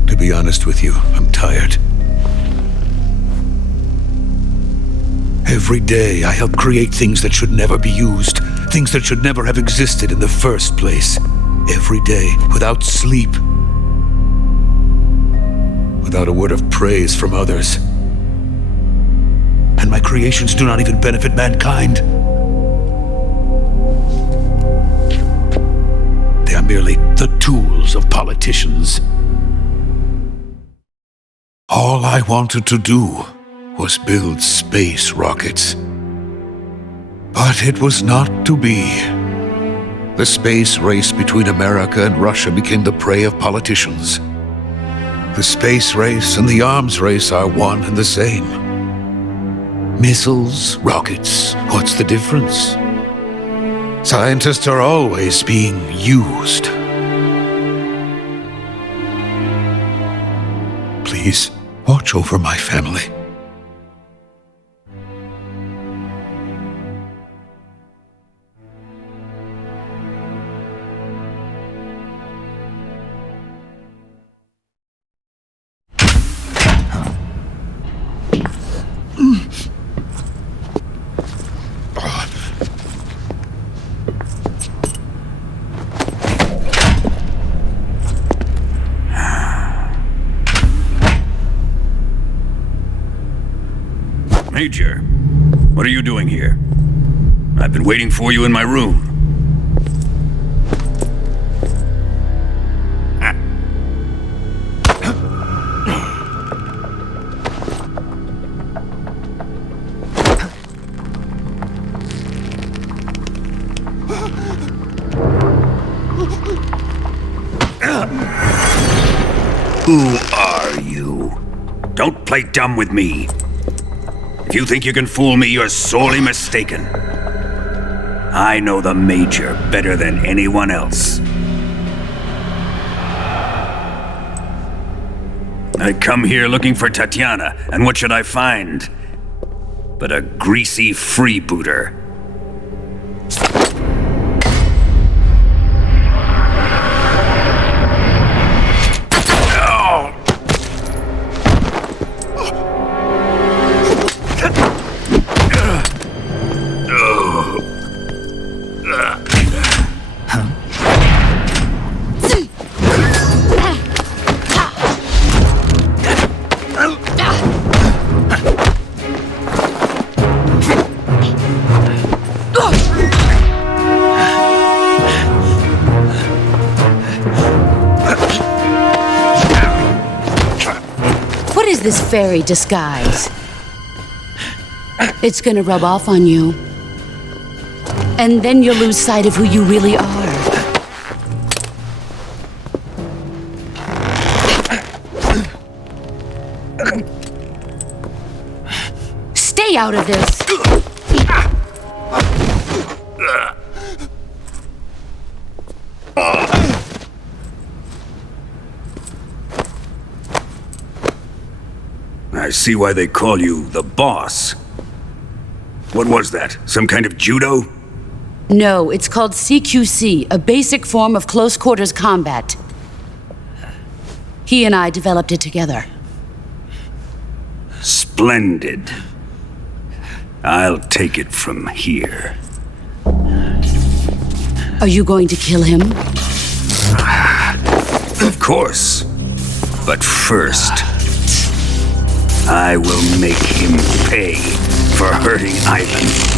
To be honest with you, I'm tired. Every day I help create things that should never be used, things that should never have existed in the first place. Every day, without sleep. Without a word of praise from others. And my creations do not even benefit mankind. They are merely the tools of politicians. All I wanted to do was build space rockets. But it was not to be. The space race between America and Russia became the prey of politicians. The space race and the arms race are one and the same. Missiles, rockets, what's the difference? Scientists are always being used. Please, watch over my family. Major, what are you doing here? I've been waiting for you in my room. Who are you? Don't play dumb with me. If you think you can fool me, you're sorely mistaken. I know the Major better than anyone else. I come here looking for Tatiana, and what should I find? But a greasy freebooter. This fairy disguise. It's gonna rub off on you. And then you'll lose sight of who you really are. Stay out of this! I see why they call you the boss. What was that? Some kind of judo? No, it's called CQC, a basic form of close quarters combat. He and I developed it together. Splendid. I'll take it from here. Are you going to kill him? Of course. But first, I will make him pay for hurting Ivan.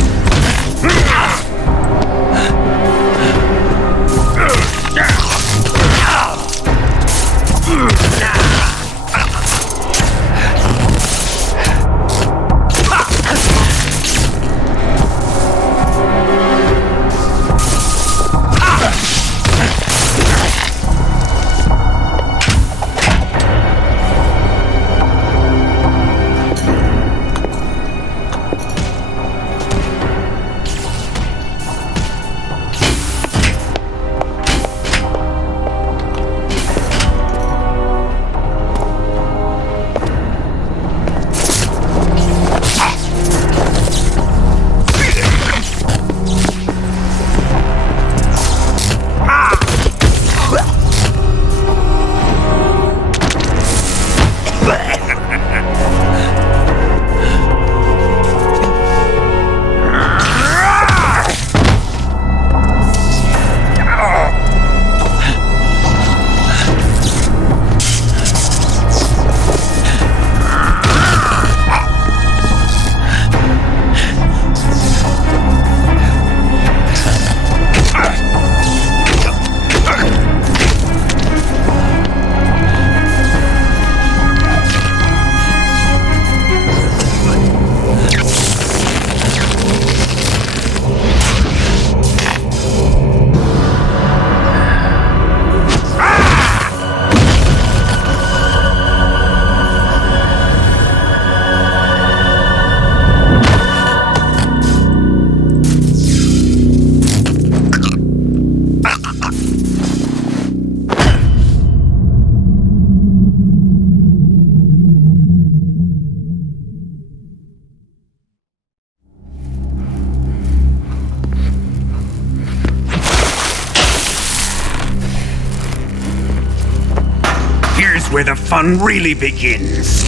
Here's where the fun really begins.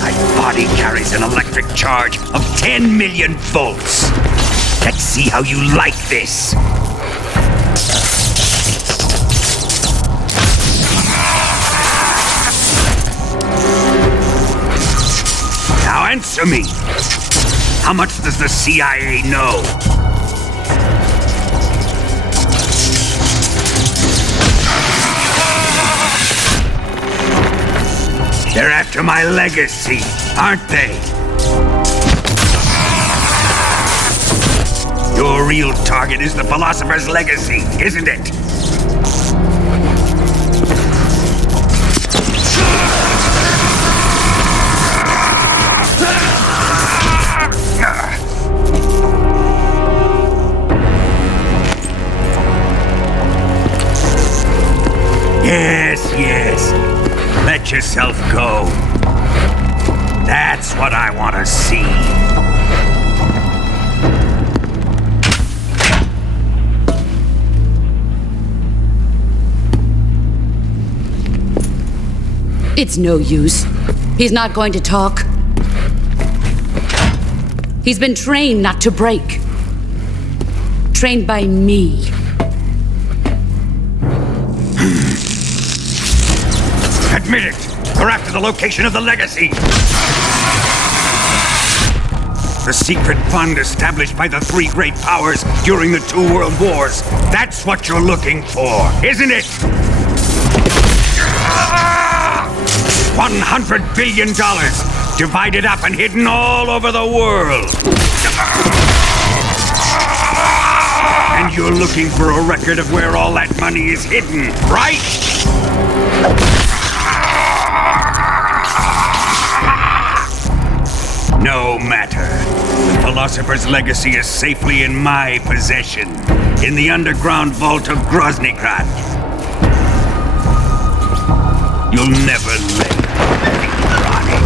My body carries an electric charge of 10 million volts. Let's see how you like this. Now answer me. How much does the CIA know? They're after my legacy, aren't they? Your real target is the philosopher's legacy, isn't it? Yes. Let yourself go. That's what I want to see. It's no use. He's not going to talk. He's been trained not to break. Trained by me. Admit it! They're after the location of the legacy! The secret fund established by the three great powers during the 2 world wars. That's what you're looking for, isn't it? $100 billion, divided up and hidden all over the world. And you're looking for a record of where all that money is hidden, right? No matter. The Philosopher's legacy is safely in my possession, in the underground vault of Groznygrad. You'll never let me rot it.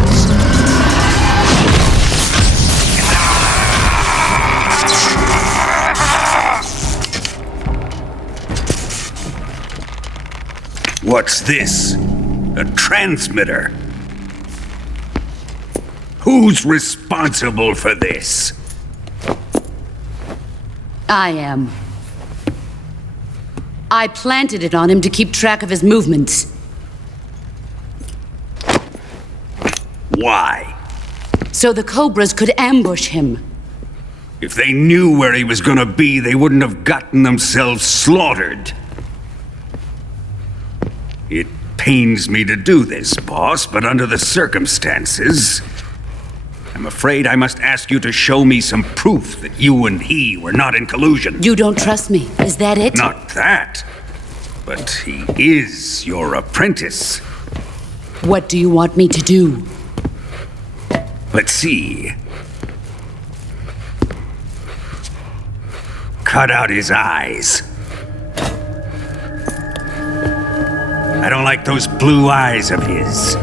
What's this? A transmitter? Who's responsible for this? I am. I planted it on him to keep track of his movements. Why? So the Cobras could ambush him. If they knew where he was gonna be, they wouldn't have gotten themselves slaughtered. It pains me to do this, boss, but under the circumstances, I'm afraid I must ask you to show me some proof that you and he were not in collusion. You don't trust me, is that it? Not that, but he is your apprentice. What do you want me to do? Let's see. Cut out his eyes. I don't like those blue eyes of his.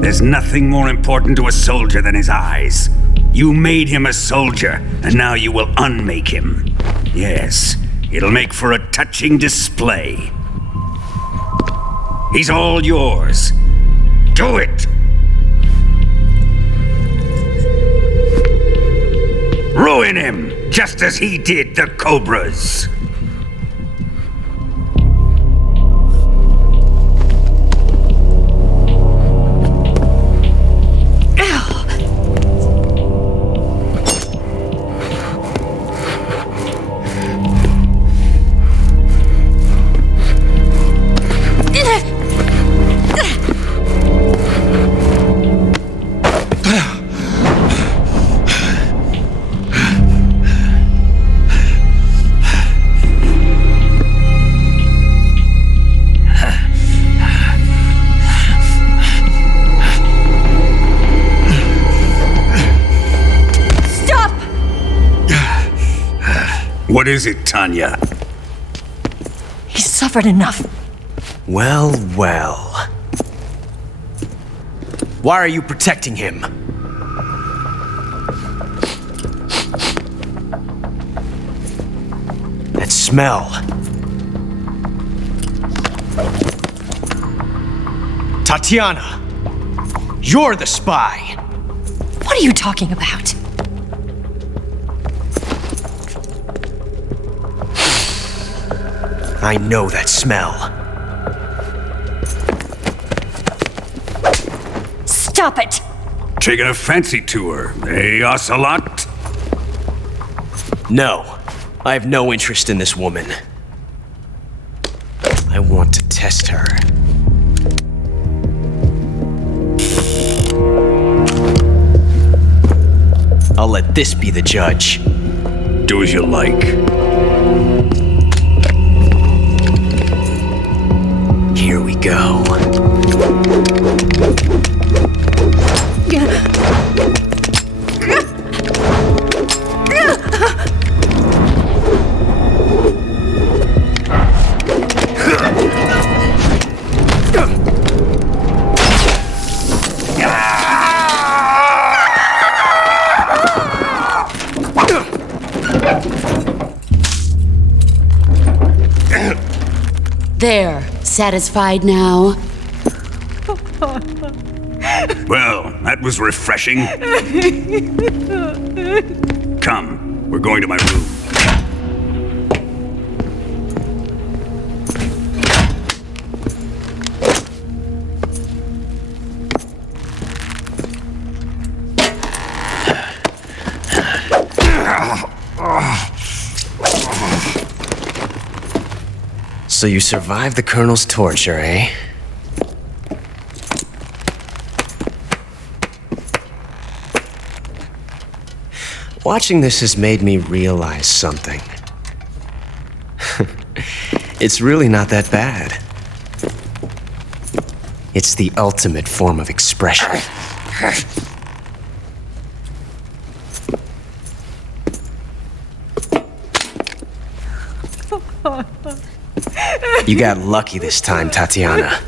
There's nothing more important to a soldier than his eyes. You made him a soldier, and now you will unmake him. Yes, it'll make for a touching display. He's all yours. Do it! Ruin him, just as he did the Cobras. What is it, Tanya? He's suffered enough. Well. Why are you protecting him? That smell. Tatiana! You're the spy! What are you talking about? I know that smell. Stop it! Taking a fancy to her, eh, Ocelot? No, I have no interest in this woman. I want to test her. I'll let this be the judge. Do as you like. Here we go. There, satisfied now? Well, that was refreshing. Come, we're going to my room. So you survived the Colonel's torture, eh? Watching this has made me realize something. It's really not that bad. It's the ultimate form of expression. You got lucky this time, Tatiana.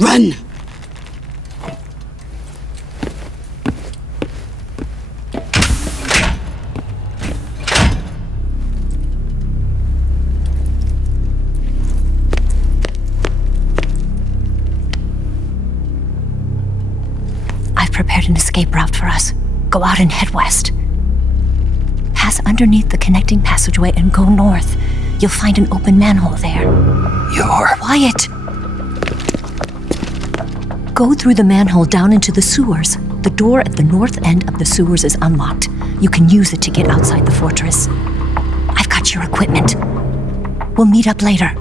Run! I've prepared an escape route for us. Go out and head west. Pass underneath the connecting passageway and go north. You'll find an open manhole there. You're... Quiet! Go through the manhole down into the sewers. The door at the north end of the sewers is unlocked. You can use it to get outside the fortress. I've got your equipment. We'll meet up later.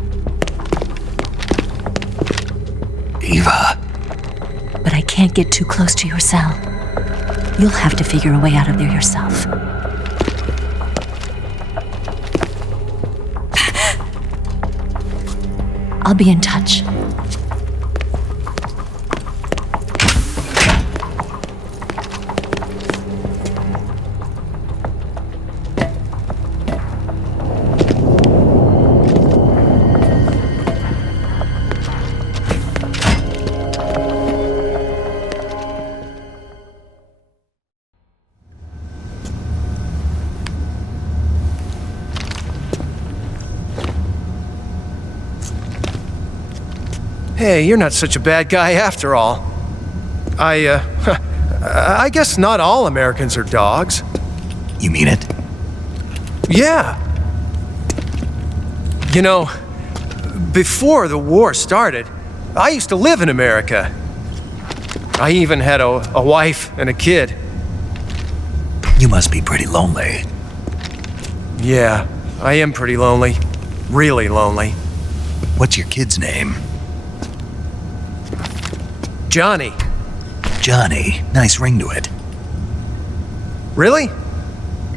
Eva. But I can't get too close to your cell. You'll have to figure a way out of there yourself. I'll be in touch. Hey, you're not such a bad guy after all. I guess not all Americans are dogs. You mean it? Yeah. You know, before the war started, I used to live in America. I even had a wife and a kid. You must be pretty lonely. Yeah, I am pretty lonely. Really lonely. What's your kid's name? Johnny. Johnny. Nice ring to it. Really?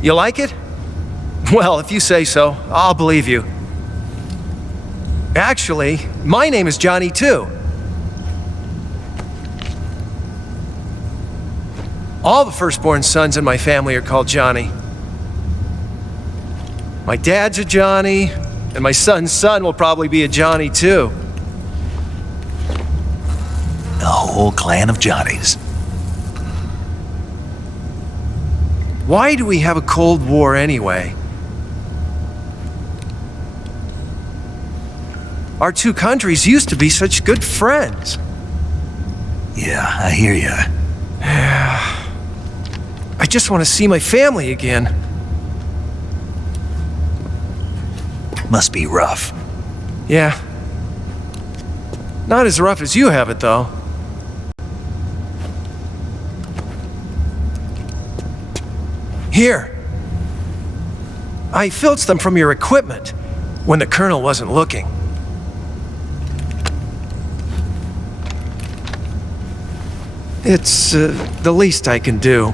You like it? Well, if you say so, I'll believe you. Actually, my name is Johnny too. All the firstborn sons in my family are called Johnny. My dad's a Johnny, and my son's son will probably be a Johnny too. A whole clan of Johnnies. Why do we have a Cold War anyway? Our two countries used to be such good friends. Yeah, I hear ya. I just want to see my family again. Must be rough. Yeah. Not as rough as you have it, though. Here. I filched them from your equipment when the Colonel wasn't looking. It's the least I can do.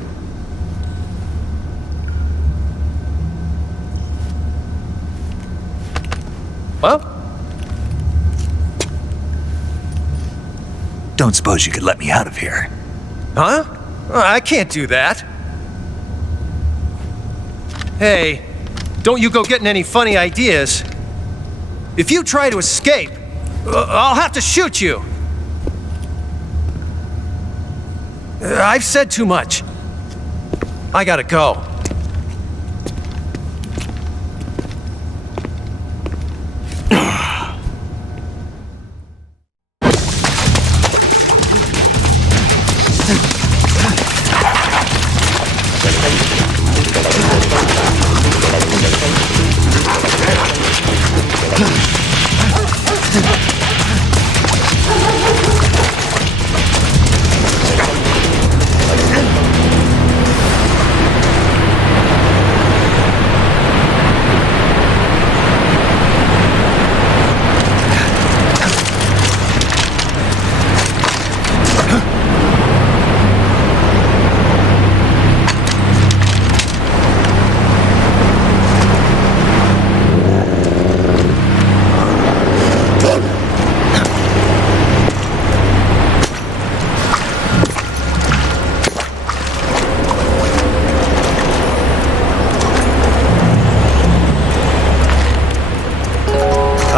Well? Don't suppose you could let me out of here? Huh? I can't do that. Hey, don't you go getting any funny ideas. If you try to escape, I'll have to shoot you. I've said too much. I gotta go.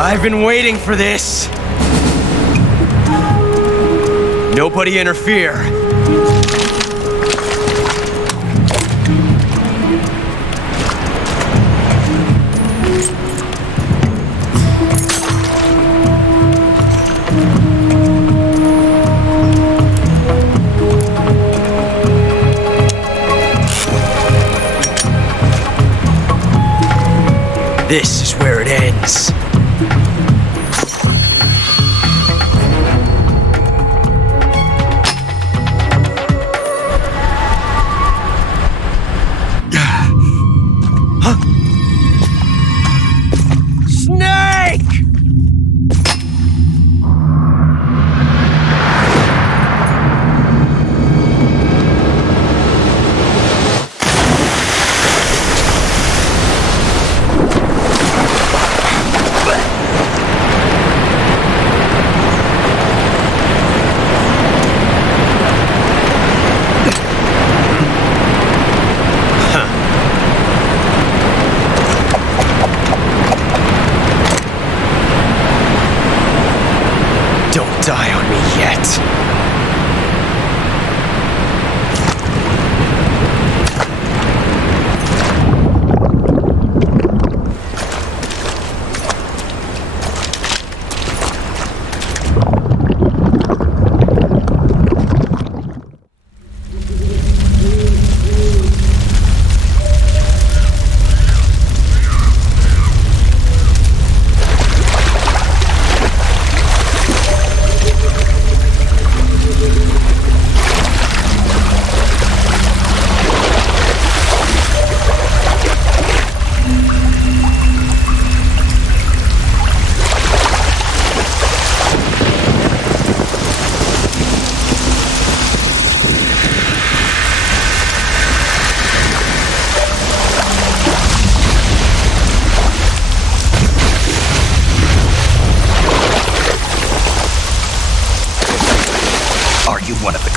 I've been waiting for this. Nobody interfere. This is where it ends.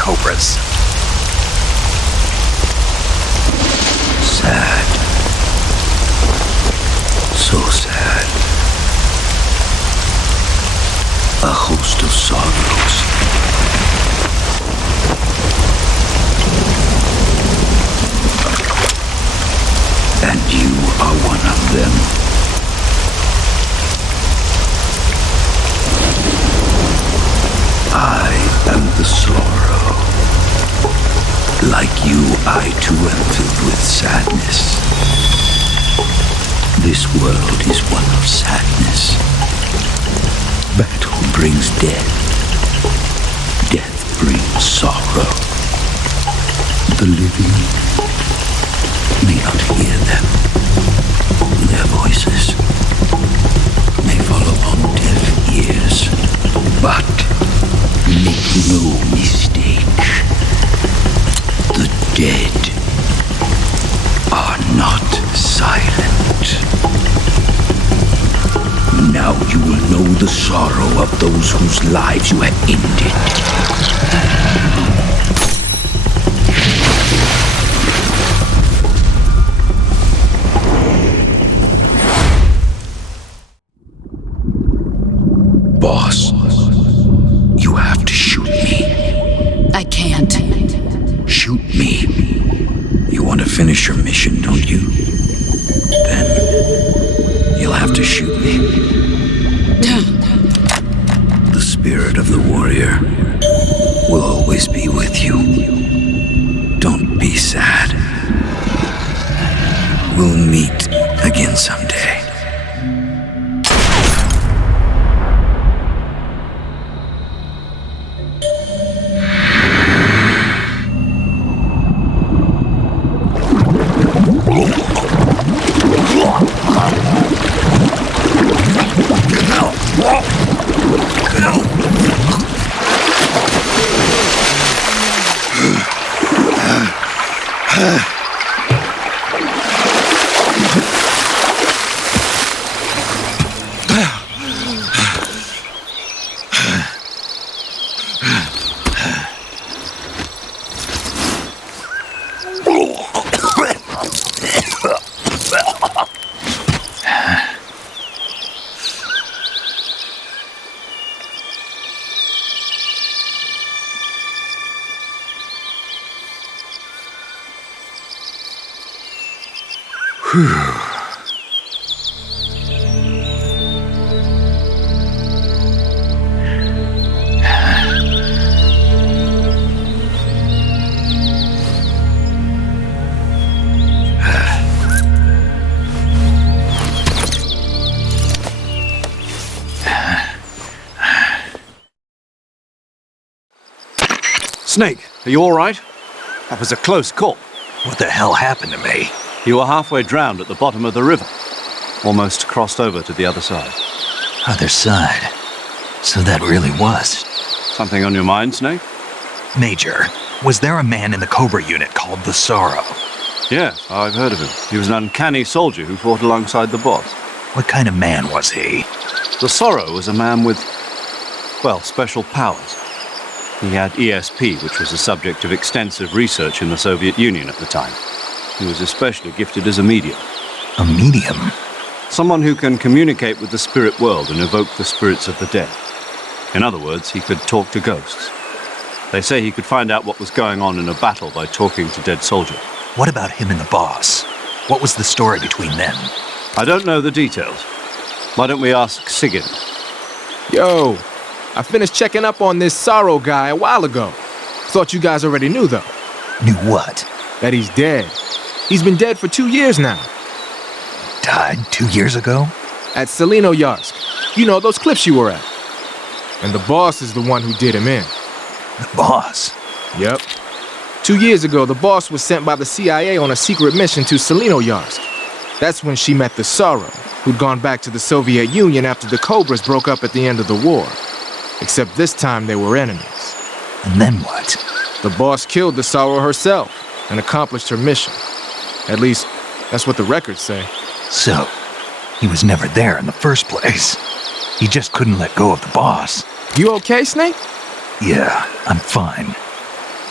cobras. Sad. So sad. A host of sorrows. And you are one of them. I am the sorrow. Like you, I too am filled with sadness. This world is one of sadness. Battle brings death. Death brings sorrow. The living may not hear them. Their voices may fall upon deaf ears. But make no mistake, the dead are not silent. Now you will know the sorrow of those whose lives you have ended. Boss, you have to shoot me. I can't. Shoot me. You want to finish your mission, don't you? Then you'll have to shoot me. The spirit of the warrior will always be with you. Don't be sad. We'll meet again someday. Snake, are you all right? That was a close call. What the hell happened to me? You were halfway drowned at the bottom of the river. Almost crossed over to the other side. Other side? So that really was. Something on your mind, Snake? Major, was there a man in the Cobra unit called the Sorrow? Yes, I've heard of him. He was an uncanny soldier who fought alongside the boss. What kind of man was he? The Sorrow was a man with, well, special powers. He had ESP, which was the subject of extensive research in the Soviet Union at the time. He was especially gifted as a medium. A medium? Someone who can communicate with the spirit world and evoke the spirits of the dead. In other words, he could talk to ghosts. They say he could find out what was going on in a battle by talking to dead soldiers. What about him and the boss? What was the story between them? I don't know the details. Why don't we ask Sigyn? Yo, I finished checking up on this Sorrow guy a while ago. Thought you guys already knew, though. Knew what? That he's dead. He's been dead for 2 years now. Died 2 years ago? At Selino-Yarsk. You know, those cliffs you were at. And the boss is the one who did him in. The boss? Yep. 2 years ago, the boss was sent by the CIA on a secret mission to Selino-Yarsk. That's when she met the Sorrow, who'd gone back to the Soviet Union after the Cobras broke up at the end of the war. Except this time they were enemies. And then what? The boss killed the Sorrow herself and accomplished her mission. At least, that's what the records say. So, he was never there in the first place. He just couldn't let go of the boss. You okay, Snake? Yeah, I'm fine.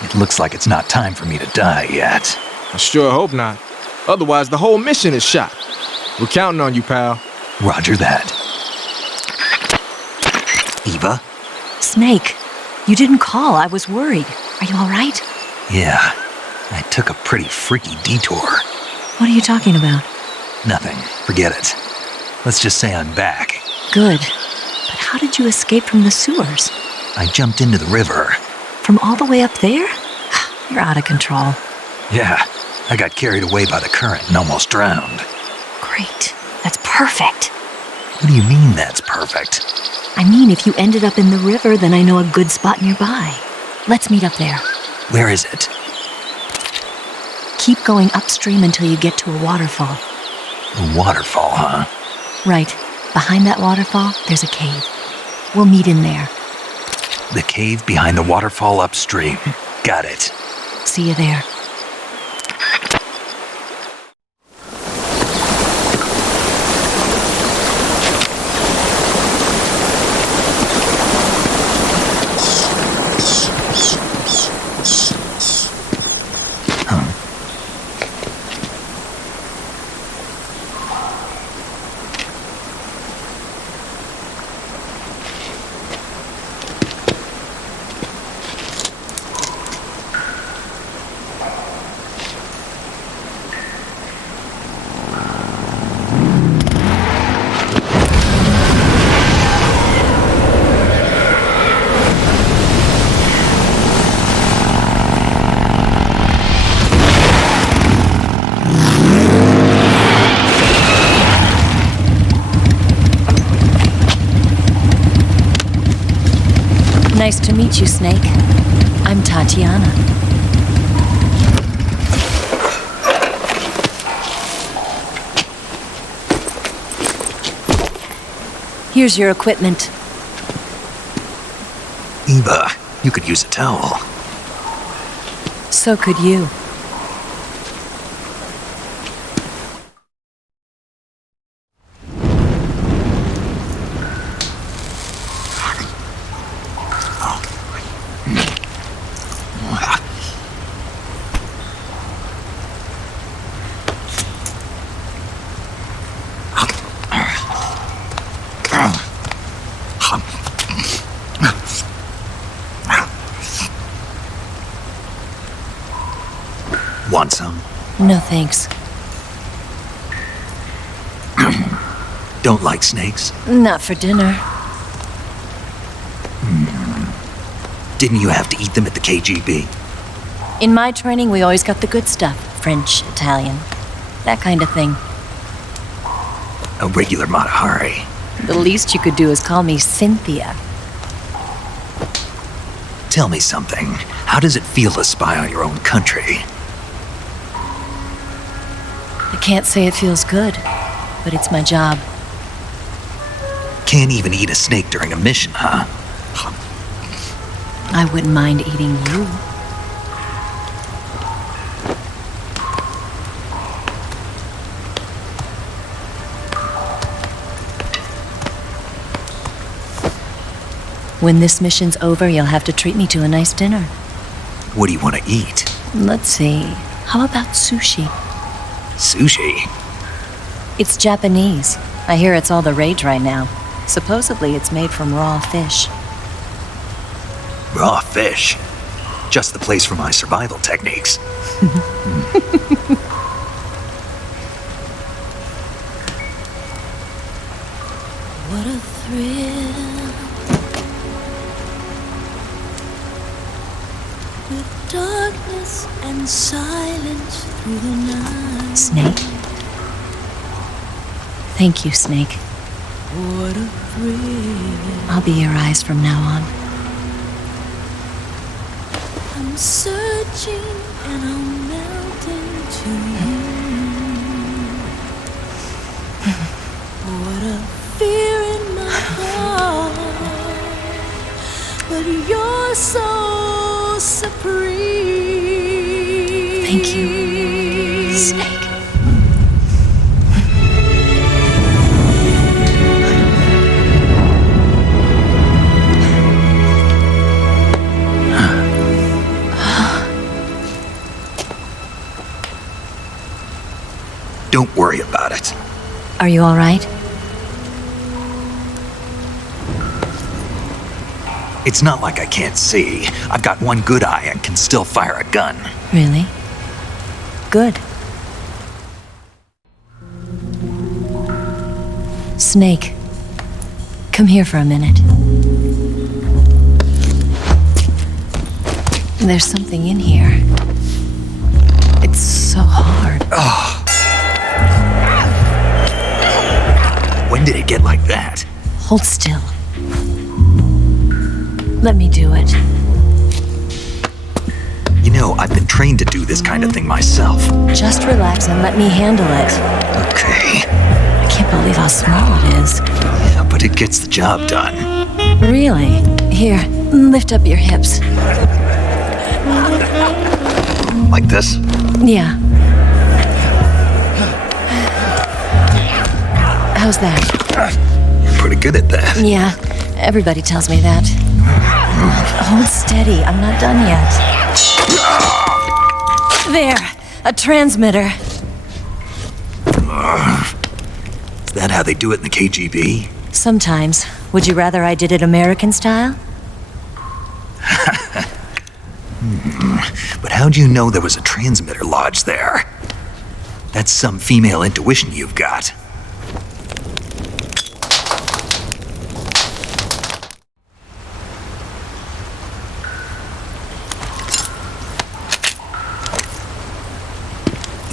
It looks like it's not time for me to die yet. I sure hope not. Otherwise, the whole mission is shot. We're counting on you, pal. Roger that. Eva? Snake, you didn't call. I was worried. Are you all right? Yeah, I took a pretty freaky detour. What are you talking about? Nothing. Forget it. Let's just say I'm back. Good. But how did you escape from the sewers? I jumped into the river. From all the way up there? You're out of control. Yeah, I got carried away by the current and almost drowned. Great. That's perfect. What do you mean that's perfect? I mean, if you ended up in the river, then I know a good spot nearby. Let's meet up there. Where is it? Keep going upstream until you get to a waterfall. A waterfall, huh? Right. Behind that waterfall, there's a cave. We'll meet in there. The cave behind the waterfall upstream. Got it. See you there. Nice to meet you, Snake. I'm Tatiana. Here's your equipment. Eva, you could use a towel. So could you. Want some? No thanks. Don't like snakes? Not for dinner. Didn't you have to eat them at the KGB? In my training, we always got the good stuff. French, Italian, that kind of thing. A regular Matahari. The least you could do is call me Cynthia. Tell me something. How does it feel to spy on your own country? I can't say it feels good, but it's my job. Can't even eat a snake during a mission, huh? I wouldn't mind eating you. When this mission's over, you'll have to treat me to a nice dinner. What do you want to eat? Let's see. How about sushi? Sushi? It's Japanese. I hear it's all the rage right now. Supposedly, it's made from raw fish. Raw fish? Just the place for my survival techniques. What a thrill. With darkness and silence through the night. Snake? Thank you, Snake. What a thrill. I'll be your eyes from now on. I'm searching and I'm melting to you. What a fear in my heart. But you're so supreme. Thank you, Snake. Don't worry about it. Are you all right? It's not like I can't see. I've got one good eye and can still fire a gun. Really? Good. Snake, come here for a minute. There's something in here. It's so hard. Oh. When did it get like that? Hold still. Let me do it. You know, I've been trained to do this kind of thing myself. Just relax and let me handle it. Okay. I can't believe how small it is. Yeah, but it gets the job done. Really? Here, lift up your hips. Like this? Yeah. How's that? You're pretty good at that. Yeah, everybody tells me that. Hold steady, I'm not done yet. There, a transmitter. Is that how they do it in the KGB? Sometimes. Would you rather I did it American style? But how'd you know there was a transmitter lodged there? That's some female intuition you've got.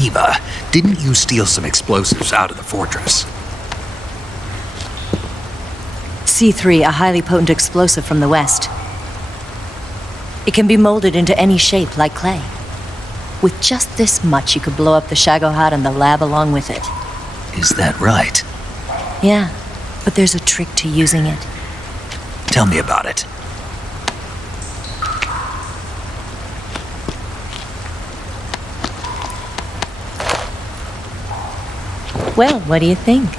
Eva, didn't you steal some explosives out of the fortress? C3, a highly potent explosive from the west. It can be molded into any shape, like clay. With just this much, you could blow up the Shagohod and the lab along with it. Is that right? Yeah, but there's a trick to using it. Tell me about it. Well, what do you think?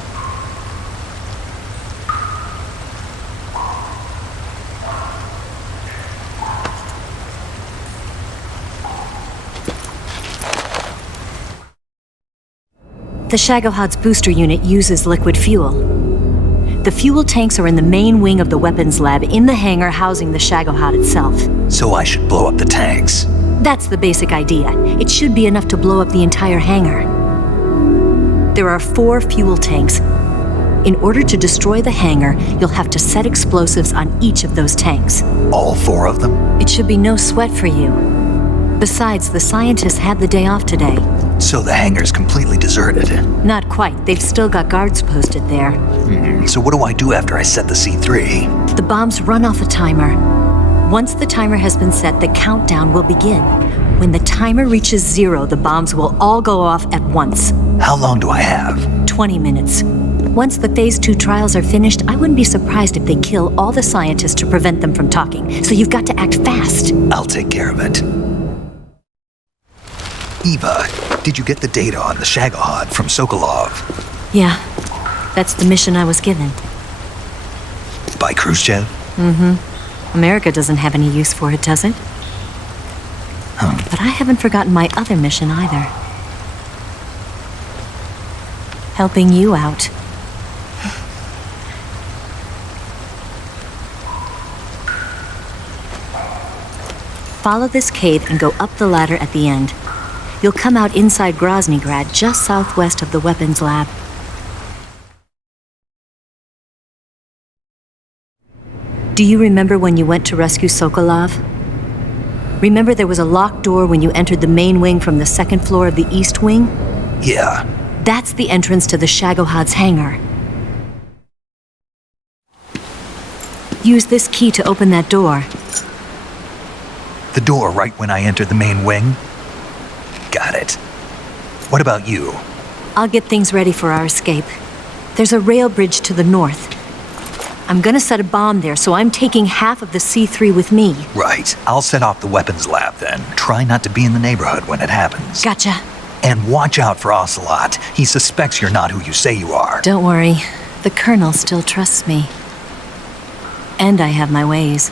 The Shagohod's booster unit uses liquid fuel. The fuel tanks are in the main wing of the weapons lab in the hangar housing the Shagohod itself. So I should blow up the tanks. That's the basic idea. It should be enough to blow up the entire hangar. There are 4 fuel tanks. In order to destroy the hangar, you'll have to set explosives on each of those tanks. All 4 of them? It should be no sweat for you. Besides, the scientists had the day off today. So the hangar's completely deserted? Not quite. They've still got guards posted there. So what do I do after I set the C3? The bombs run off a timer. Once the timer has been set, the countdown will begin. When the timer reaches 0, the bombs will all go off at once. How long do I have? 20 minutes. Once the Phase 2 trials are finished, I wouldn't be surprised if they kill all the scientists to prevent them from talking. So you've got to act fast. I'll take care of it. Eva, did you get the data on the Shagohod from Sokolov? Yeah, that's the mission I was given. By Khrushchev? Mm-hmm. America doesn't have any use for it, does it? But I haven't forgotten my other mission either. Helping you out. Follow this cave and go up the ladder at the end. You'll come out inside Groznygrad, just southwest of the weapons lab. Do you remember when you went to rescue Sokolov? Remember there was a locked door when you entered the main wing from the 2nd floor of the east wing? Yeah. That's the entrance to the Shagohod's hangar. Use this key to open that door. The door right when I entered the main wing? Got it. What about you? I'll get things ready for our escape. There's a rail bridge to the north. I'm gonna set a bomb there, so I'm taking half of the C3 with me. Right. I'll set off the weapons lab then. Try not to be in the neighborhood when it happens. Gotcha. And watch out for Ocelot. He suspects you're not who you say you are. Don't worry. The Colonel still trusts me. And I have my ways.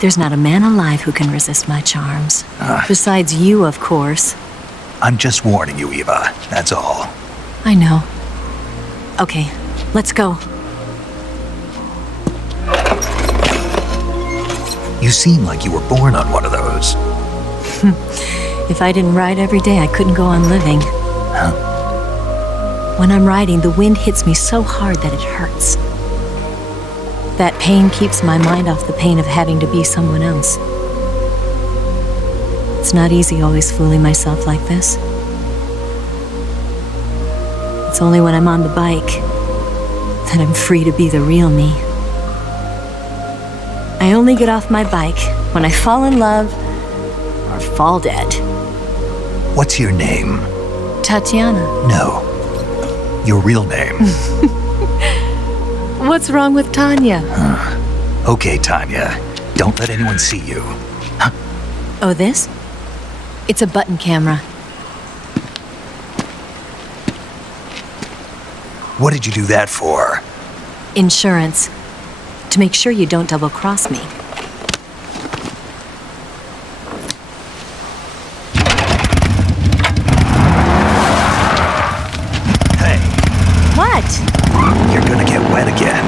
There's not a man alive who can resist my charms. Besides you, of course. I'm just warning you, Eva. That's all. I know. Okay, let's go. You seem like you were born on one of those. If I didn't ride every day, I couldn't go on living. Huh? When I'm riding, the wind hits me so hard that it hurts. That pain keeps my mind off the pain of having to be someone else. It's not easy always fooling myself like this. It's only when I'm on the bike that I'm free to be the real me. I only get off my bike when I fall in love or fall dead. What's your name? Tatiana. No. Your real name. What's wrong with Tanya? Okay, Tanya. Don't let anyone see you. Oh, this? It's a button camera. What did you do that for? Insurance. To make sure you don't double-cross me. Hey. What? You're gonna get wet again.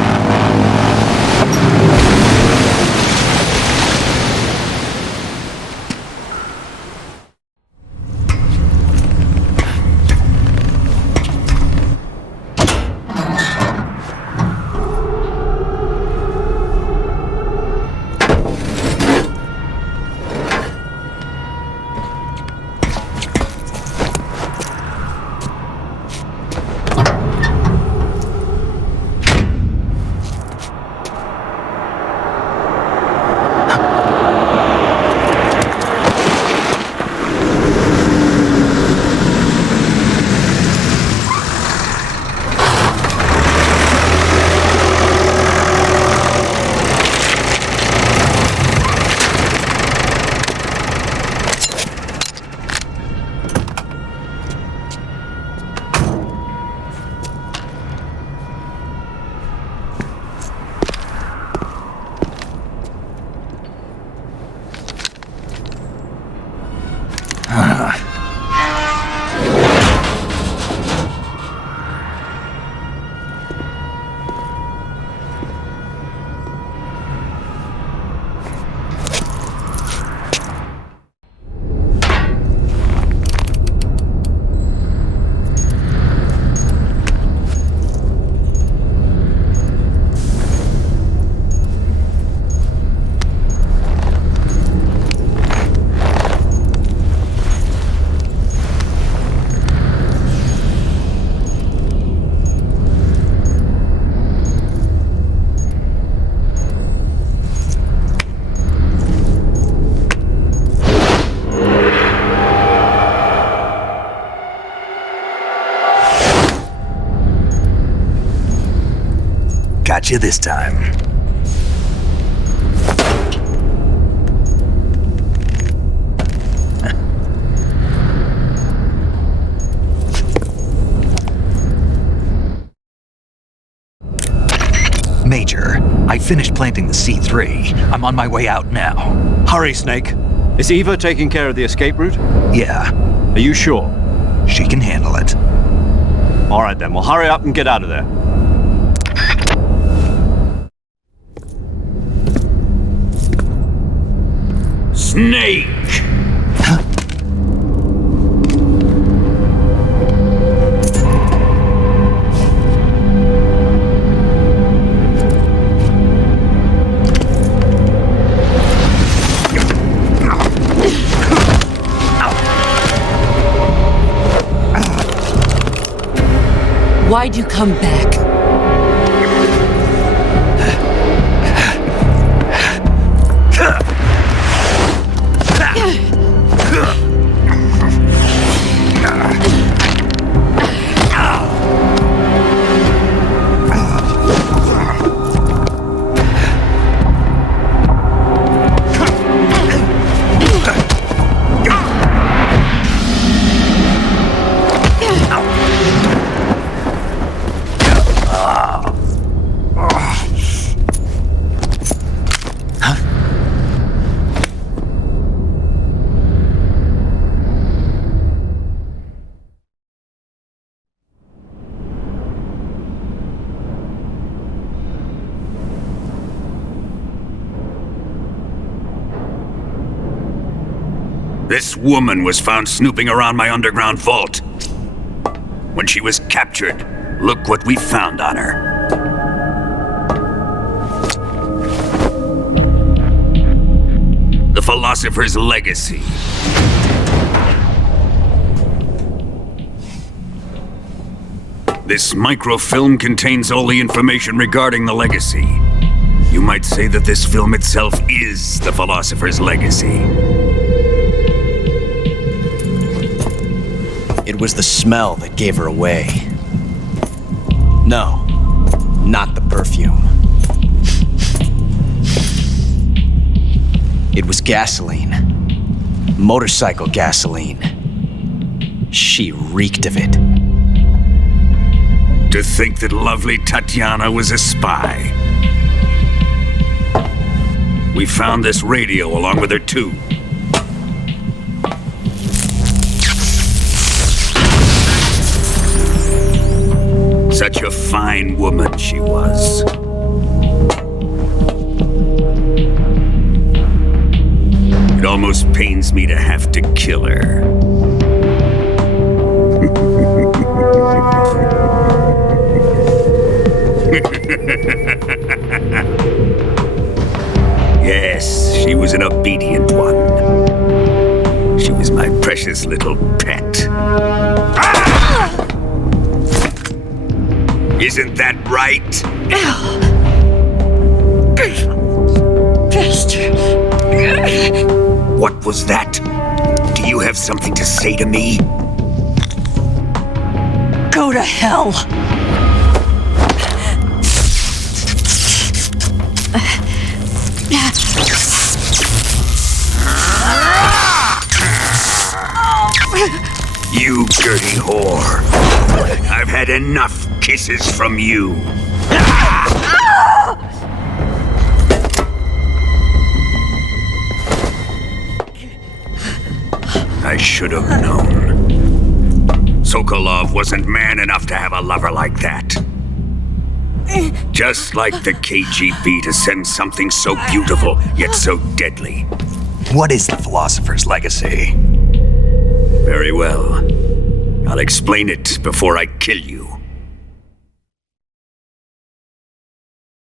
Got you this time. Major, I finished planting the C3. I'm on my way out now. Hurry, Snake. Is Eva taking care of the escape route? Yeah. Are you sure? She can handle it. All right then, well hurry up and get out of there. Snake! Why'd you come back? This woman was found snooping around my underground vault. When she was captured, look what we found on her. The Philosopher's Legacy. This microfilm contains all the information regarding the legacy. You might say that this film itself is the Philosopher's Legacy. It was the smell that gave her away. No, not the perfume. It was gasoline. Motorcycle gasoline. She reeked of it. To think that lovely Tatiana was a spy. We found this radio along with her too. Such a fine woman she was. It almost pains me to have to kill her. Yes, she was an obedient one. She was my precious little pet. Ah! Isn't that right? Bastard. What was that? Do you have something to say to me? Go to hell. You dirty whore. I've had enough kisses from you. I should have known. Sokolov wasn't man enough to have a lover like that. Just like the KGB to send something so beautiful, yet so deadly. What is the Philosopher's Legacy? Very well. I'll explain it before I kill you.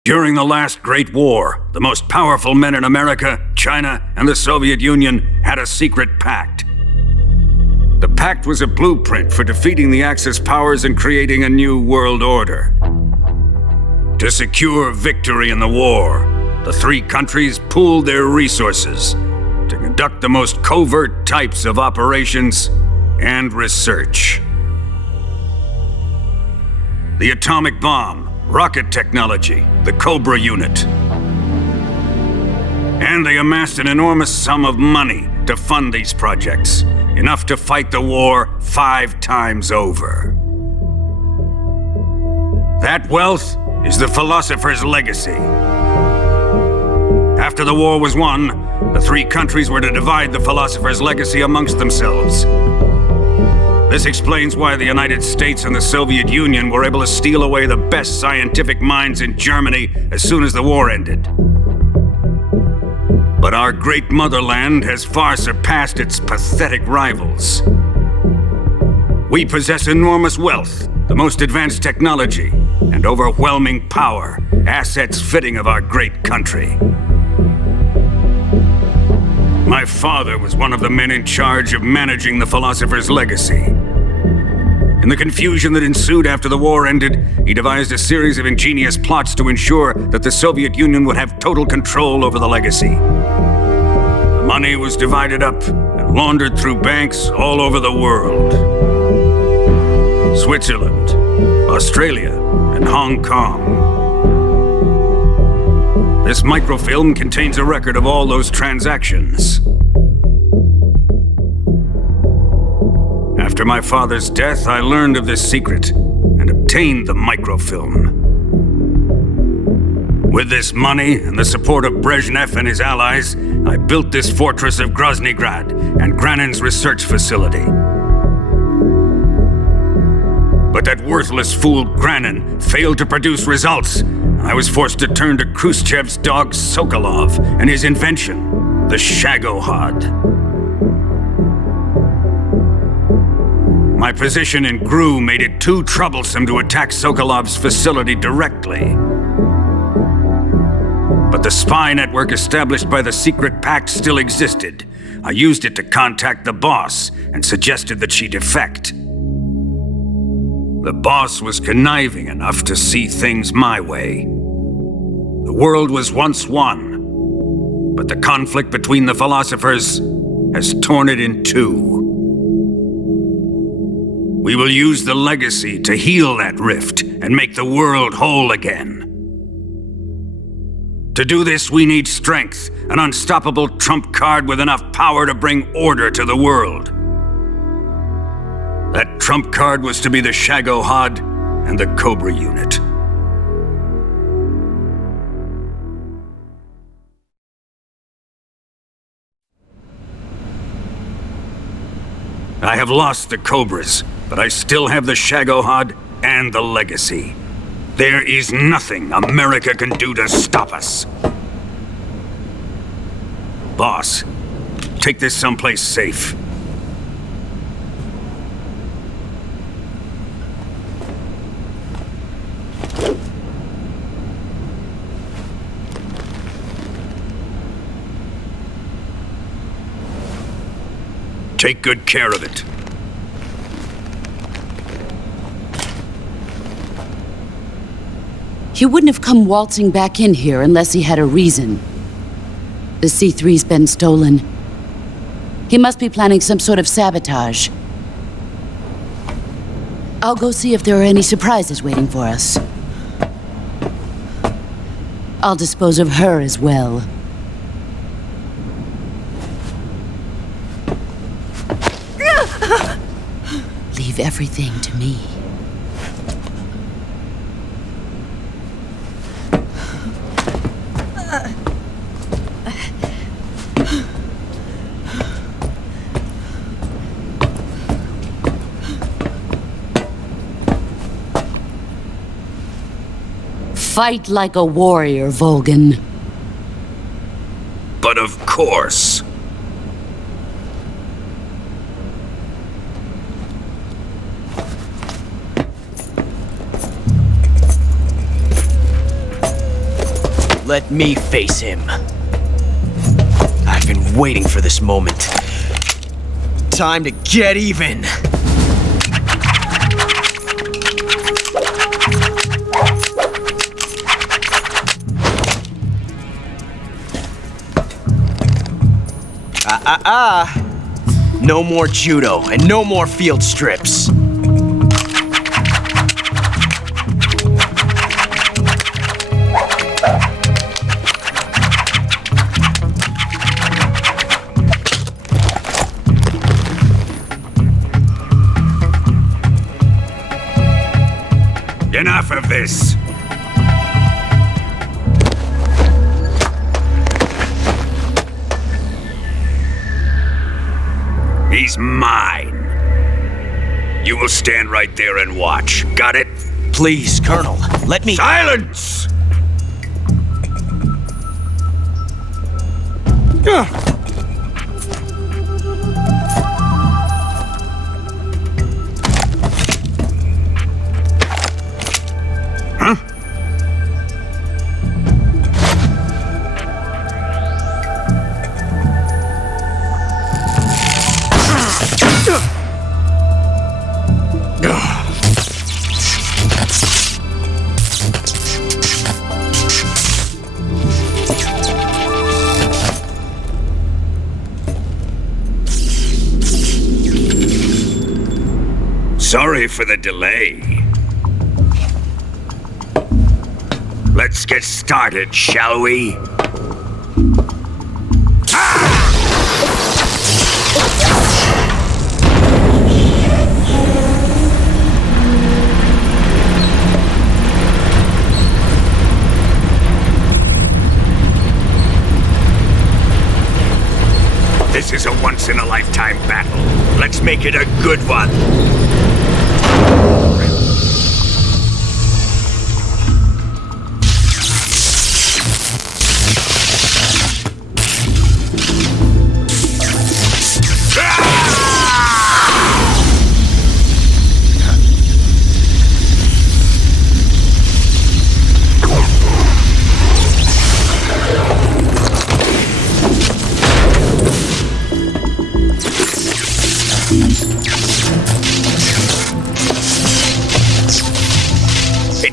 During the last Great War, the most powerful men in America, China, and the Soviet Union had a secret pact. The pact was a blueprint for defeating the Axis powers and creating a new world order. To secure victory in the war, the three countries pooled their resources to conduct the most covert types of operations and research. The atomic bomb, rocket technology, the Cobra unit. And they amassed an enormous sum of money to fund these projects, enough to fight the war 5 times over. That wealth is the Philosopher's Legacy. After the war was won, the three countries were to divide the Philosopher's Legacy amongst themselves. This explains why the United States and the Soviet Union were able to steal away the best scientific minds in Germany as soon as the war ended. But our great motherland has far surpassed its pathetic rivals. We possess enormous wealth, the most advanced technology, and overwhelming power, assets fitting of our great country. My father was one of the men in charge of managing the Philosopher's Legacy. In the confusion that ensued after the war ended, he devised a series of ingenious plots to ensure that the Soviet Union would have total control over the legacy. The money was divided up and laundered through banks all over the world. Switzerland, Australia, and Hong Kong. This microfilm contains a record of all those transactions. After my father's death, I learned of this secret and obtained the microfilm. With this money and the support of Brezhnev and his allies, I built this fortress of Groznygrad and Granin's research facility. But that worthless fool Granin failed to produce results. I was forced to turn to Khrushchev's dog Sokolov and his invention, the Shagohod. My position in GRU made it too troublesome to attack Sokolov's facility directly. But the spy network established by the secret pact still existed. I used it to contact the boss and suggested that she defect. The boss was conniving enough to see things my way. The world was once one, but the conflict between the philosophers has torn it in two. We will use the legacy to heal that rift and make the world whole again. To do this, we need strength, an unstoppable trump card with enough power to bring order to the world. That trump card was to be the Shagohod and the Cobra unit. I have lost the Cobras, but I still have the Shagohod and the legacy. There is nothing America can do to stop us. Boss, take this someplace safe. Take good care of it. He wouldn't have come waltzing back in here unless he had a reason. The C3's been stolen. He must be planning some sort of sabotage. I'll go see if there are any surprises waiting for us. I'll dispose of her as well. Leave everything to me. Fight like a warrior, Volgin. But of course. Let me face him. I've been waiting for this moment. Time to get even. No more judo and no more field strips. Enough of this. He's mine. You will stand right there and watch. Got it? Please, Colonel, let me— Silence! Sorry for the delay. Let's get started, shall we? This is a once-in-a-lifetime battle. Let's make it a good one.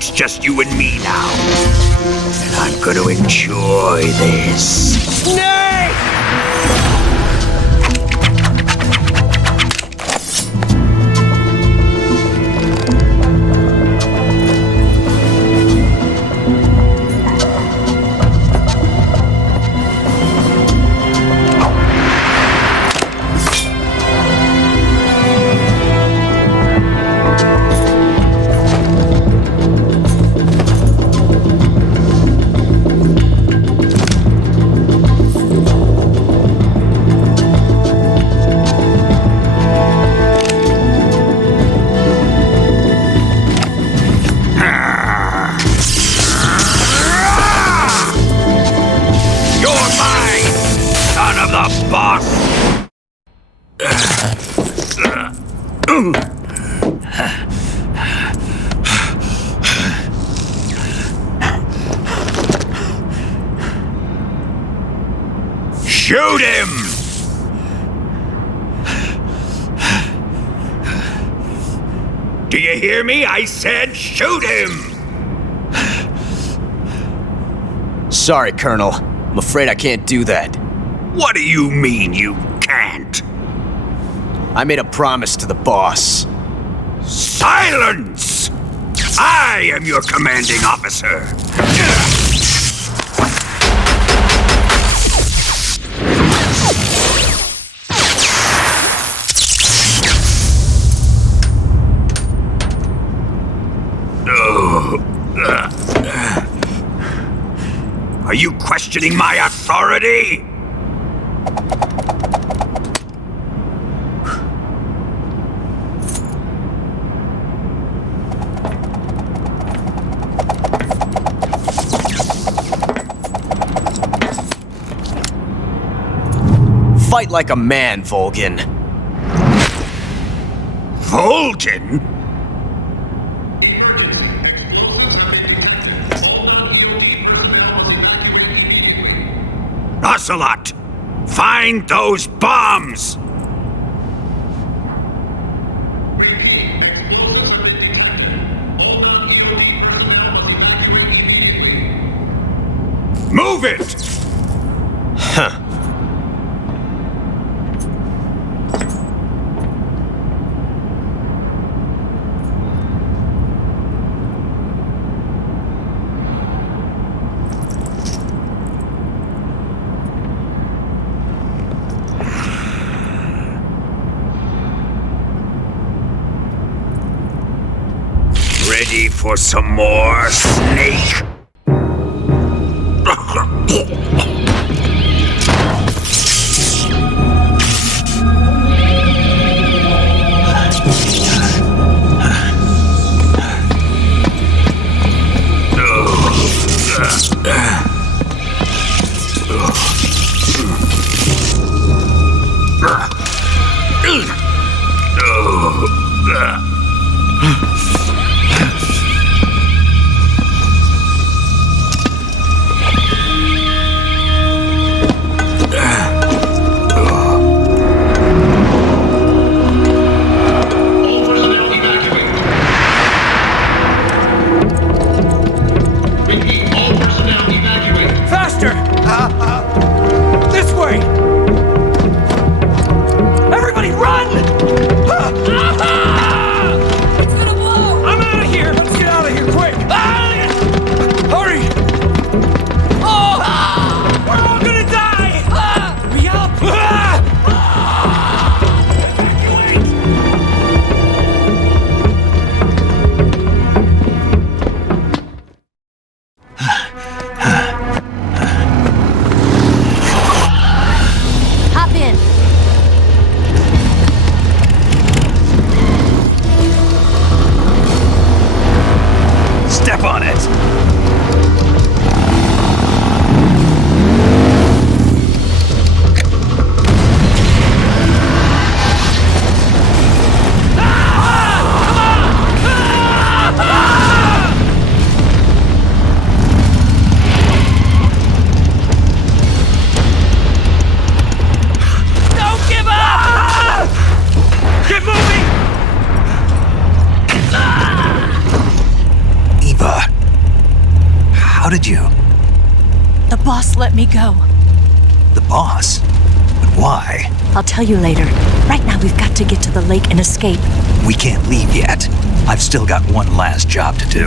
It's just you and me now. And I'm gonna enjoy this. Nay! Shoot him! Do you hear me? I said shoot him! Sorry, Colonel. I'm afraid I can't do that. What do you mean you can't? I made a promise to the boss. Silence! I am your commanding officer. Are you questioning my authority? Fight like a man, Volgin. Volgin? Ocelot! Find those bombs! Move it! Huh. Ready for some more, snake? Eva, How did you? The boss let me go. The boss? But why? I'll tell you later. Right now, we've got to get to the lake and escape. We can't leave yet. I've still got one last job to do.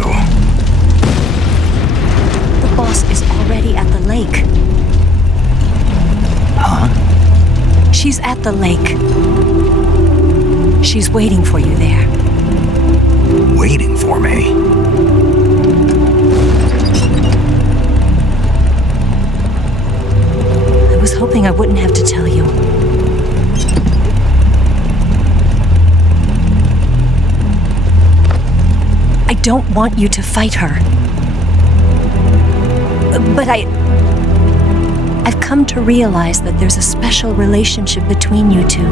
The boss is already at the lake. Huh? She's at the lake. She's waiting for you there. Waiting for me? I was hoping I wouldn't have to tell you. I don't want you to fight her. But I've come to realize that there's a special relationship between you two.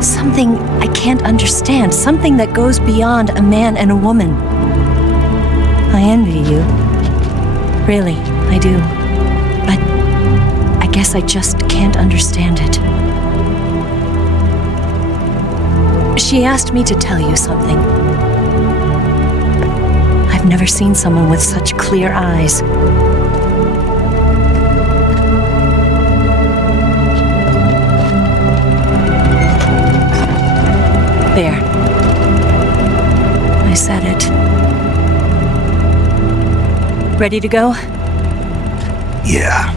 Something I can't understand, something that goes beyond a man and a woman. I envy you. Really, I do. But I guess I just can't understand it. She asked me to tell you something. I've never seen someone with such clear eyes. There. I said it. Ready to go? Yeah.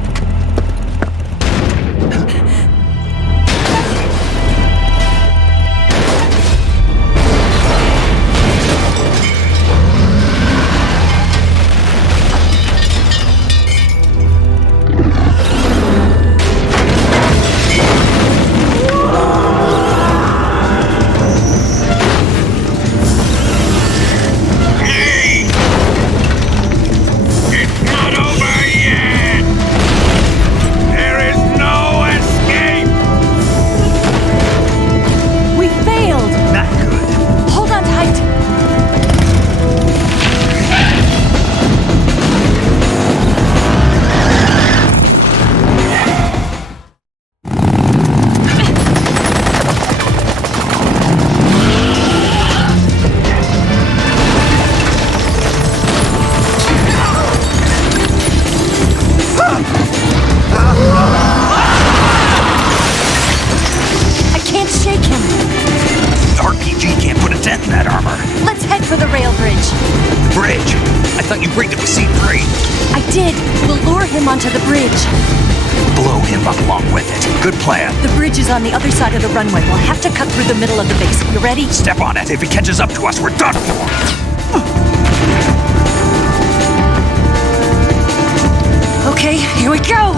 On the other side of the runway. We'll have to cut through the middle of the base. You ready? Step on it. If he catches up to us, we're done for. Okay, here we go!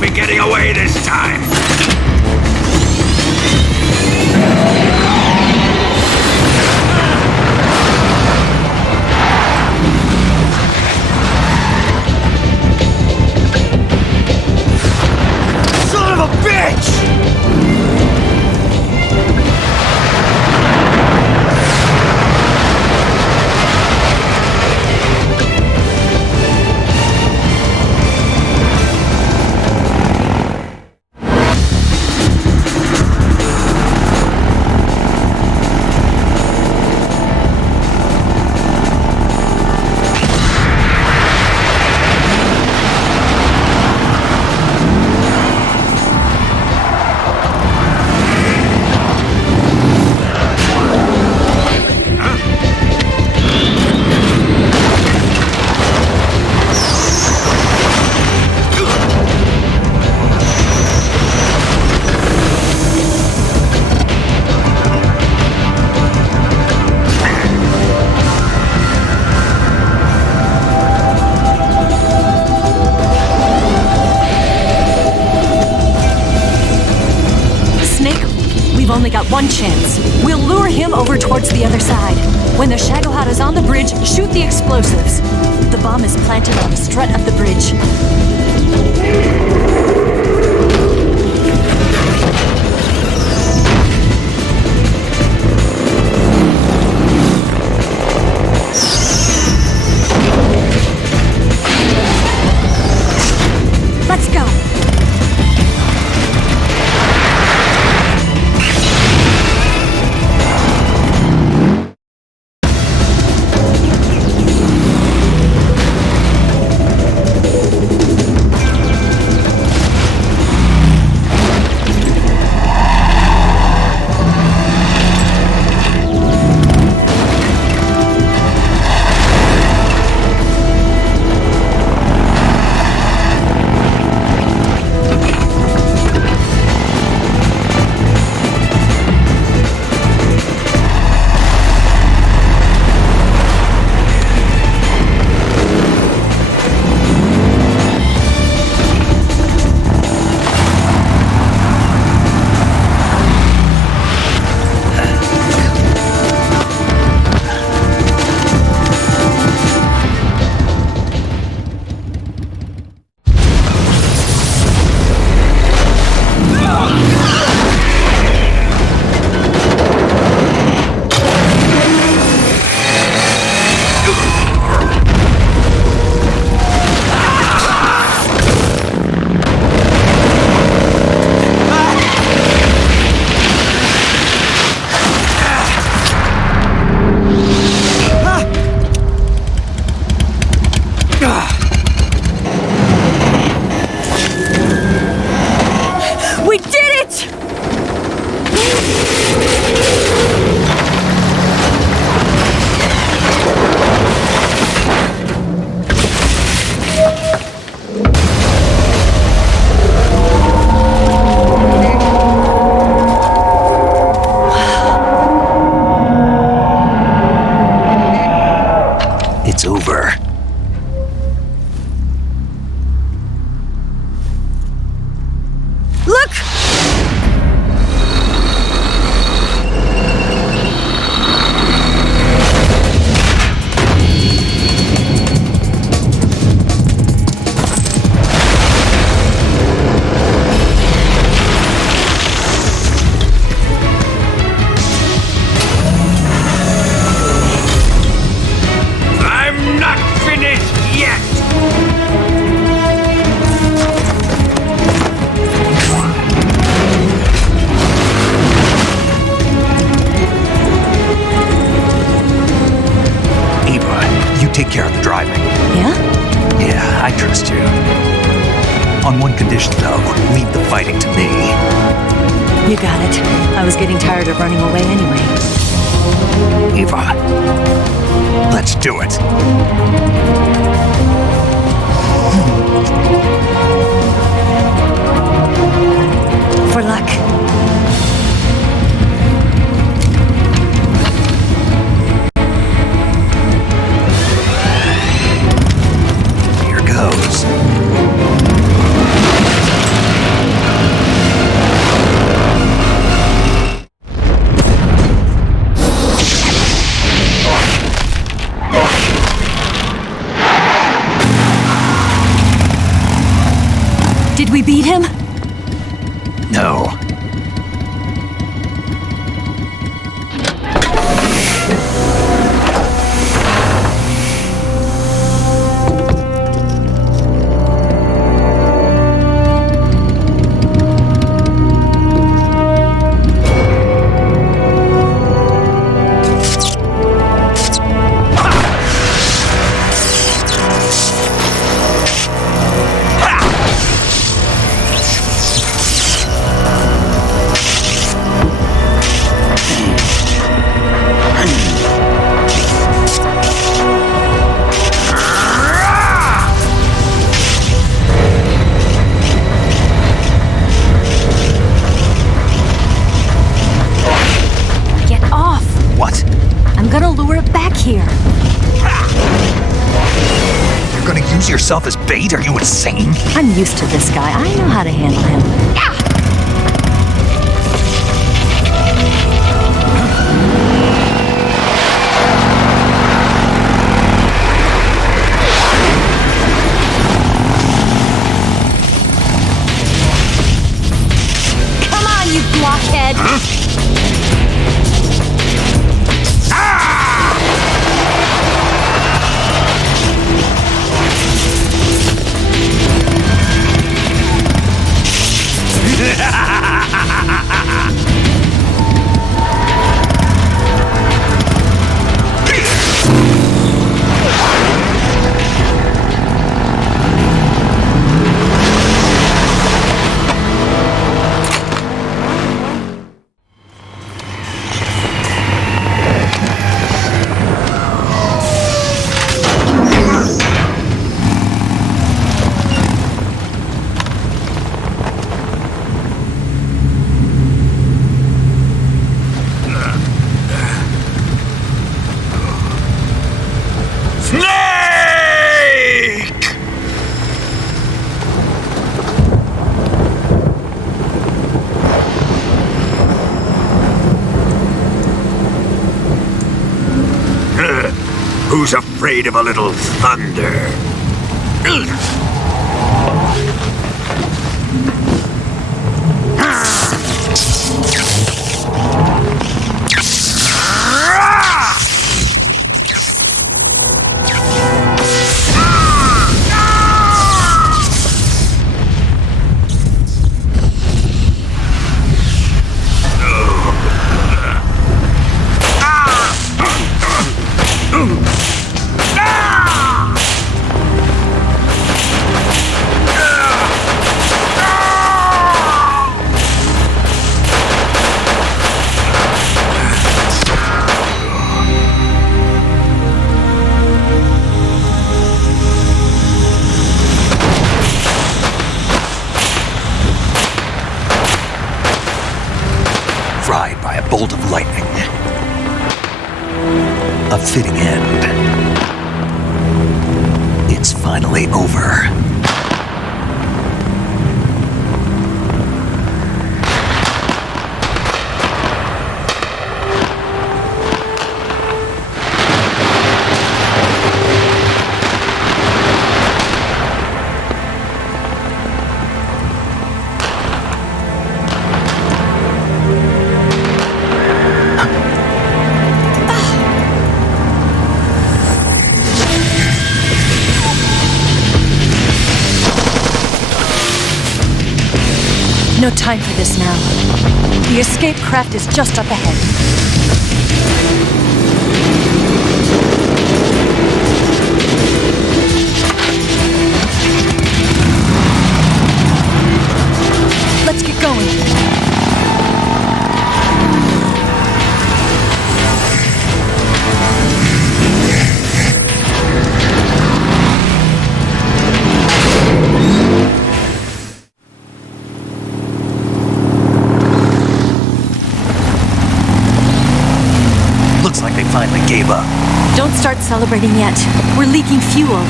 won't be getting away this time! Son of a bitch! We've only got one chance. We'll lure him over towards the other side. When the Shagohod is on the bridge, shoot the explosives. The bomb is planted on the strut of the bridge. Let's go. We did it! It's over. Look! I'm not finished yet! Eva, you take care of the driving. Yeah? Yeah, I trust you. On one condition, though, leave the fighting to me. You got it. I was getting tired of running away anyway. Eva, let's do it. For luck. Here goes. No. Yourself as bait? Are you insane? I'm used to this guy. I know how to handle him. Come on, you blockhead! Who's afraid of a little thunder? Fried by a bolt of lightning. A fitting end. It's finally over. No time for this now. The escape craft is just up ahead. Let's get going. Looks like they finally gave up. Don't start celebrating yet. We're leaking fuel.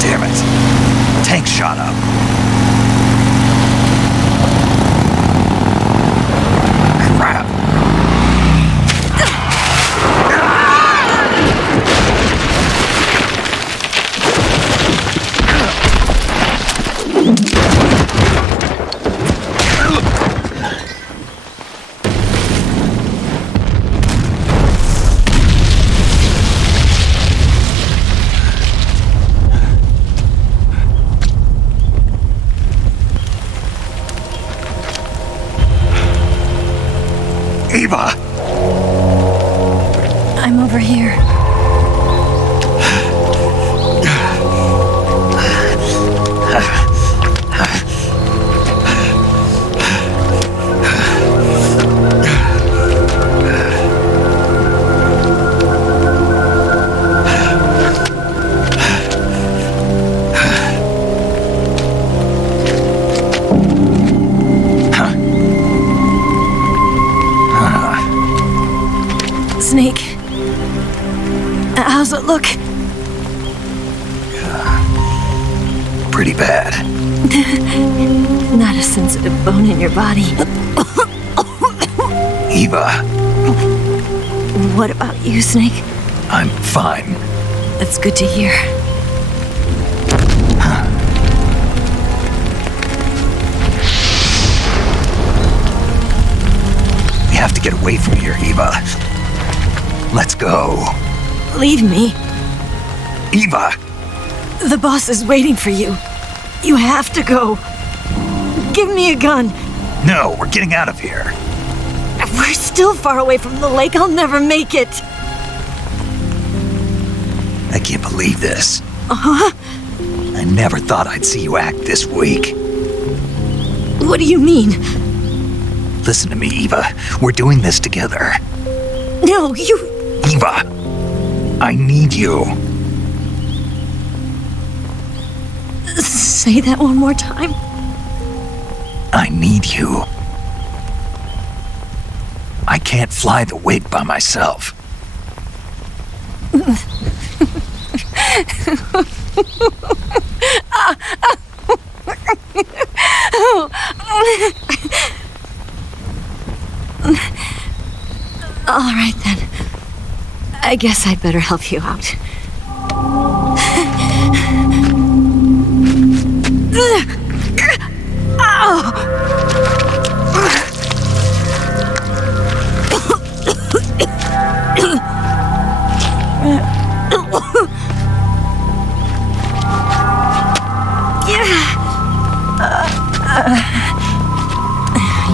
Damn it. Tank shot up. Crap. Eva! I'm over here. Snake, how's it look? Pretty bad. Not a sensitive bone in your body. Eva. What about you, Snake? I'm fine. That's good to hear. We have to get away from here, Eva. Let's go. Leave me. Eva! The boss is waiting for you. You have to go. Give me a gun. No, we're getting out of here. We're still far away from the lake. I'll never make it. I can't believe this. Uh-huh. I never thought I'd see you act this weak. What do you mean? Listen to me, Eva. We're doing this together. No, you... Eva, I need you. Say that one more time. I need you. I can't fly the wig by myself. All right, then. I guess I'd better help you out.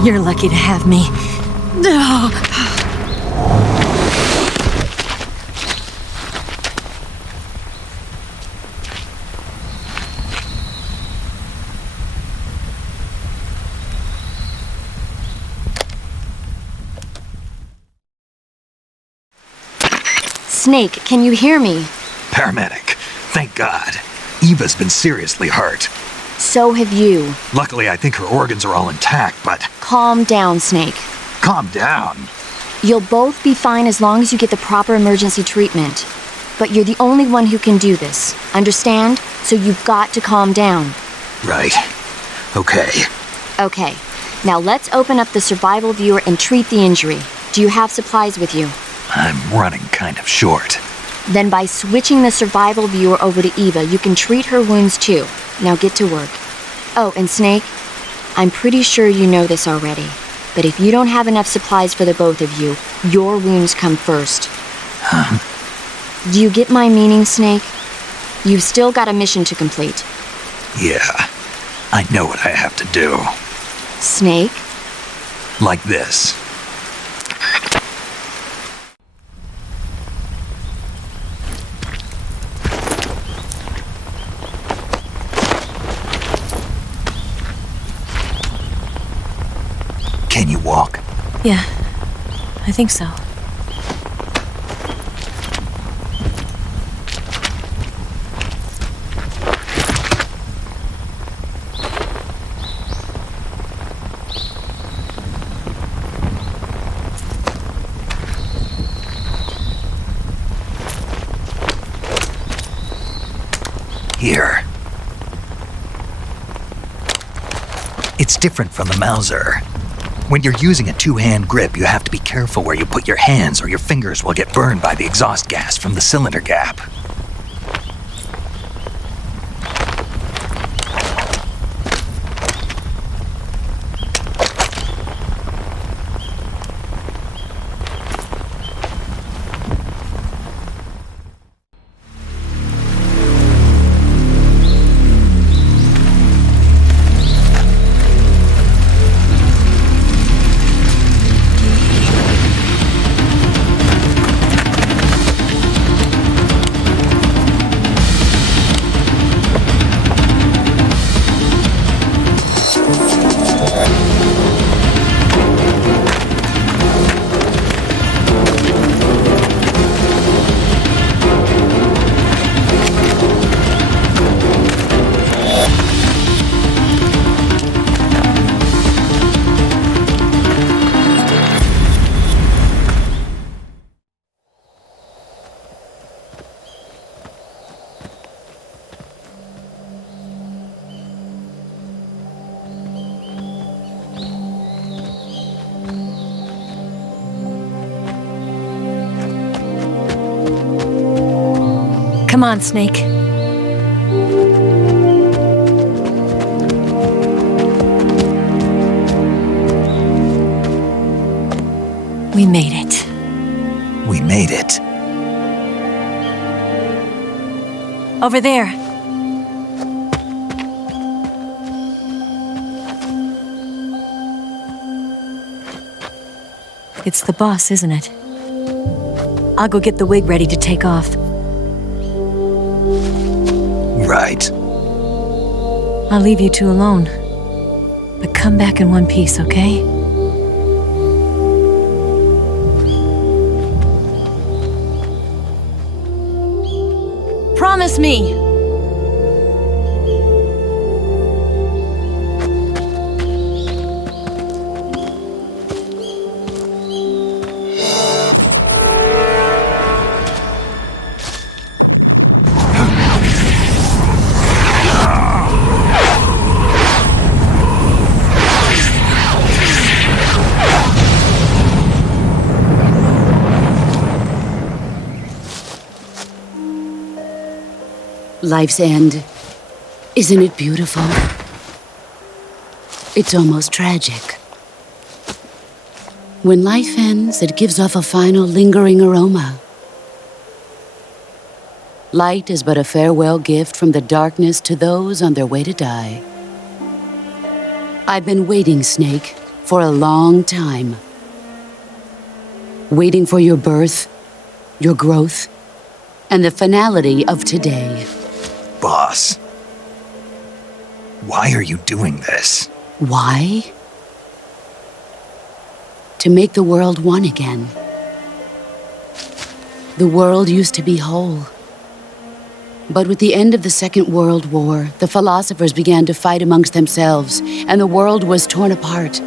You're lucky to have me. Snake, can you hear me? Paramedic, thank God. Eva's been seriously hurt. So have you. Luckily, I think her organs are all intact, but... Calm down, Snake. Calm down. You'll both be fine as long as you get the proper emergency treatment. But you're the only one who can do this. Understand? So you've got to calm down. Right. Okay. Okay. Now let's open up the survival viewer and treat the injury. Do you have supplies with you? I'm running kind of short. Then by switching the survival viewer over to Eva, you can treat her wounds too. Now get to work. Oh, and Snake, I'm pretty sure you know this already, but if you don't have enough supplies for the both of you, your wounds come first. Huh? Do you get my meaning, Snake? You've still got a mission to complete. Yeah, I know what I have to do. Snake? Like this. Can you walk? Yeah, I think so. Here. It's different from the Mauser. When you're using a two-hand grip, you have to be careful where you put your hands or your fingers will get burned by the exhaust gas from the cylinder gap. Come on, Snake. We made it. We made it. Over there. It's the boss, isn't it? I'll go get the wig ready to take off. Right. I'll leave you two alone. But come back in one piece, okay? Promise me! Life's end. Isn't it beautiful? It's almost tragic. When life ends, it gives off a final lingering aroma. Light is but a farewell gift from the darkness to those on their way to die. I've been waiting, Snake, for a long time. Waiting for your birth, your growth, and the finality of today. Boss, why are you doing this? Why? To make the world one again. The world used to be whole. But with the end of the Second World War, the philosophers began to fight amongst themselves, and the world was torn apart.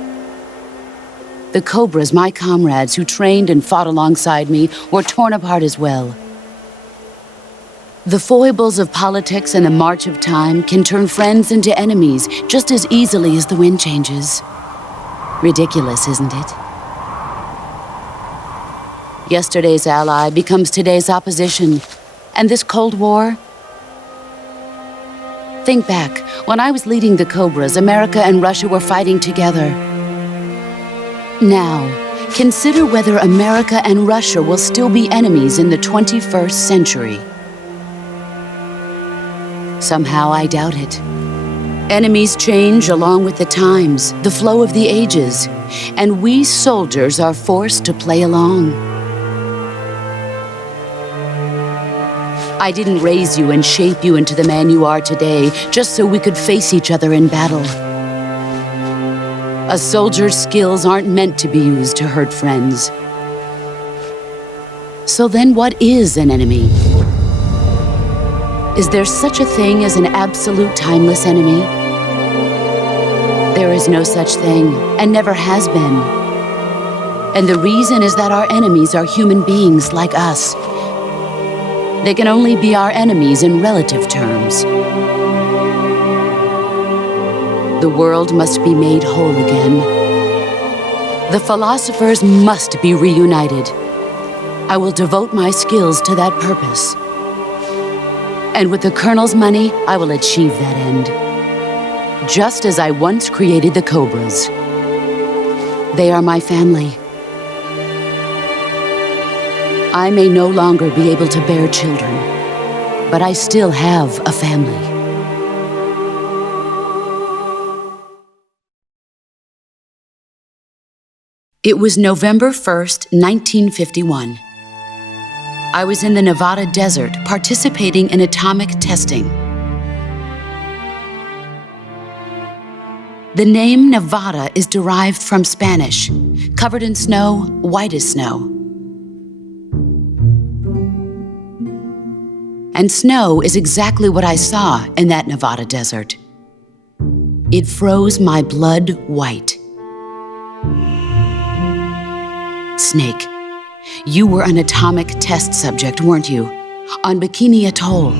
The Cobras, my comrades who trained and fought alongside me, were torn apart as well. The foibles of politics and the march of time can turn friends into enemies just as easily as the wind changes. Ridiculous, isn't it? Yesterday's ally becomes today's opposition. And this Cold War? Think back. When I was leading the Cobras, America and Russia were fighting together. Now, consider whether America and Russia will still be enemies in the 21st century. Somehow I doubt it. Enemies change along with the times, the flow of the ages, and we soldiers are forced to play along. I didn't raise you and shape you into the man you are today just so we could face each other in battle. A soldier's skills aren't meant to be used to hurt friends. So then what is an enemy? Is there such a thing as an absolute timeless enemy? There is no such thing, and never has been. And the reason is that our enemies are human beings like us. They can only be our enemies in relative terms. The world must be made whole again. The philosophers must be reunited. I will devote my skills to that purpose. And with the Colonel's money, I will achieve that end. Just as I once created the Cobras. They are my family. I may no longer be able to bear children, but I still have a family. It was November 1st, 1951. I was in the Nevada desert participating in atomic testing. The name Nevada is derived from Spanish, covered in snow, white as snow. And snow is exactly what I saw in that Nevada desert. It froze my blood white. Snake, you were an atomic test subject, weren't you? On Bikini Atoll.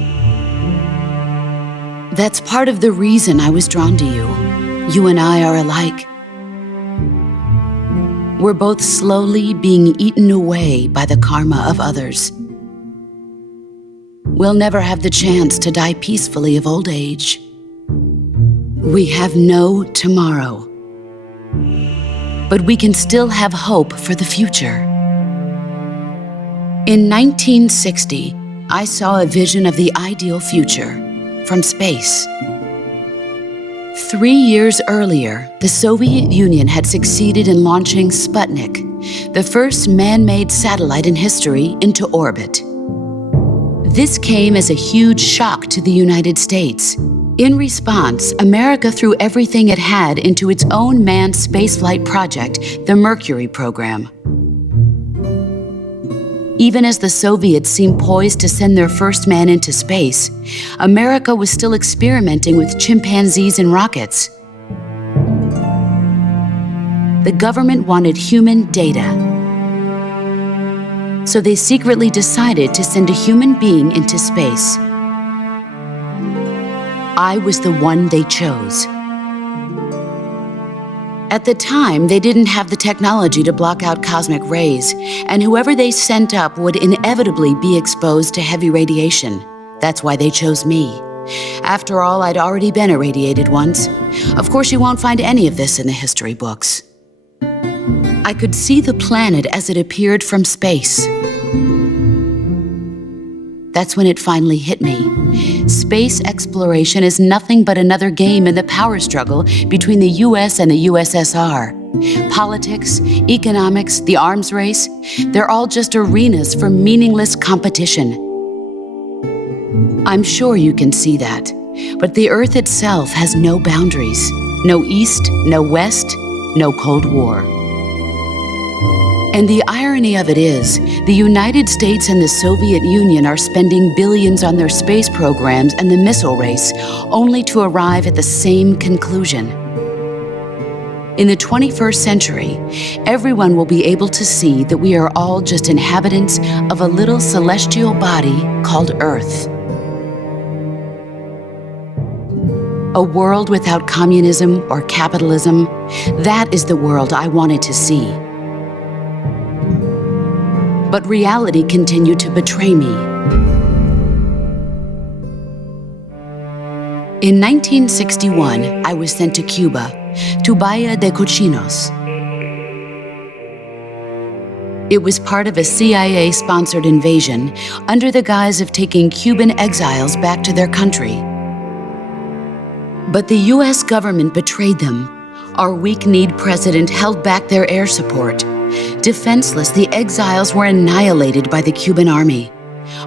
That's part of the reason I was drawn to you. You and I are alike. We're both slowly being eaten away by the karma of others. we'll never have the chance to die peacefully of old age. We have no tomorrow. But we can still have hope for the future. In 1960, I saw a vision of the ideal future from space. 3 years earlier, the Soviet Union had succeeded in launching Sputnik, the first man-made satellite in history, into orbit. This came as a huge shock to the United States. In response, America threw everything it had into its own manned spaceflight project, the Mercury program. Even as the Soviets seemed poised to send their first man into space, America was still experimenting with chimpanzees and rockets. The government wanted human data. So they secretly decided to send a human being into space. I was the one they chose. At the time, they didn't have the technology to block out cosmic rays, and whoever they sent up would inevitably be exposed to heavy radiation. That's why they chose me. After all, I'd already been irradiated once. Of course, you won't find any of this in the history books. I could see the planet as it appeared from space. That's when it finally hit me. Space exploration is nothing but another game in the power struggle between the US and the USSR. Politics, economics, the arms race, they're all just arenas for meaningless competition. I'm sure you can see that, but the Earth itself has no boundaries. No East, no West, no Cold War. And the irony of it is, the United States and the Soviet Union are spending billions on their space programs and the missile race, only to arrive at the same conclusion. In the 21st century, everyone will be able to see that we are all just inhabitants of a little celestial body called Earth. A world without communism or capitalism, that is the world I wanted to see. But reality continued to betray me. In 1961, I was sent to Cuba, to Bahia de Cochinos. It was part of a CIA-sponsored invasion under the guise of taking Cuban exiles back to their country. But the US government betrayed them. Our weak-kneed president held back their air support. Defenseless, the exiles were annihilated by the Cuban army.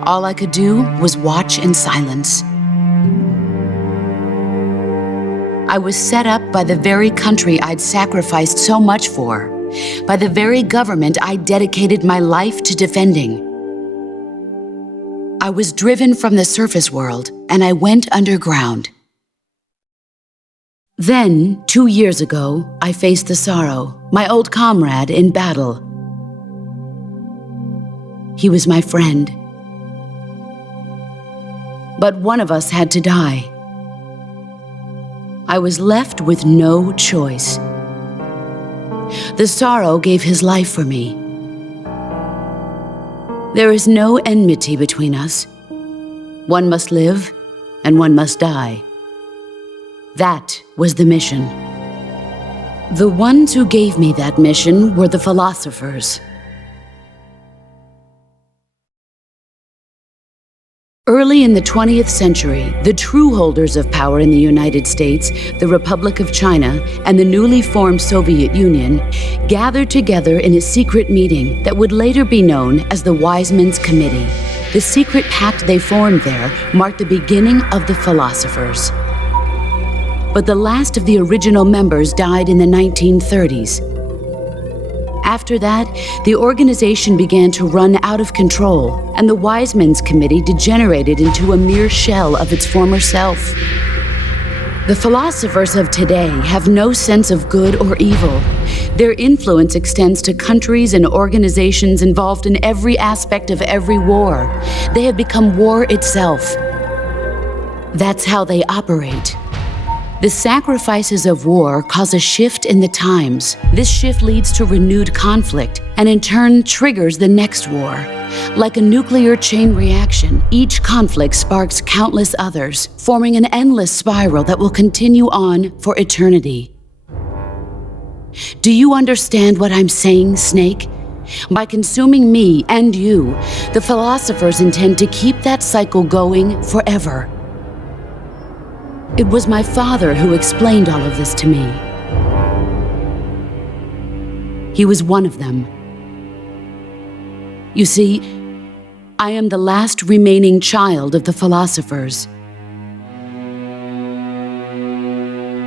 All I could do was watch in silence. I was set up by the very country I'd sacrificed so much for, by the very government I dedicated my life to defending. I was driven from the surface world, and I went underground. Then, 2 years ago, I faced the Sorrow, my old comrade in battle. He was my friend. But one of us had to die. I was left with no choice. The Sorrow gave his life for me. There is no enmity between us. One must live, and one must die. That was the mission. The ones who gave me that mission were the philosophers. Early in the 20th century, the true holders of power in the United States, the Republic of China, and the newly formed Soviet Union gathered together in a secret meeting that would later be known as the Wise Men's Committee. The secret pact they formed there marked the beginning of the philosophers. But the last of the original members died in the 1930s. After that, the organization began to run out of control, and the Wise Men's Committee degenerated into a mere shell of its former self. The philosophers of today have no sense of good or evil. Their influence extends to countries and organizations involved in every aspect of every war. They have become war itself. That's how they operate. The sacrifices of war cause a shift in the times. This shift leads to renewed conflict and in turn triggers the next war. Like a nuclear chain reaction, each conflict sparks countless others, forming an endless spiral that will continue on for eternity. Do you understand what I'm saying, Snake? By consuming me and you, the philosophers intend to keep that cycle going forever. It was my father who explained all of this to me. He was one of them. You see, I am the last remaining child of the philosophers.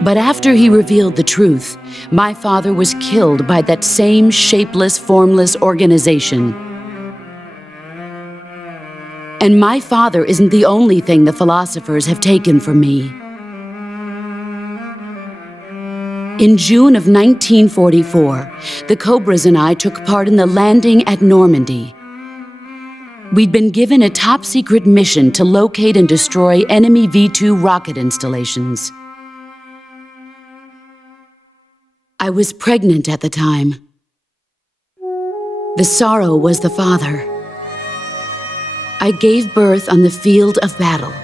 But after he revealed the truth, my father was killed by that same shapeless, formless organization. And my father isn't the only thing the philosophers have taken from me. In June of 1944, the Cobras and I took part in the landing at Normandy. We'd been given a top-secret mission to locate and destroy enemy V-2 rocket installations. I was pregnant at the time. The sorrow was the father. I gave birth on the field of battle.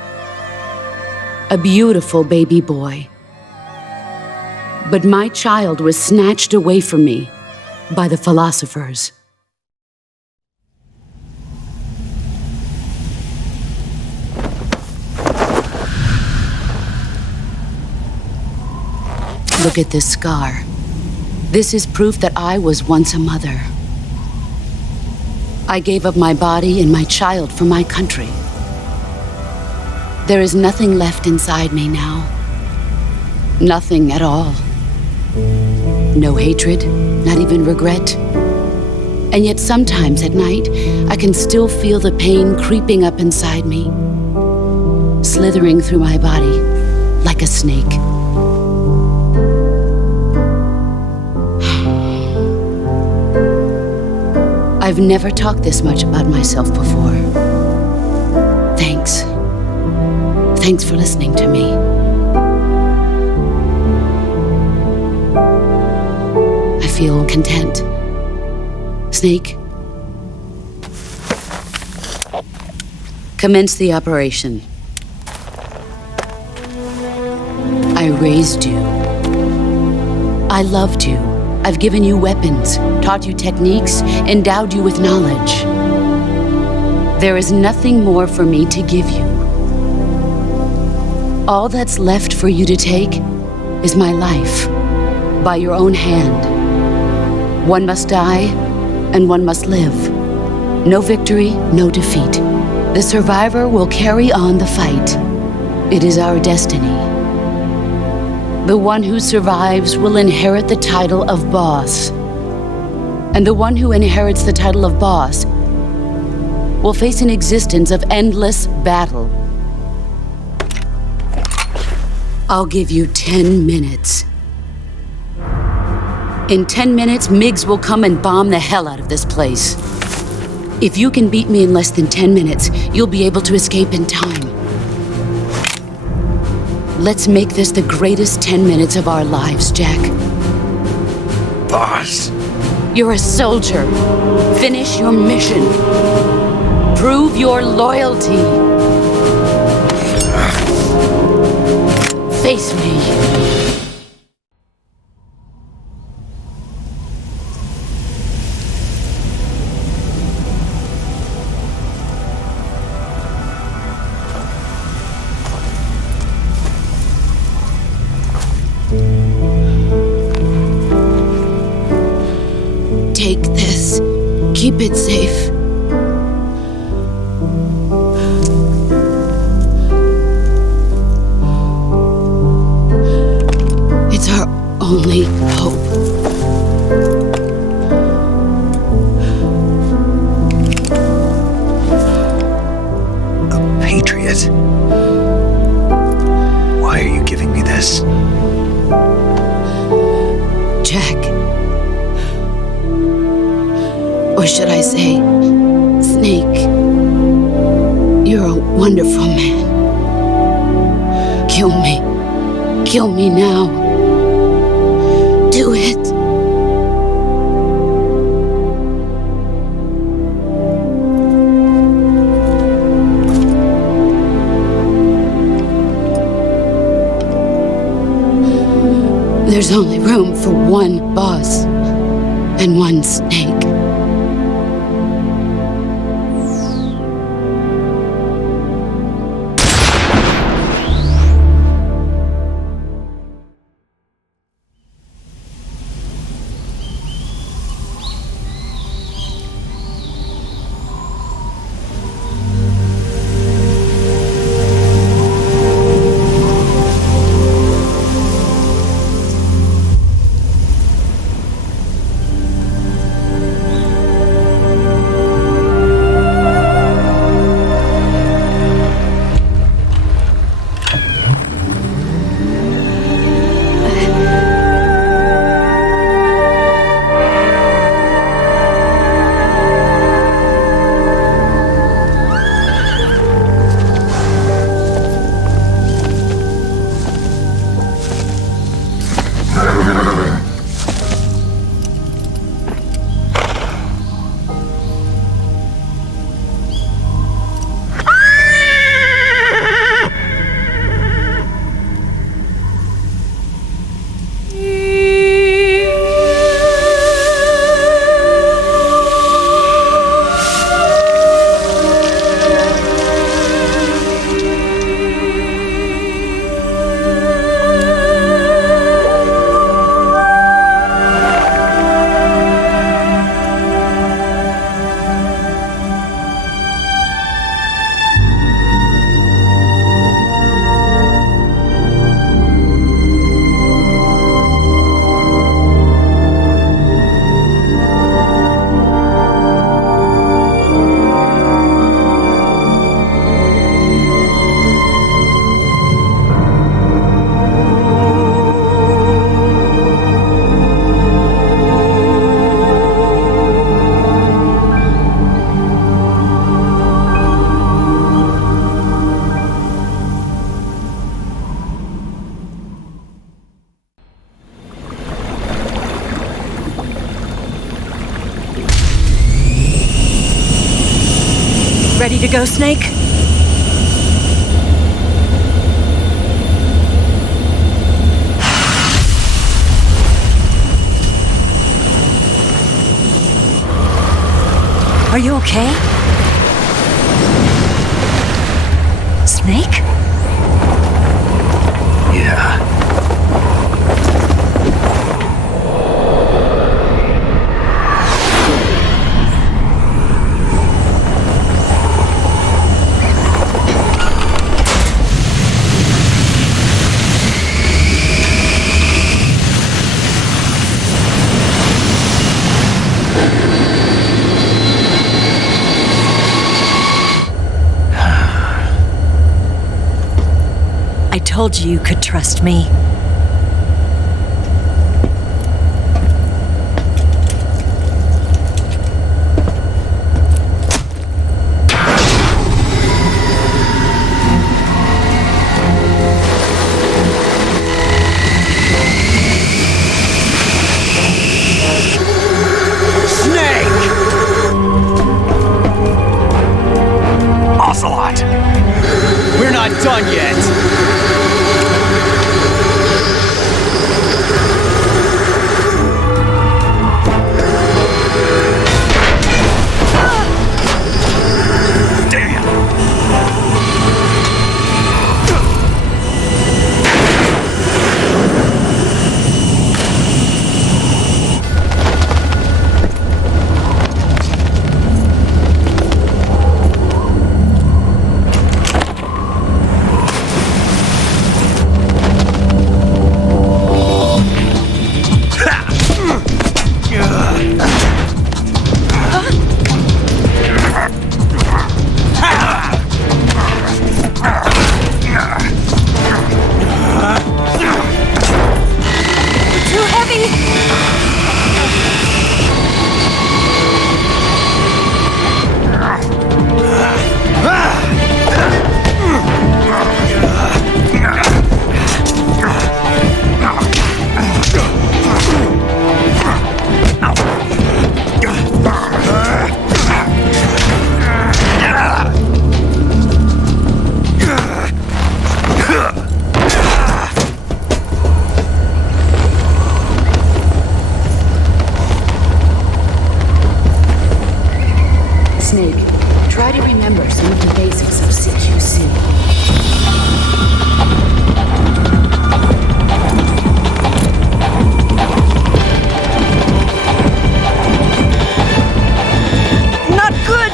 A beautiful baby boy. But my child was snatched away from me by the philosophers. Look at this scar. This is proof that I was once a mother. I gave up my body and my child for my country. There is nothing left inside me now. Nothing at all. No hatred, not even regret. And yet sometimes at night, I can still feel the pain creeping up inside me, slithering through my body like a snake. I've never talked this much about myself before. Thanks. Thanks for listening to me. I feel content. Snake, commence the operation. I raised you. I loved you. I've given you weapons, taught you techniques, endowed you with knowledge. There is nothing more for me to give you. All that's left for you to take is my life, by your own hand. One must die, and one must live. No victory, no defeat. The survivor will carry on the fight. It is our destiny. The one who survives will inherit the title of boss. And the one who inherits the title of boss will face an existence of endless battle. I'll give you 10 minutes. In 10 minutes, MiGs will come and bomb the hell out of this place. If you can beat me in less than 10 minutes, you'll be able to escape in time. Let's make this the greatest 10 minutes of our lives, Jack. Boss. You're a soldier. Finish your mission. Prove your loyalty. Face me. Take this. Keep it safe. It's our only hope. A patriot? Why are you giving me this? Jack. Or should I say, Snake, you're a wonderful man. Kill me. Kill me now. Do it. There's only room for one boss and one snake. Ready to go, Snake? Are you okay? Snake? Yeah. I told you you could trust me. Snake! Ocelot! We're not done yet! some of the basics of CQC. Not good!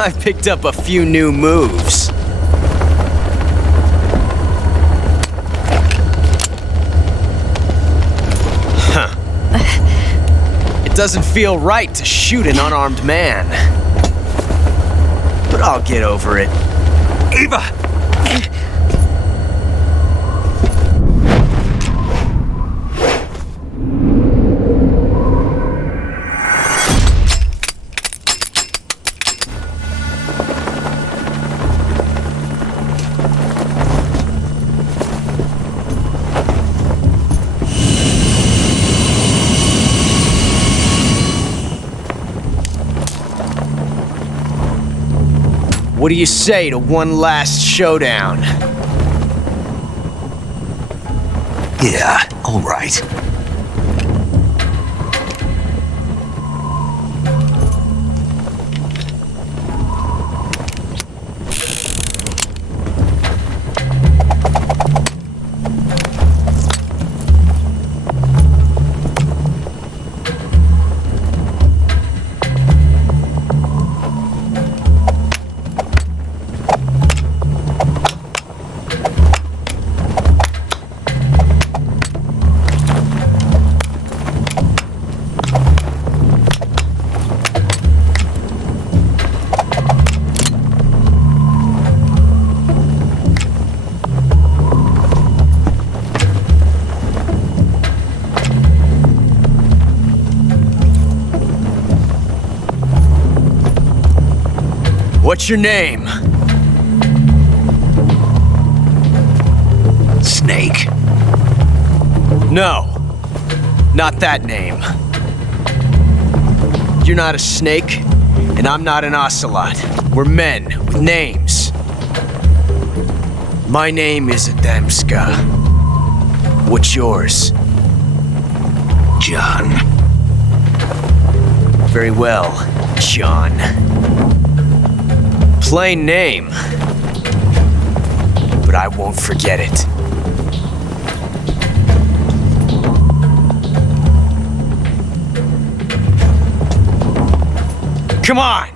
I've picked up a few new moves. Huh. It doesn't feel right to shoot an unarmed man. But I'll get over it. Eva! What do you say to one last showdown? Yeah, all right. What's your name? Snake. No, not that name. You're not a snake, and I'm not an ocelot. We're men with names. My name is Adamska. What's yours? John. Very well, John. Plain name, but I won't forget it. Come on!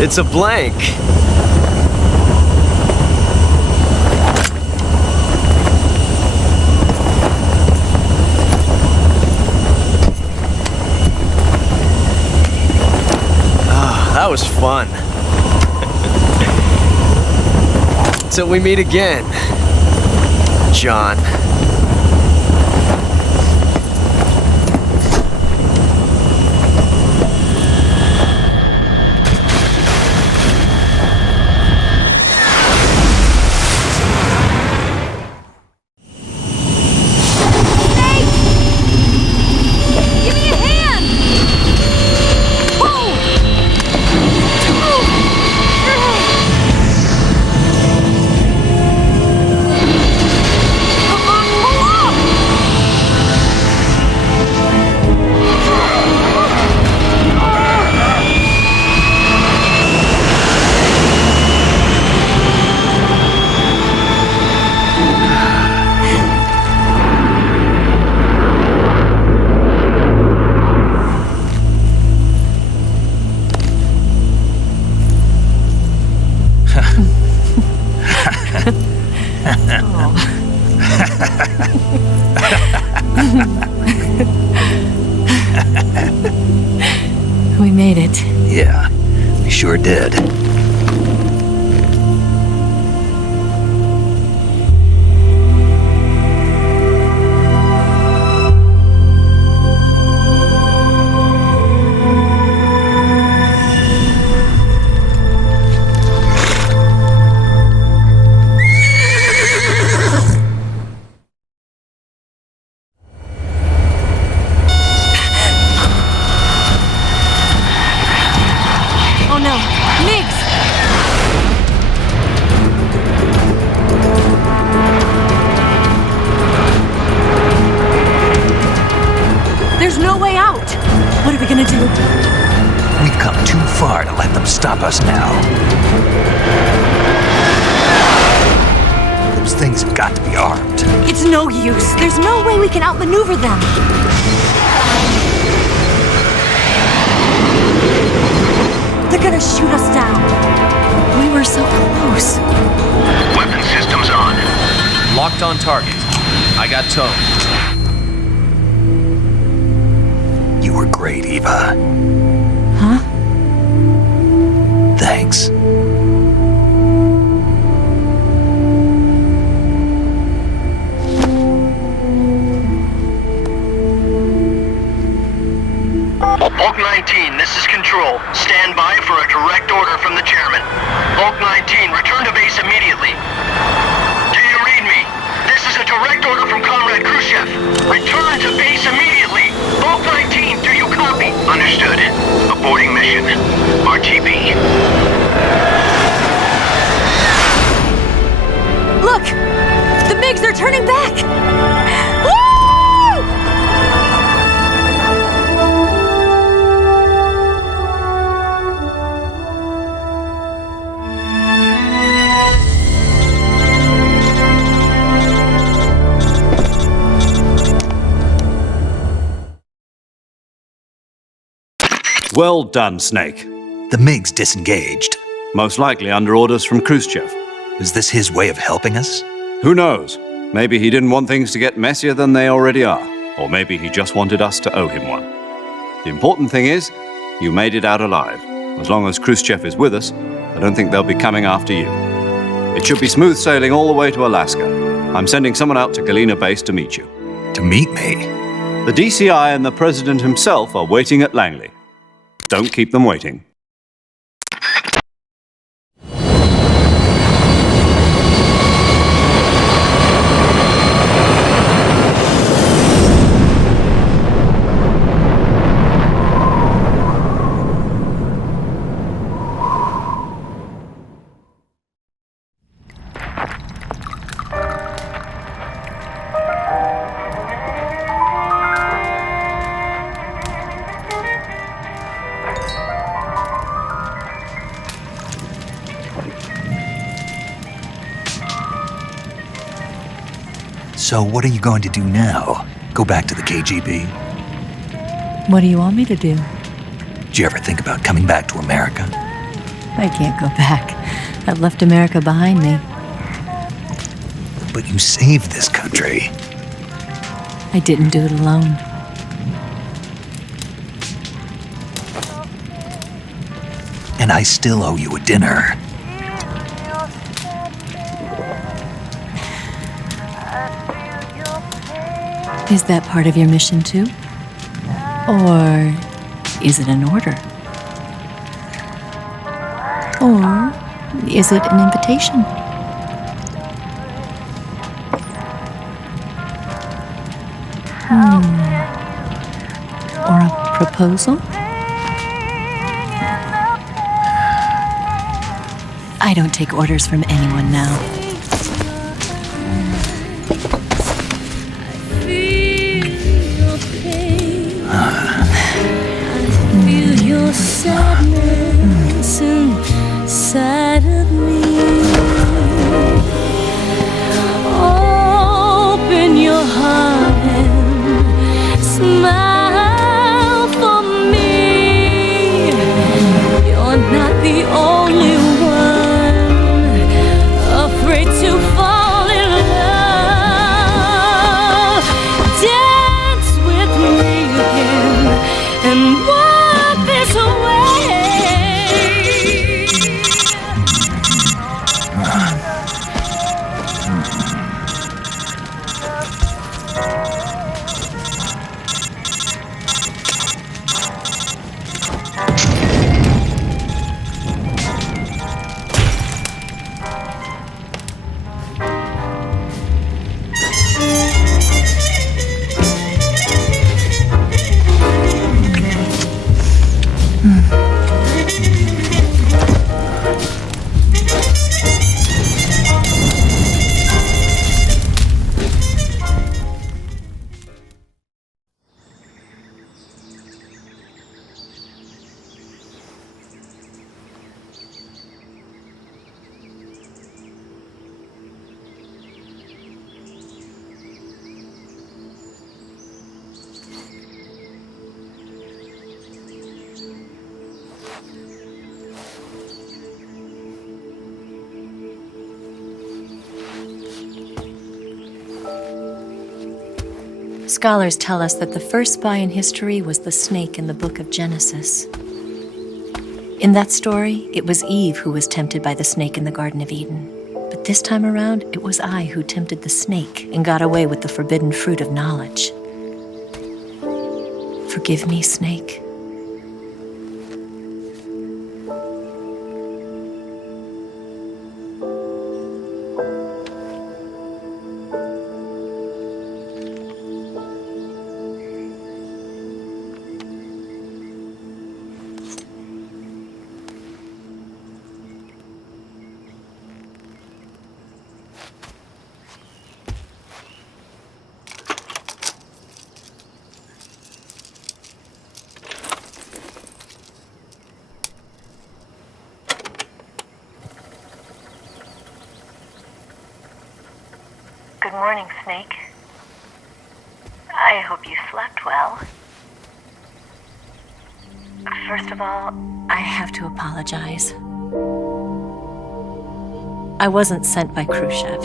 It's a blank. Ah, that was fun. Till we meet again, John. We made it. Yeah, we sure did. Oh no, Migs! There's no way out! What are we gonna do? We've come too far to let them stop us now. Those things have got to be armed. It's no use. There's no way we can outmaneuver them. They're gonna shoot us down. We were so close. Weapon systems on. Locked on target. I got towed. You were great, Eva. Huh? Thanks. Volk 19, this is Control. Stand by for a direct order from the chairman. Volk 19, return to base immediately. Do you read me? This is a direct order from Comrade Khrushchev. Return to base immediately. Volk 19, do you copy? Understood. Aborting mission. RTB. Look! The MiGs are turning back! Woo! Well done, Snake. The MiGs disengaged. Most likely under orders from Khrushchev. Is this his way of helping us? Who knows? Maybe he didn't want things to get messier than they already are. Or maybe he just wanted us to owe him one. The important thing is, you made it out alive. As long as Khrushchev is with us, I don't think they'll be coming after you. It should be smooth sailing all the way to Alaska. I'm sending someone out to Galena Base to meet you. To meet me? The DCI and the President himself are waiting at Langley. Don't keep them waiting. So what are you going to do now? Go back to the KGB? What do you want me to do? Did you ever think about coming back to America? I can't go back. I've left America behind me. But you saved this country. I didn't do it alone. And I still owe you a dinner. Is that part of your mission too? Or is it an order? Or is it an invitation? Or a proposal? I don't take orders from anyone now. Feel your sadness inside of me. Open your heart and smile for me. You're not the only one afraid. Scholars tell us that the first spy in history was the snake in the book of Genesis. In that story, it was Eve who was tempted by the snake in the Garden of Eden. But this time around, it was I who tempted the snake and got away with the forbidden fruit of knowledge. Forgive me, snake. Good morning, Snake. I hope you slept well. First of all, I have to apologize. I wasn't sent by Khrushchev.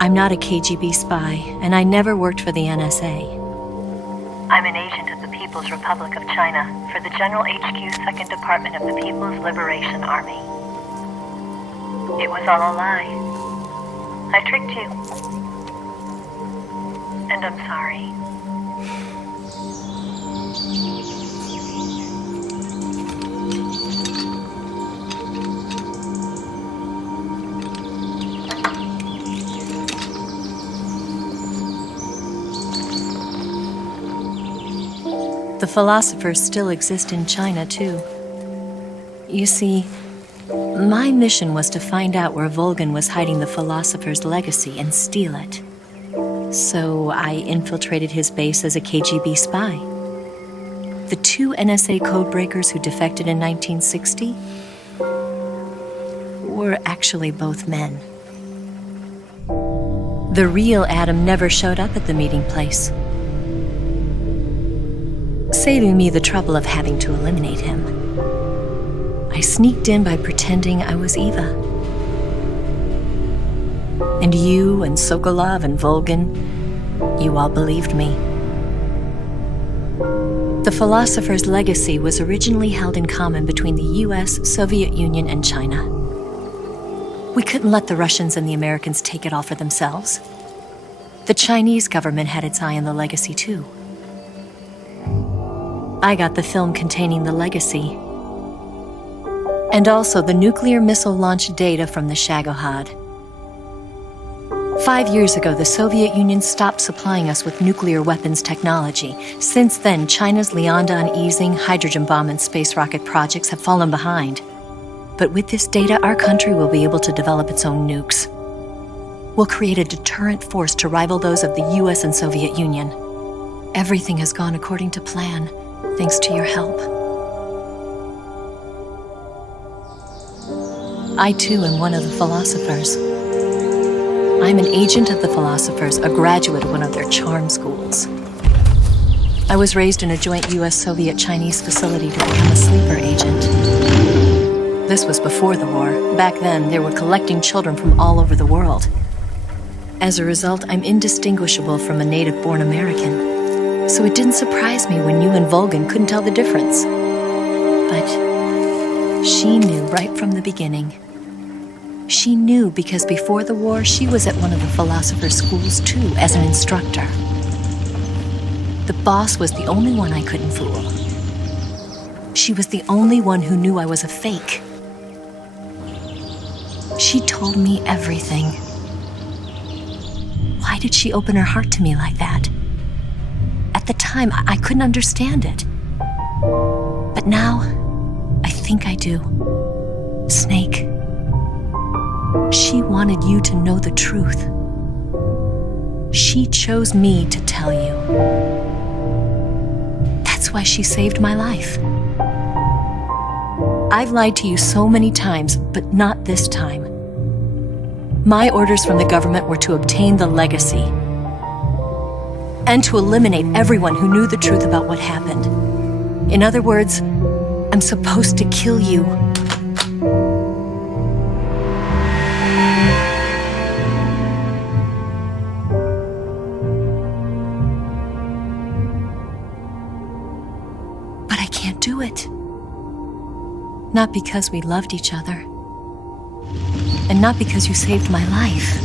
I'm not a KGB spy, and I never worked for the NSA. I'm an agent of the People's Republic of China for the General HQ 2nd Department of the People's Liberation Army. It was all a lie. I tricked you. And I'm sorry. The philosophers still exist in China, too. You see, my mission was to find out where Volgin was hiding the philosopher's legacy and steal it. So I infiltrated his base as a KGB spy. The 2 NSA codebreakers who defected in 1960 were actually both men. The real Adam never showed up at the meeting place, saving me the trouble of having to eliminate him. I sneaked in by pretending I was Eva. And you and Sokolov and Volgin, you all believed me. The philosopher's legacy was originally held in common between the US, Soviet Union, and China. We couldn't let the Russians and the Americans take it all for themselves. The Chinese government had its eye on the legacy, too. I got the film containing the legacy, and also the nuclear missile launch data from the Shagohod. 5 years ago, the Soviet Union stopped supplying us with nuclear weapons technology. Since then, China's Liaodong easing, hydrogen bomb, and space rocket projects have fallen behind. But with this data, our country will be able to develop its own nukes. We'll create a deterrent force to rival those of the US and Soviet Union. Everything has gone according to plan, thanks to your help. I, too, am one of the philosophers. I'm an agent of the philosophers, a graduate of one of their charm schools. I was raised in a joint US-Soviet-Chinese facility to become a sleeper agent. This was before the war. Back then, they were collecting children from all over the world. As a result, I'm indistinguishable from a native-born American. So it didn't surprise me when you and Volgin couldn't tell the difference. But she knew right from the beginning. She knew because before the war, she was at one of the philosopher's schools too, as an instructor. The boss was the only one I couldn't fool. She was the only one who knew I was a fake. She told me everything. Why did she open her heart to me like that? At the time, I couldn't understand it. But now, I think I do. Snake. She wanted you to know the truth. She chose me to tell you. That's why she saved my life. I've lied to you so many times, but not this time. My orders from the government were to obtain the legacy and to eliminate everyone who knew the truth about what happened. In other words, I'm supposed to kill you. Not because we loved each other. And not because you saved my life.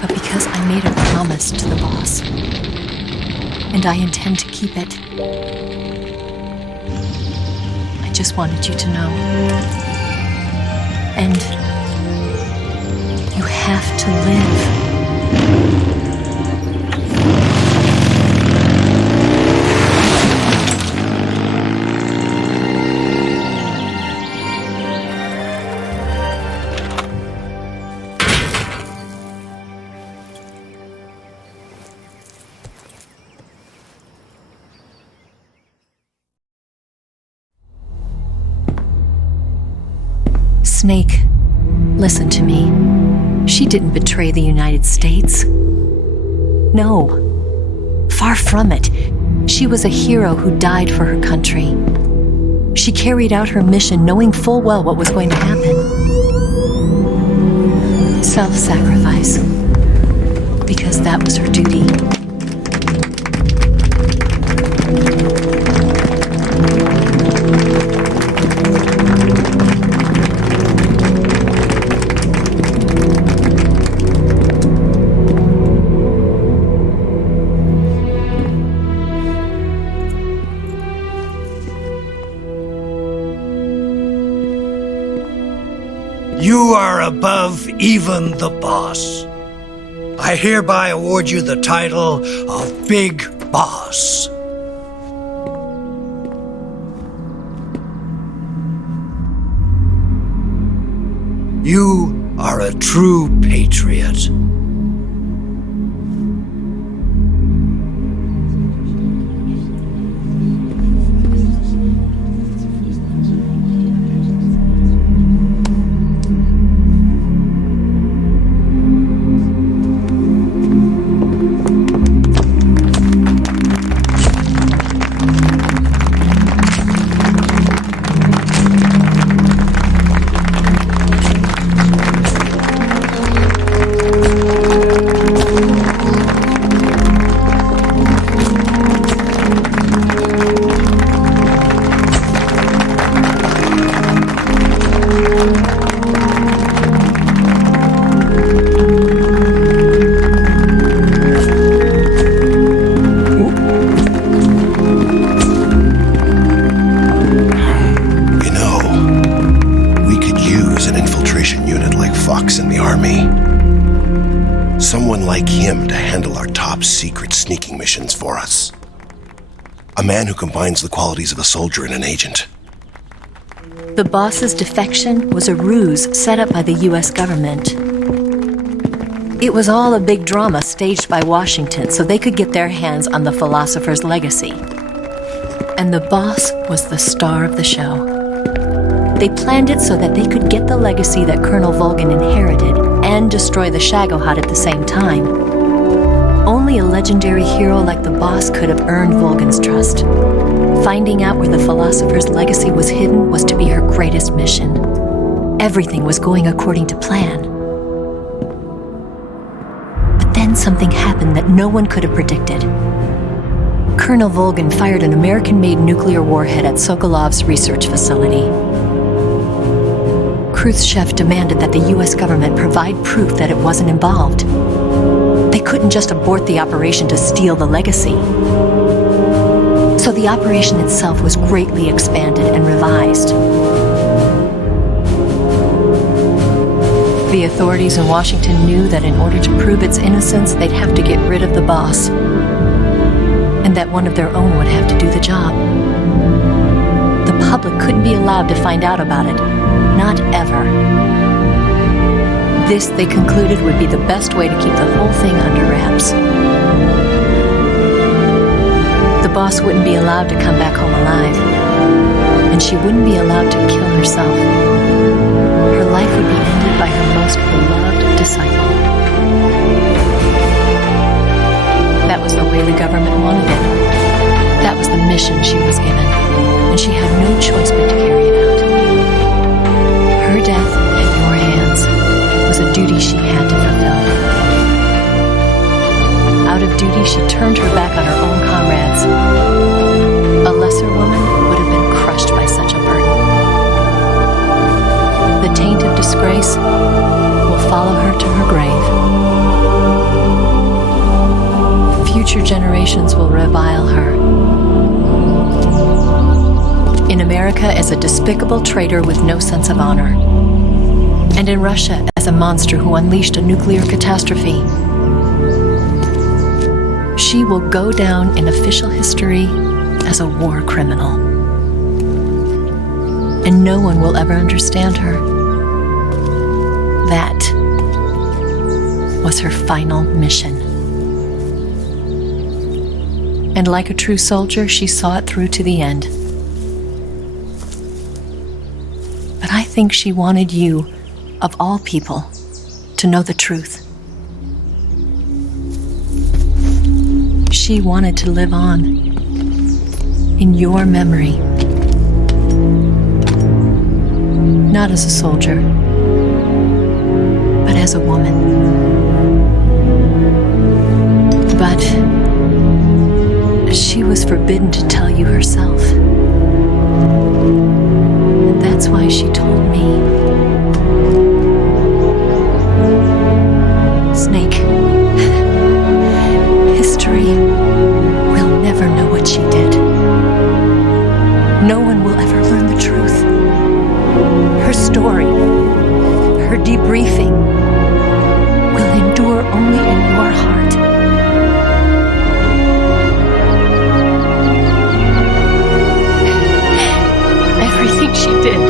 But because I made a promise to the boss. And I intend to keep it. I just wanted you to know. And you have to live. Snake, listen to me. She didn't betray the United States. No. Far from it. She was a hero who died for her country. She carried out her mission knowing full well what was going to happen. Self-sacrifice. Because that was her duty. You are above even the boss. I hereby award you the title of Big Boss. You are a true patriot. For us. A man who combines the qualities of a soldier and an agent. The boss's defection was a ruse set up by the U.S. government. It was all a big drama staged by Washington so they could get their hands on the philosopher's legacy. And the boss was the star of the show. They planned it so that they could get the legacy that Colonel Volgin inherited and destroy the Shagohod at the same time. Only a legendary hero like the boss could have earned Volgin's trust. Finding out where the philosopher's legacy was hidden was to be her greatest mission. Everything was going according to plan. But then something happened that no one could have predicted. Colonel Volgin fired an American-made nuclear warhead at Sokolov's research facility. Khrushchev demanded that the U.S. government provide proof that it wasn't involved. They couldn't just abort the operation to steal the legacy. So the operation itself was greatly expanded and revised. The authorities in Washington knew that in order to prove its innocence, they'd have to get rid of the boss. And that one of their own would have to do the job. The public couldn't be allowed to find out about it. Not ever. This, they concluded, would be the best way to keep the whole thing under wraps. The boss wouldn't be allowed to come back home alive, and she wouldn't be allowed to kill herself. Her life would be ended by her most beloved disciple. That was the way the government wanted it. That was the mission she was given, and she had no choice but to carry it out. Her death at your hands was a duty she had to fulfill. Out of duty, she turned her back on her own comrades. A lesser woman would have been crushed by such a burden. of disgrace will follow her to her grave. Future generations will revile her. In America as a despicable traitor with no sense of honor. And in Russia as a monster who unleashed a nuclear catastrophe. She will go down in official history as a war criminal. And no one will ever understand her. That was her final mission. And like a true soldier, she saw it through to the end. But I think she wanted you, of all people, to know the truth. She wanted to live on in your memory. Not as a soldier, but as a woman. But she was forbidden to tell you herself. And that's why she told me. Snake, history will never know what she did. No one will ever learn the truth. Her story, her debriefing, will endure only in your heart. Everything she did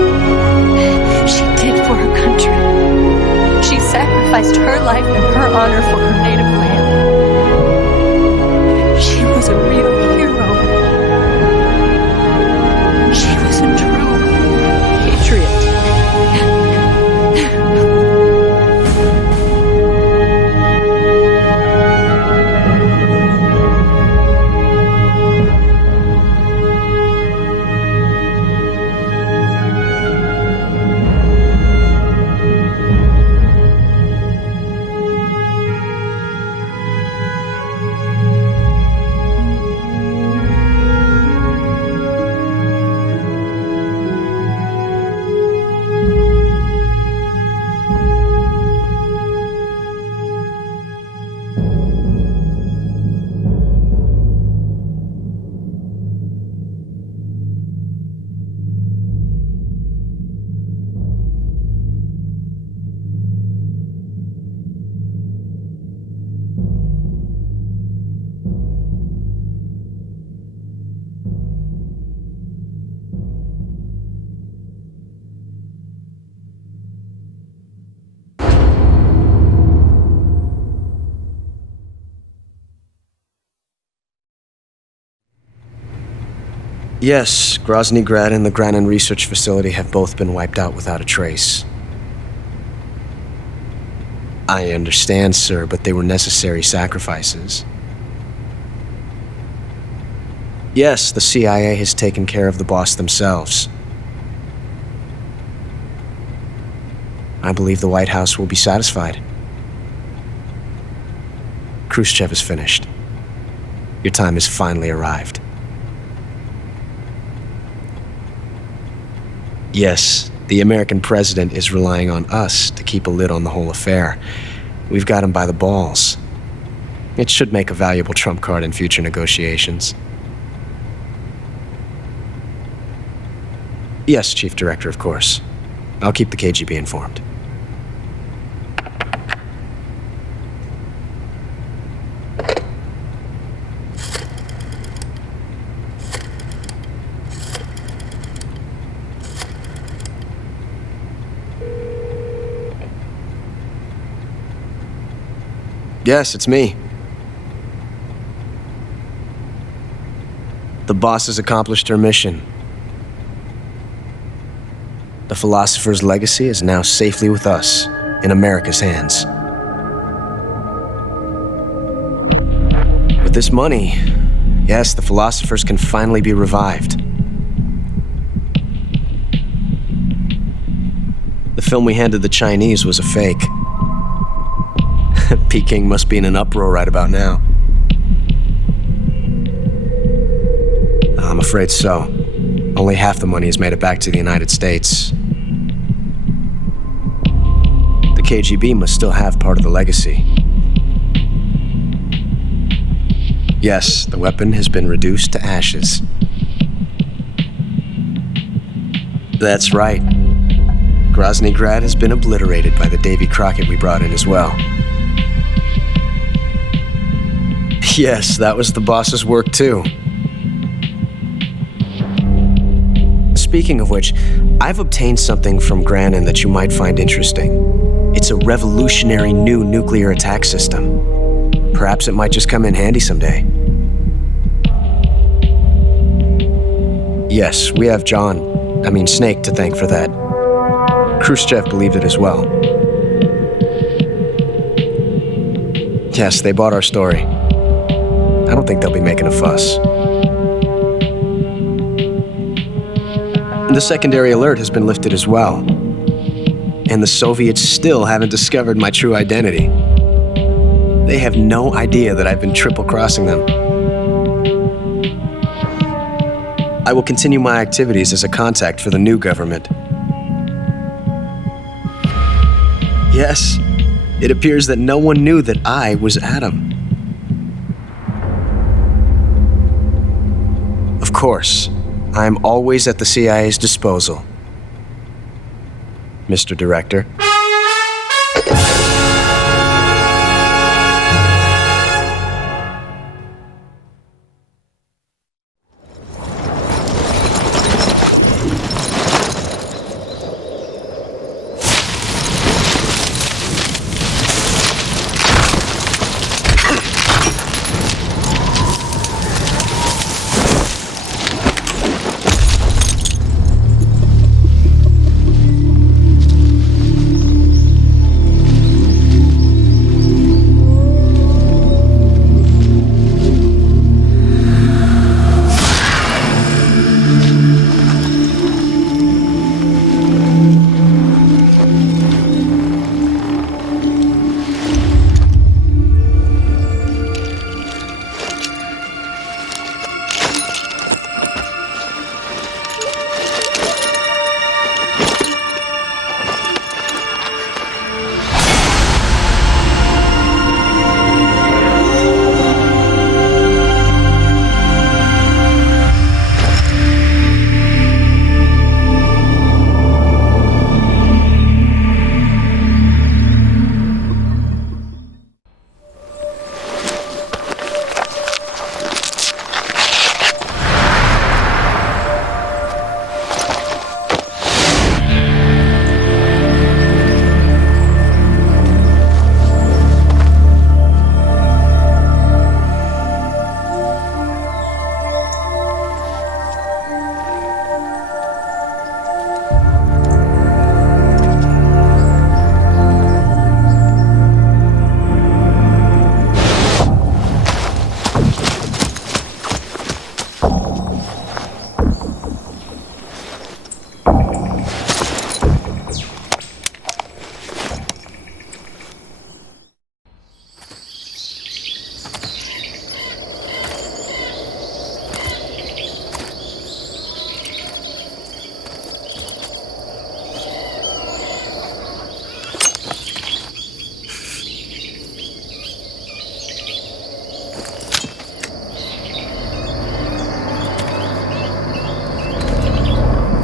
for her country. She sacrificed her life and her honor for her native land. She was a real hero. She was a true patriot. Yes, Grozny Grad and the Granin Research Facility have both been wiped out without a trace. I understand, sir, but they were necessary sacrifices. Yes, the CIA has taken care of the boss themselves. I believe the White House will be satisfied. Khrushchev is finished. Your time has finally arrived. Yes, the American president is relying on us to keep a lid on the whole affair. We've got him by the balls. It should make a valuable trump card in future negotiations. Yes, Chief Director, of course. I'll keep the KGB informed. Yes, it's me. The boss has accomplished her mission. The philosopher's legacy is now safely with us, in America's hands. With this money, yes, the philosophers can finally be revived. The film we handed the Chinese was a fake. Peking must be in an uproar right about now. I'm afraid so. Only half the money has made it back to the United States. KGB must still have part of the legacy. Yes, the weapon has been reduced to ashes. That's right. Grozny Grad has been obliterated by the Davy Crockett we brought in as well. Yes, that was the boss's work too. Speaking of which, I've obtained something from Granin that you might find interesting. It's a revolutionary new nuclear attack system. Perhaps it might just come in handy someday. Yes, we have Snake to thank for that. Khrushchev believed it as well. Yes, they bought our story. I don't think they'll be making a fuss. The secondary alert has been lifted as well. And the Soviets still haven't discovered my true identity. They have no idea that I've been triple-crossing them. I will continue my activities as a contact for the new government. Yes, it appears that no one knew that I was Adam. Of course, I'm always at the CIA's disposal, Mr. Director.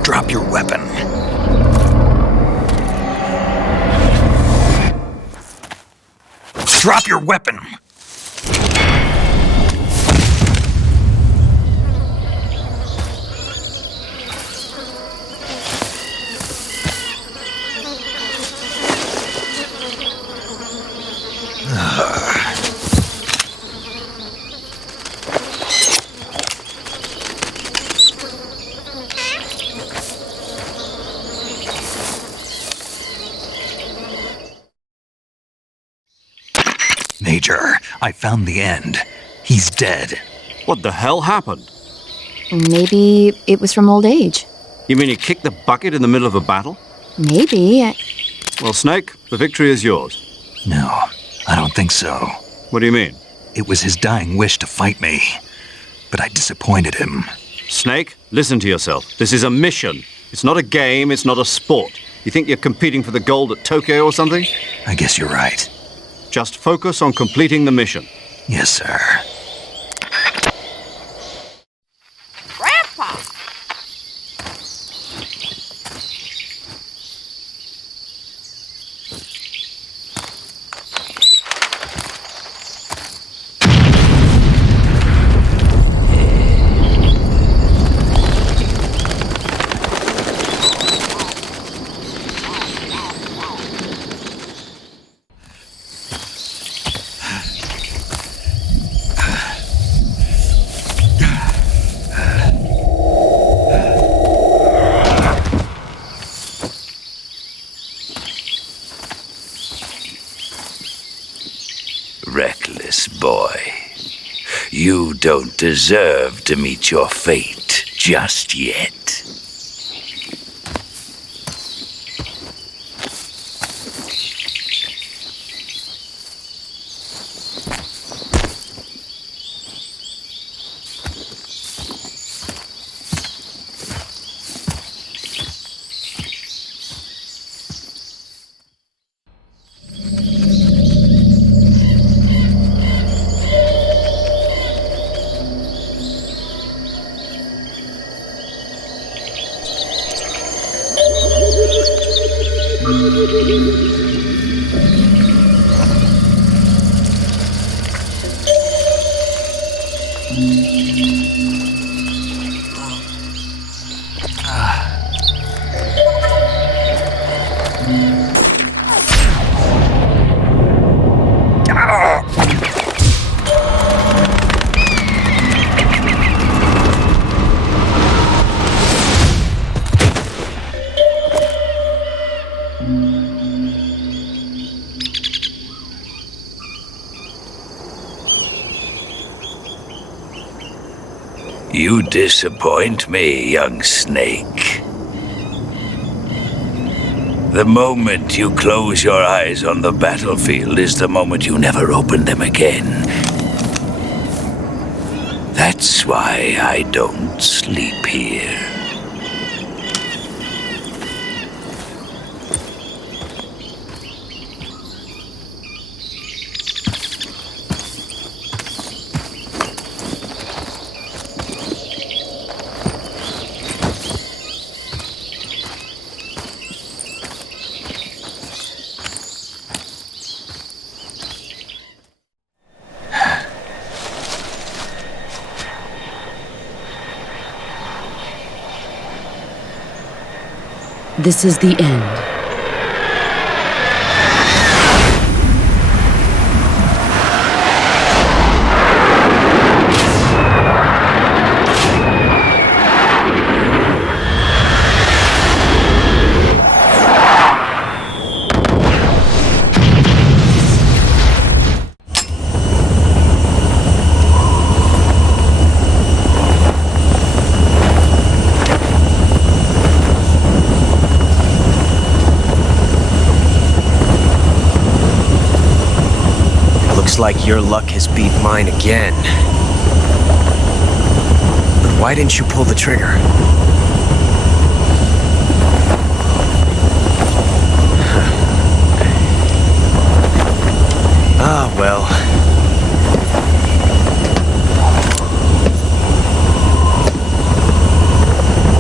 Drop your weapon. Drop your weapon! Major, I found the end. He's dead. What the hell happened? Maybe it was from old age. You mean he kicked the bucket in the middle of a battle? Maybe. Well, Snake, the victory is yours. No, I don't think so. What do you mean? It was his dying wish to fight me, but I disappointed him. Snake, listen to yourself. This is a mission. It's not a game, it's not a sport. You think you're competing for the gold at Tokyo or something? I guess you're right. Just focus on completing the mission. Yes, sir. Grandpa! Reckless boy. You don't deserve to meet your fate just yet. You disappoint me, young snake. The moment you close your eyes on the battlefield is the moment you never open them again. That's why I don't sleep here. This is the end. Looks like your luck has beat mine again. But why didn't you pull the trigger? Ah, well.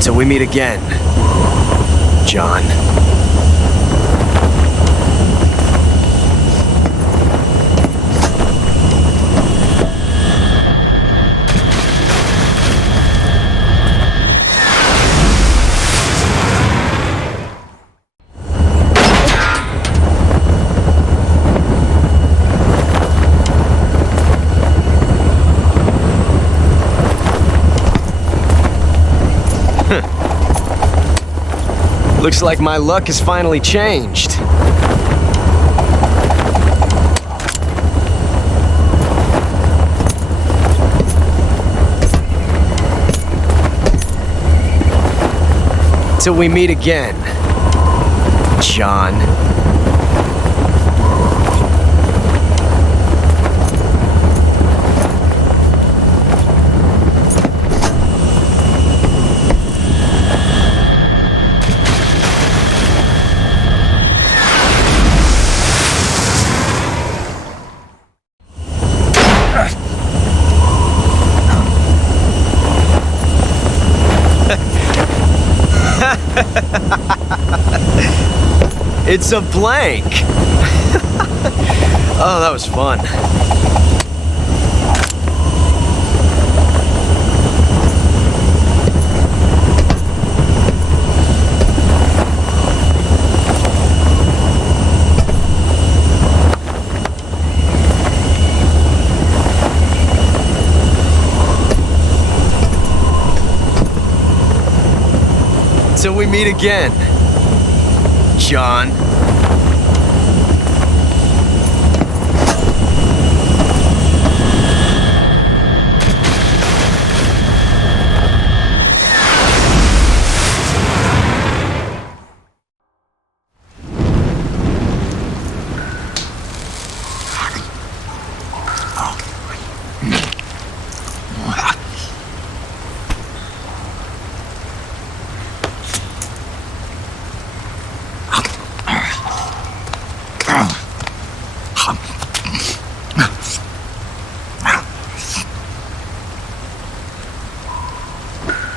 Till we meet again, John. Looks like my luck has finally changed. Till we meet again, John. It's a blank! Oh, that was fun. Till we meet again, John.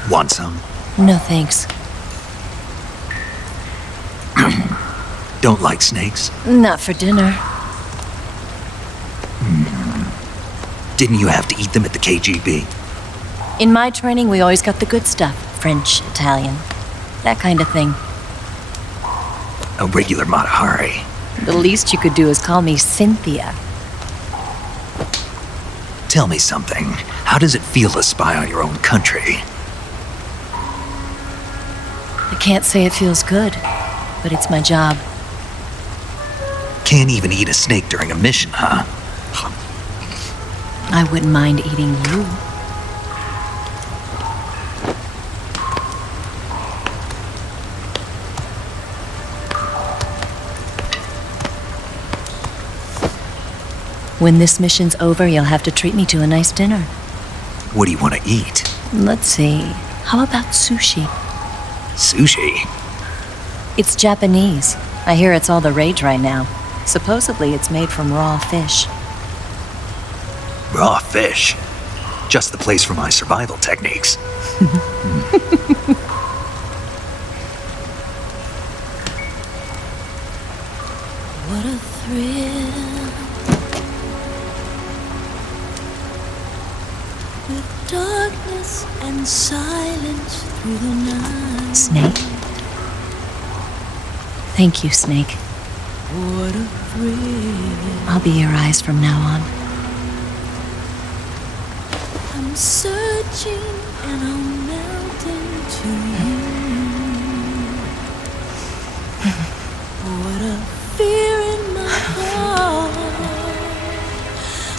Want some? No thanks. Don't like snakes? Not for dinner. Didn't you have to eat them at the KGB? In my training, we always got the good stuff. French, Italian, that kind of thing. A regular Mata Hari. The least you could do is call me Cynthia. Tell me something. How does it feel to spy on your own country? I can't say it feels good, but it's my job. Can't even eat a snake during a mission, huh? I wouldn't mind eating you. When this mission's over, you'll have to treat me to a nice dinner. What do you want to eat? Let's see. How about sushi? Sushi? It's Japanese. I hear it's all the rage right now. Supposedly it's made from raw fish. Raw fish? Just the place for my survival techniques. What a thrill. With darkness and silence through the night. Snake? Thank you, Snake. What a thrill. I'll be your eyes from now on. I'm searching and I'm melting to you. What a fear in my heart.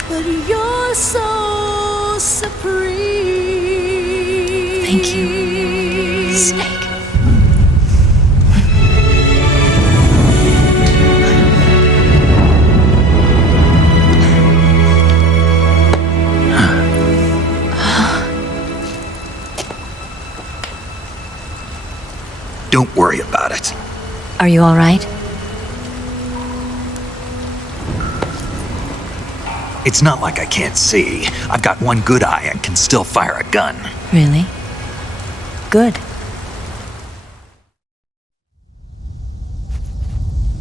But you're so supreme. Thank you, Snake. Don't worry about it. Are you all right? It's not like I can't see. I've got one good eye and can still fire a gun. Really? Good.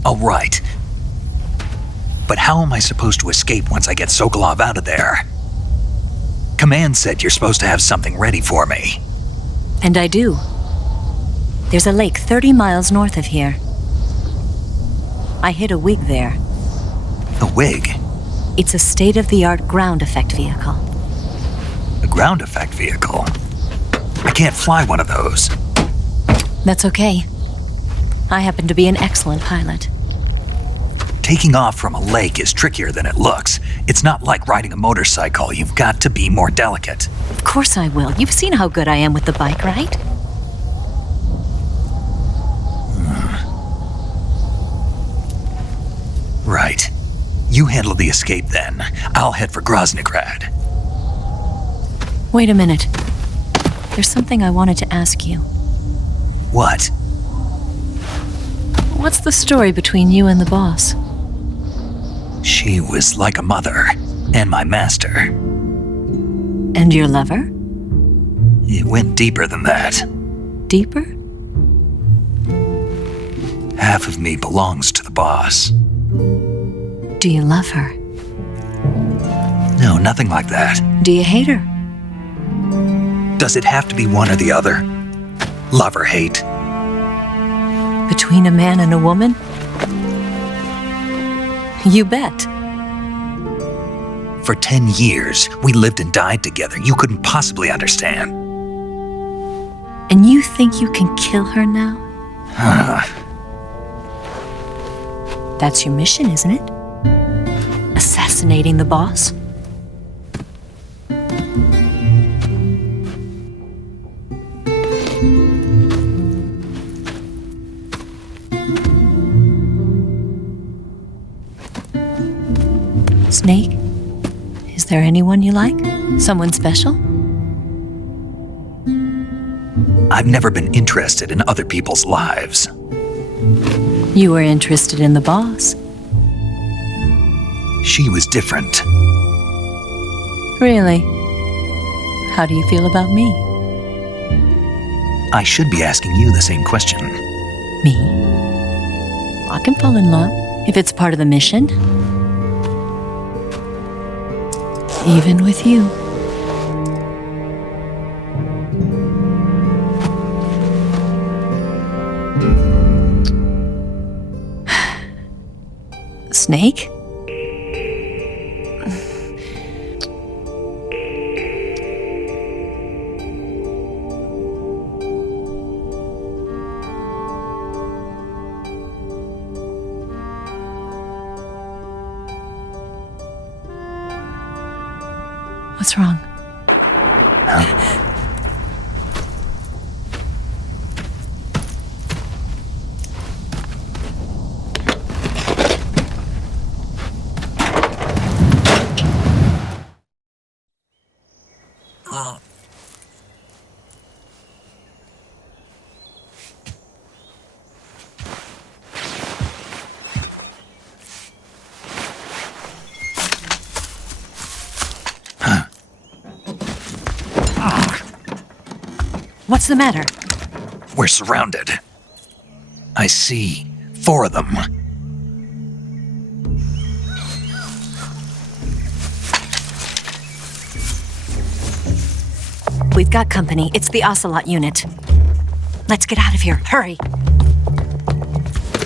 All right. But how am I supposed to escape once I get Sokolov out of there? Command said you're supposed to have something ready for me. And I do. There's a lake 30 miles north of here. I hid a wig there. A wig? It's a state-of-the-art ground effect vehicle. A ground effect vehicle? I can't fly one of those. That's okay. I happen to be an excellent pilot. Taking off from a lake is trickier than it looks. It's not like riding a motorcycle. You've got to be more delicate. Of course I will. You've seen how good I am with the bike, right? Right. You handle the escape then. I'll head for Groznygrad. Wait a minute. There's something I wanted to ask you. What? What's the story between you and the boss? She was like a mother, and my master. And your lover? It went deeper than that. Deeper? Half of me belongs to boss. Do you love her? No, nothing like that. Do you hate her? Does it have to be one or the other? Love or hate? Between a man and a woman? You bet. For 10 years, we lived and died together. You couldn't possibly understand. And you think you can kill her now? That's your mission, isn't it? Assassinating the boss? Snake? Is there anyone you like? Someone special? I've never been interested in other people's lives. You were interested in the boss. She was different. Really? How do you feel about me? I should be asking you the same question. Me? I can fall in love if it's part of the mission. Even with you. Snake? What's wrong? What's the matter? We're surrounded. I see 4 of them. We've got company. It's the Ocelot unit. Let's get out of here. Hurry.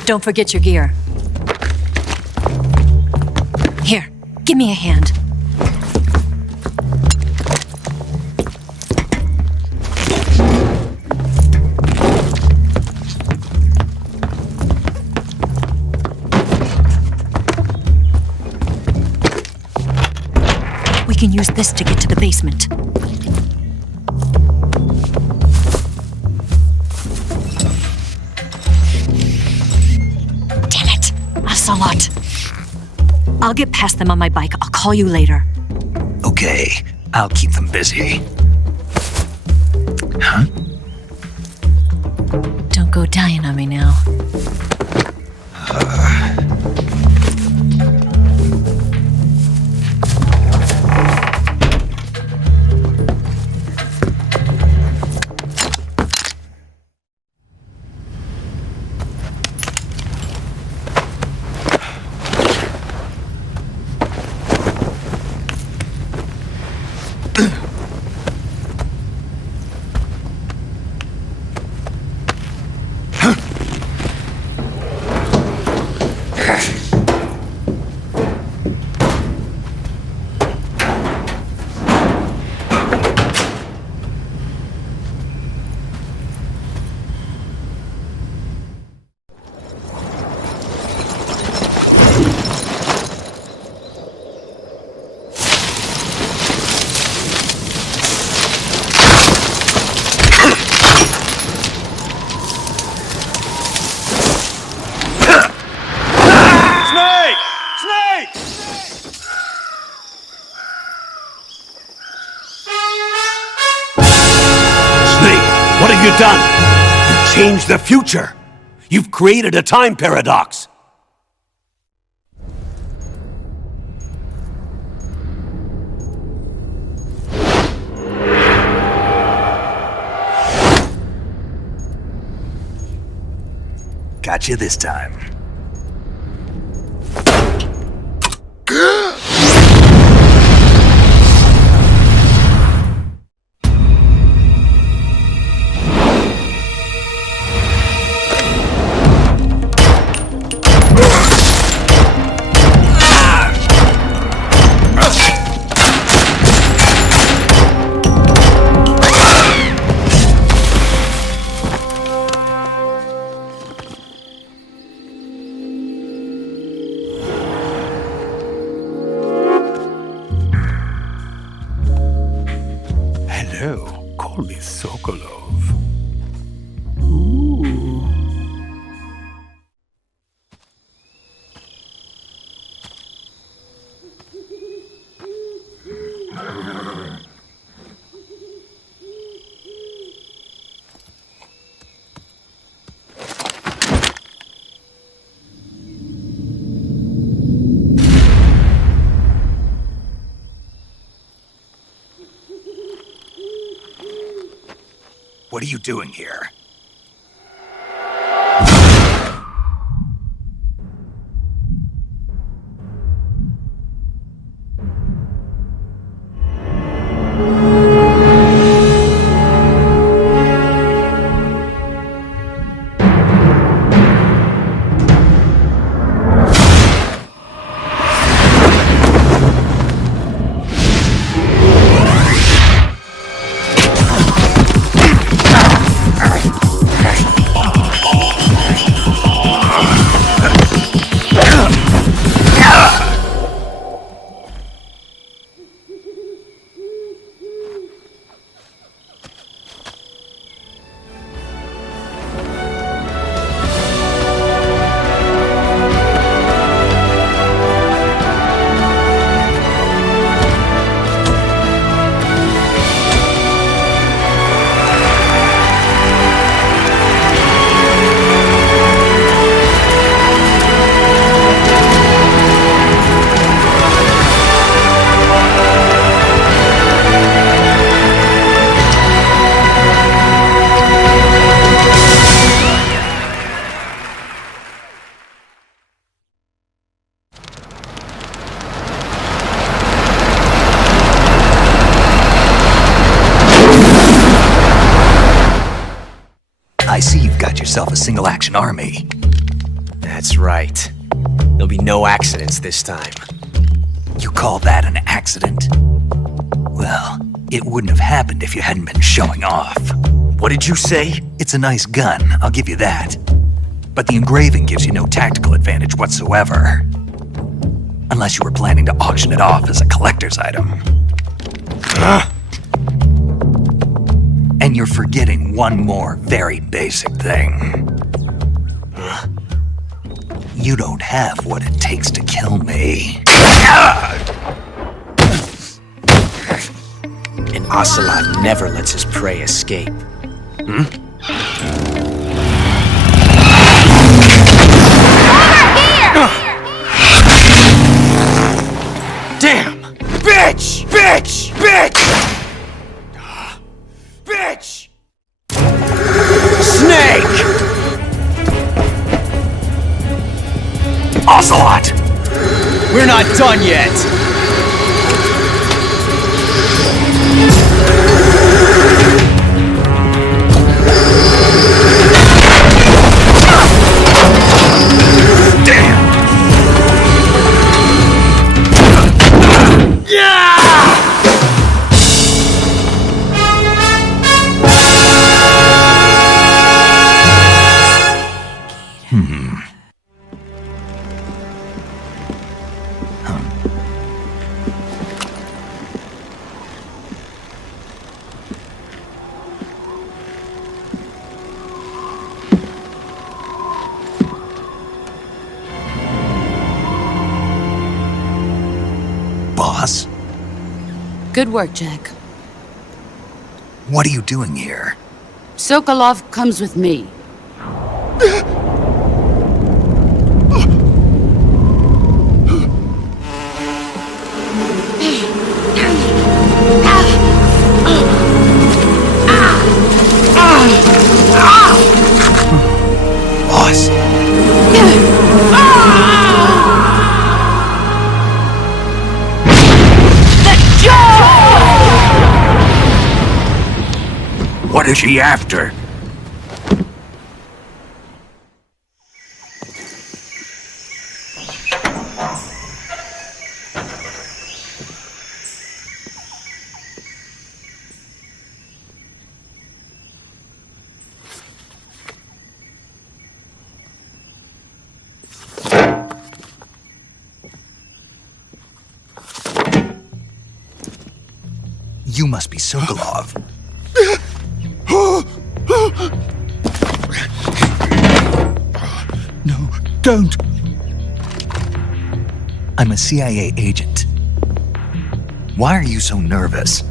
Don't forget your gear. Here, give me a hand. We can use this to get to the basement. Ocelot. I'll get past them on my bike. I'll call you later. Okay, I'll keep them busy. Huh? Don't go dying on me now. What have you done? You've changed the future. You've created a time paradox. Got you this time. Sokolov. What are you doing here? I see you've got yourself a single-action army. That's right. There'll be no accidents this time. You call that an accident? Well, it wouldn't have happened if you hadn't been showing off. What did you say? It's a nice gun, I'll give you that. But the engraving gives you no tactical advantage whatsoever. Unless you were planning to auction it off as a collector's item. And you're forgetting one more very basic thing. You don't have what it takes to kill me. An ocelot never lets his prey escape. Damn! Bitch! Bitch! Bitch! Bitch! Snake! Ocelot! We're not done yet! Damn! Boss? Good work, Jack. What are you doing here? Sokolov comes with me. Boss? What is she after? You must be Sokolov. don't. I'm a CIA agent. Why are you so nervous?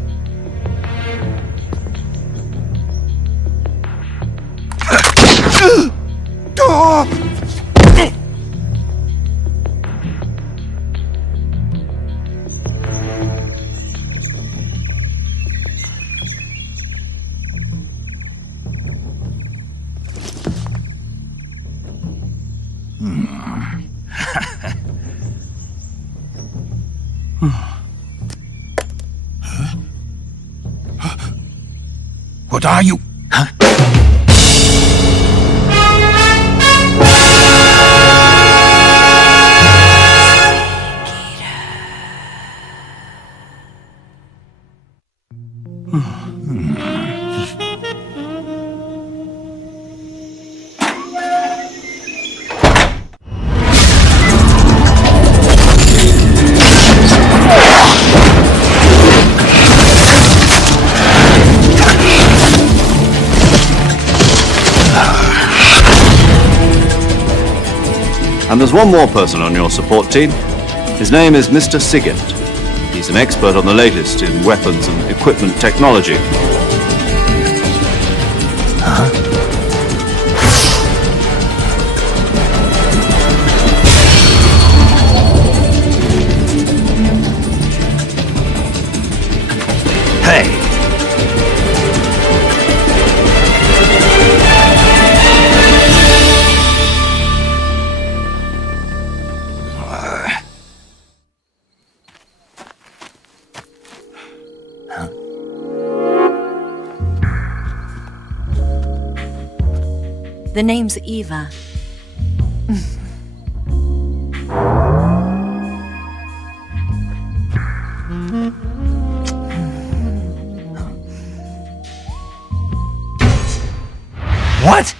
What are you? Huh? And there's one more person on your support team. His name is Mr. Sigint. He's an expert on the latest in weapons and equipment technology. Hey! The name's Eva. What?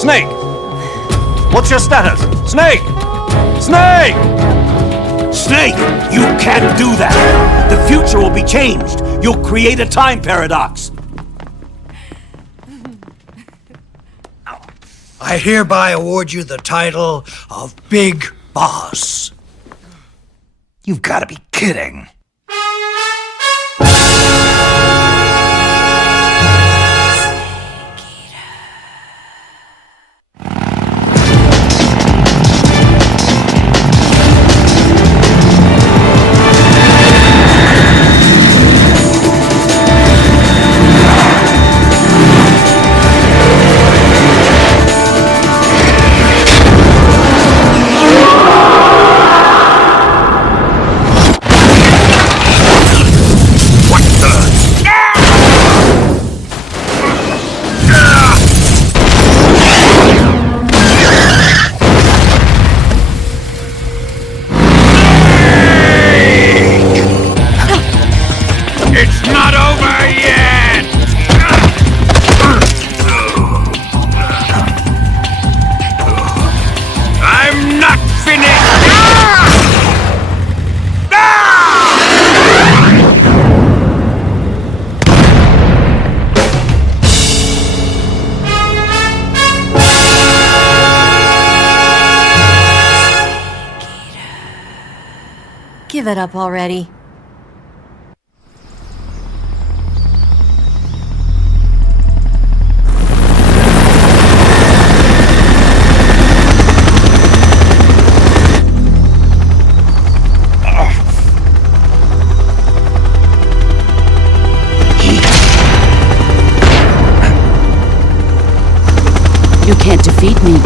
Snake! What's your status? Snake! Snake! Snake, you can't do that! The future will be changed! You'll create a time paradox! I hereby award you the title of Big Boss. You've got to be kidding. It's not over yet! I'm not finished! Give it up already. You can't defeat me.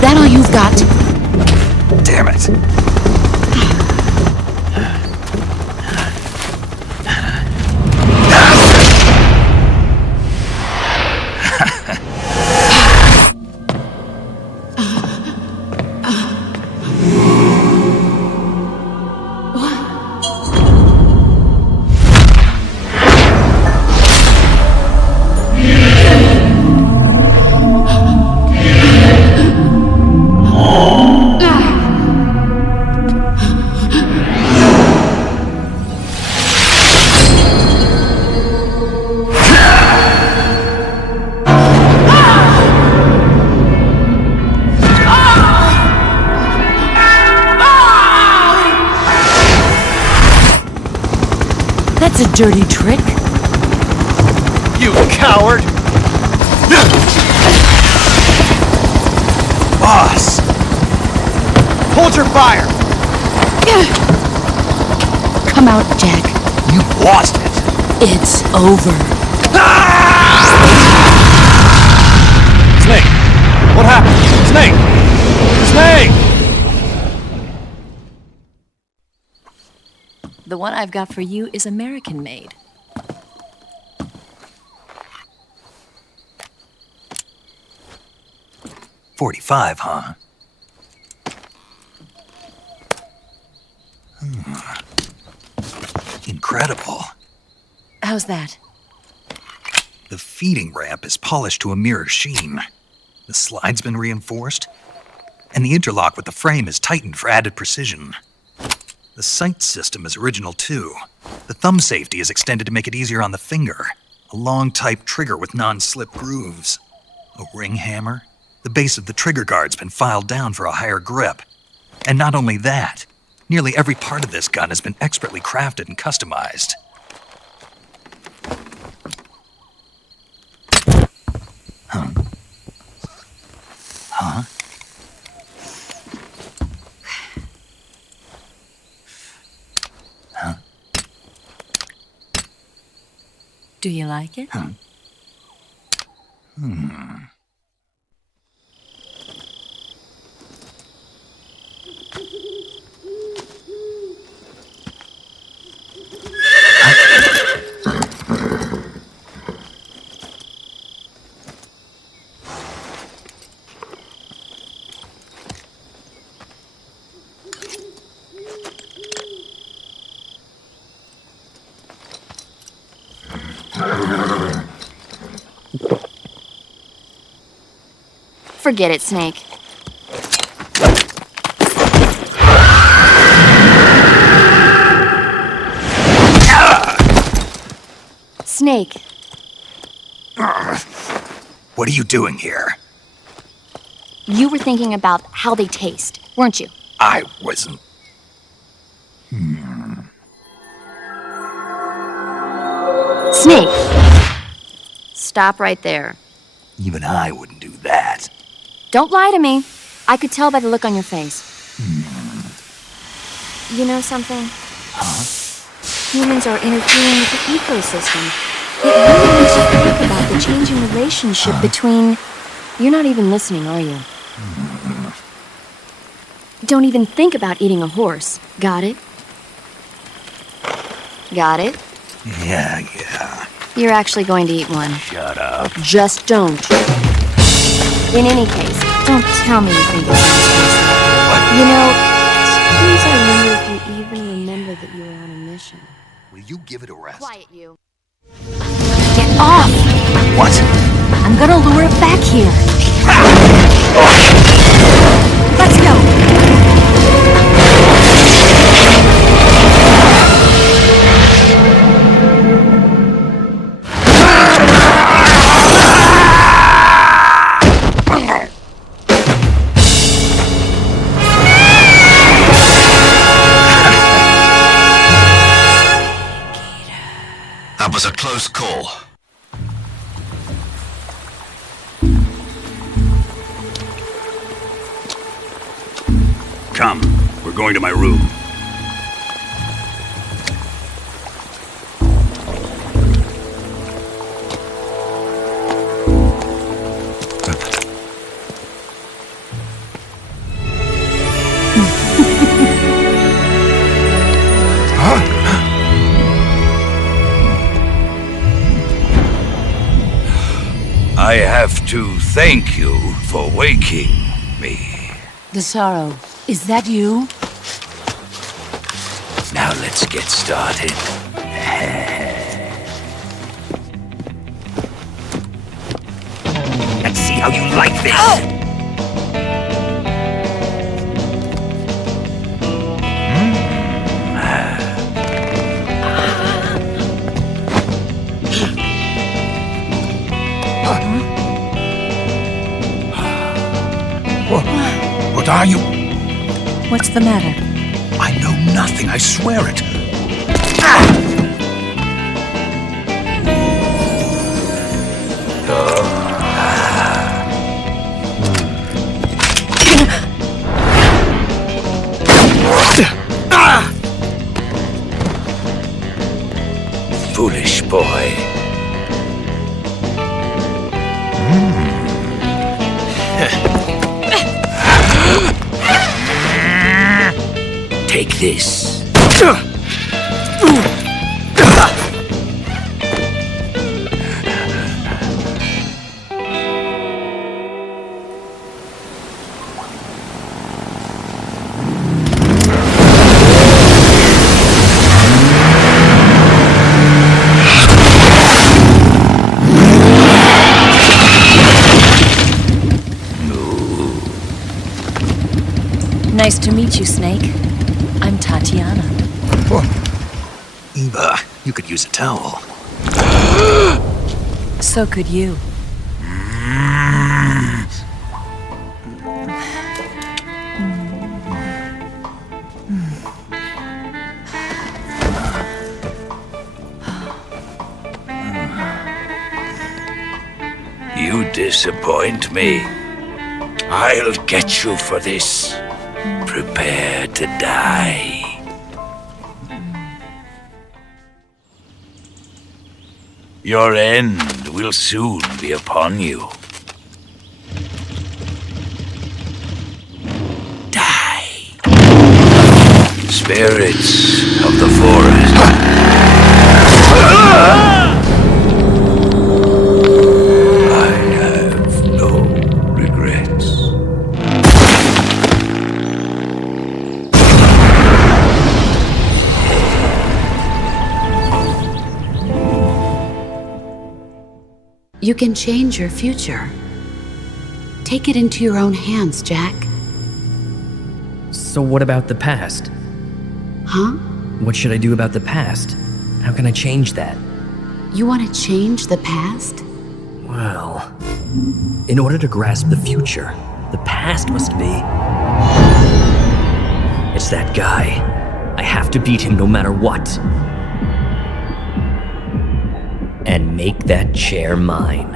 That all you've got? Damn it. That's a dirty trick. You coward! Boss! Hold your fire! Come out, Jack. You lost it. It's over. Snake! What happened? Snake! Snake! The one I've got for you is American-made. .45, huh? Incredible. How's that? The feeding ramp is polished to a mirror sheen. The slide's been reinforced, and the interlock with the frame is tightened for added precision. The sight system is original too. The thumb safety is extended to make it easier on the finger. A long type trigger with non-slip grooves. A ring hammer. The base of the trigger guard's been filed down for a higher grip. And not only that, nearly every part of this gun has been expertly crafted and customized. Huh? Huh? Huh? Do you like it? Huh? Forget it, Snake. Snake. What are you doing here? You were thinking about how they taste, weren't you? I wasn't. Snake! Stop right there. Even I wouldn't do that. Don't lie to me. I could tell by the look on your face. You know something? Huh? Humans are interfering with the ecosystem. It really makes you think about the changing relationship between... You're not even listening, are you? Don't even think about eating a horse. Got it? Got it? Yeah. You're actually going to eat one. Shut up. Just don't. In any case, don't tell me you think it sounds tasty. What? You know, sometimes I wonder if you even remember that you were on a mission. Will you give it a rest? Quiet, you. Get off! What? I'm gonna lure it back here. Let's go! That was a close call. Come, we're going to my room. I have to thank you for waking me. The Sorrow, is that you? Now let's get started. Let's see how you like this. What are you? What's the matter? I know nothing, I swear it. Foolish boy. Take this. Nice to meet you, Snake. I'm Tatiana. Eva, you could use a towel. So could you. You disappoint me. I'll get you for this. Prepare to die. Your end will soon be upon you. Die. Spirits of the forest. I have no regrets. You can change your future. Take it into your own hands, Jack. So what about the past? Huh? What should I do about the past? How can I change that? You want to change the past? Well, in order to grasp the future, the past must be... It's that guy. I have to beat him no matter what. And make that chair mine.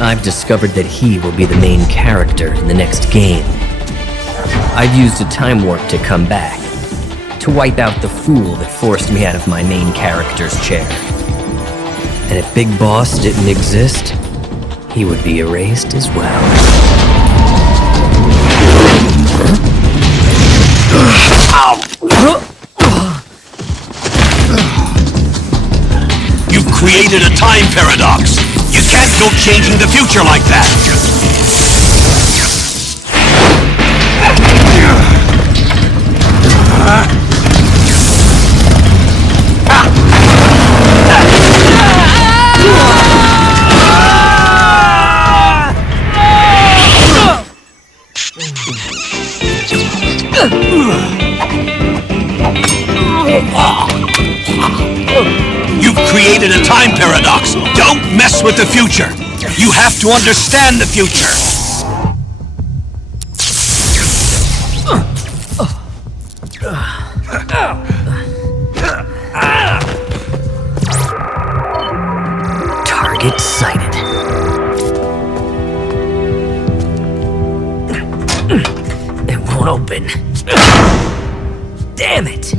I've discovered that he will be the main character in the next game. I've used a time warp to come back, to wipe out the fool that forced me out of my main character's chair. And if Big Boss didn't exist, he would be erased as well. You've created a time paradox. You can't go changing the future like that! You've created a time paradox. Don't mess with the future. You have to understand the future. Target sighted. It won't open. Damn it!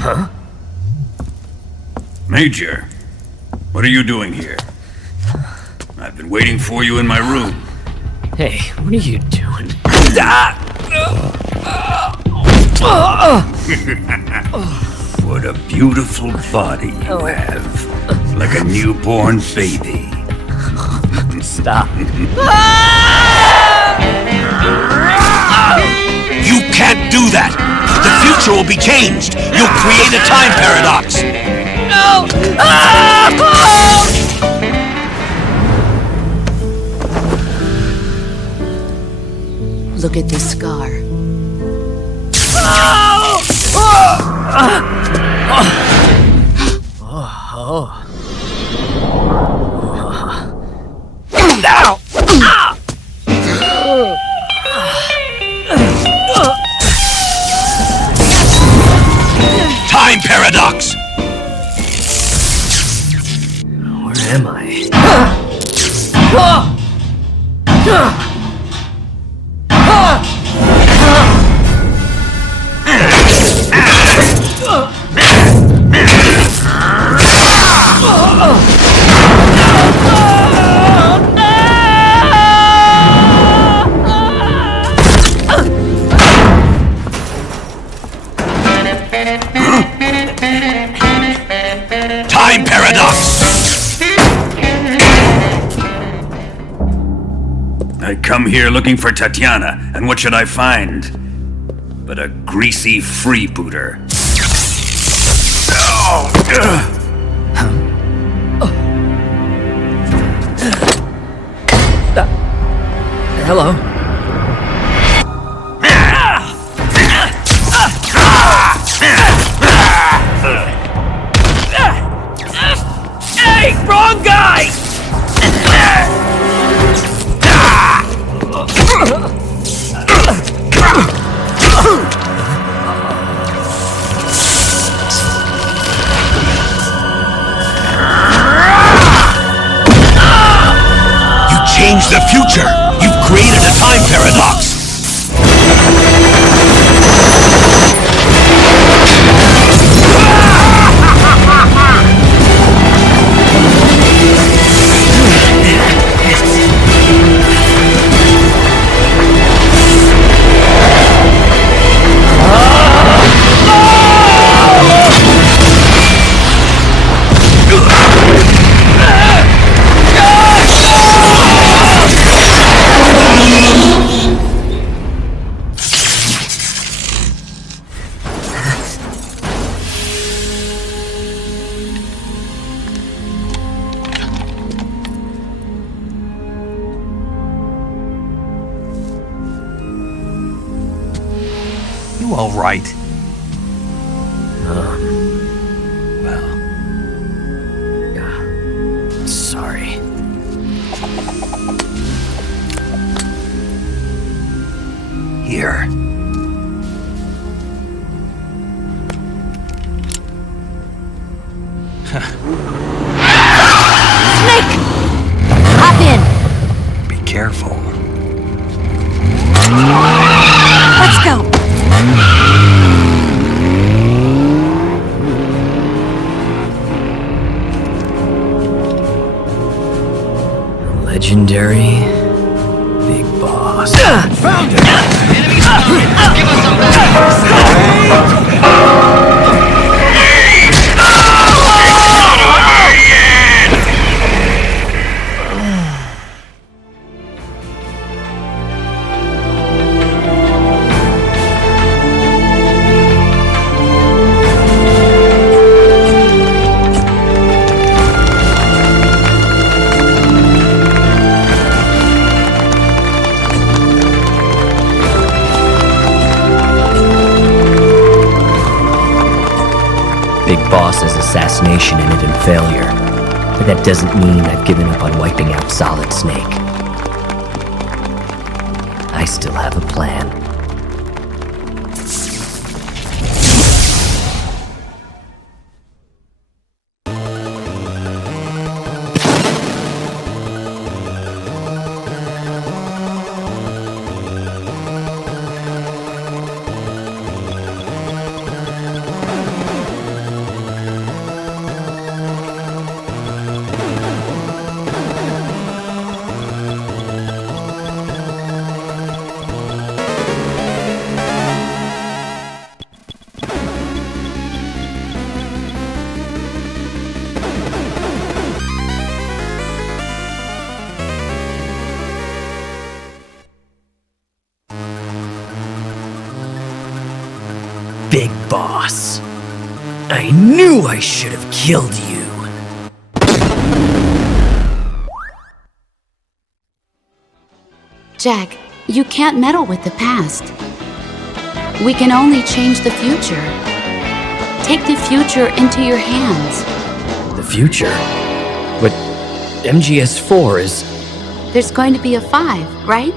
Huh? Major, what are you doing here? I've been waiting for you in my room. Hey, what are you doing? What a beautiful body you have. Like a newborn baby. Stop. You can't do that! The future will be changed! You'll create a time paradox! No! Look at this scar. Now! Time paradox! Where am I? Time paradox! I come here looking for Tatiana, and what should I find? But a greasy freebooter. Hello? Hey, wrong guy! You changed the future! You've created a time all right? Sorry. Here. Snake! Hop in. Be careful. Let's go. Legendary Big Boss. Found it! Enemy spotted! Give us some Big Boss's assassination ended in failure, but that doesn't mean I've given up on wiping out Solid Snake. I still have a plan. Big Boss. I knew I should have killed you. Jack, you can't meddle with the past. We can only change the future. Take the future into your hands. The future? But MGS4 is... There's going to be a 5, right?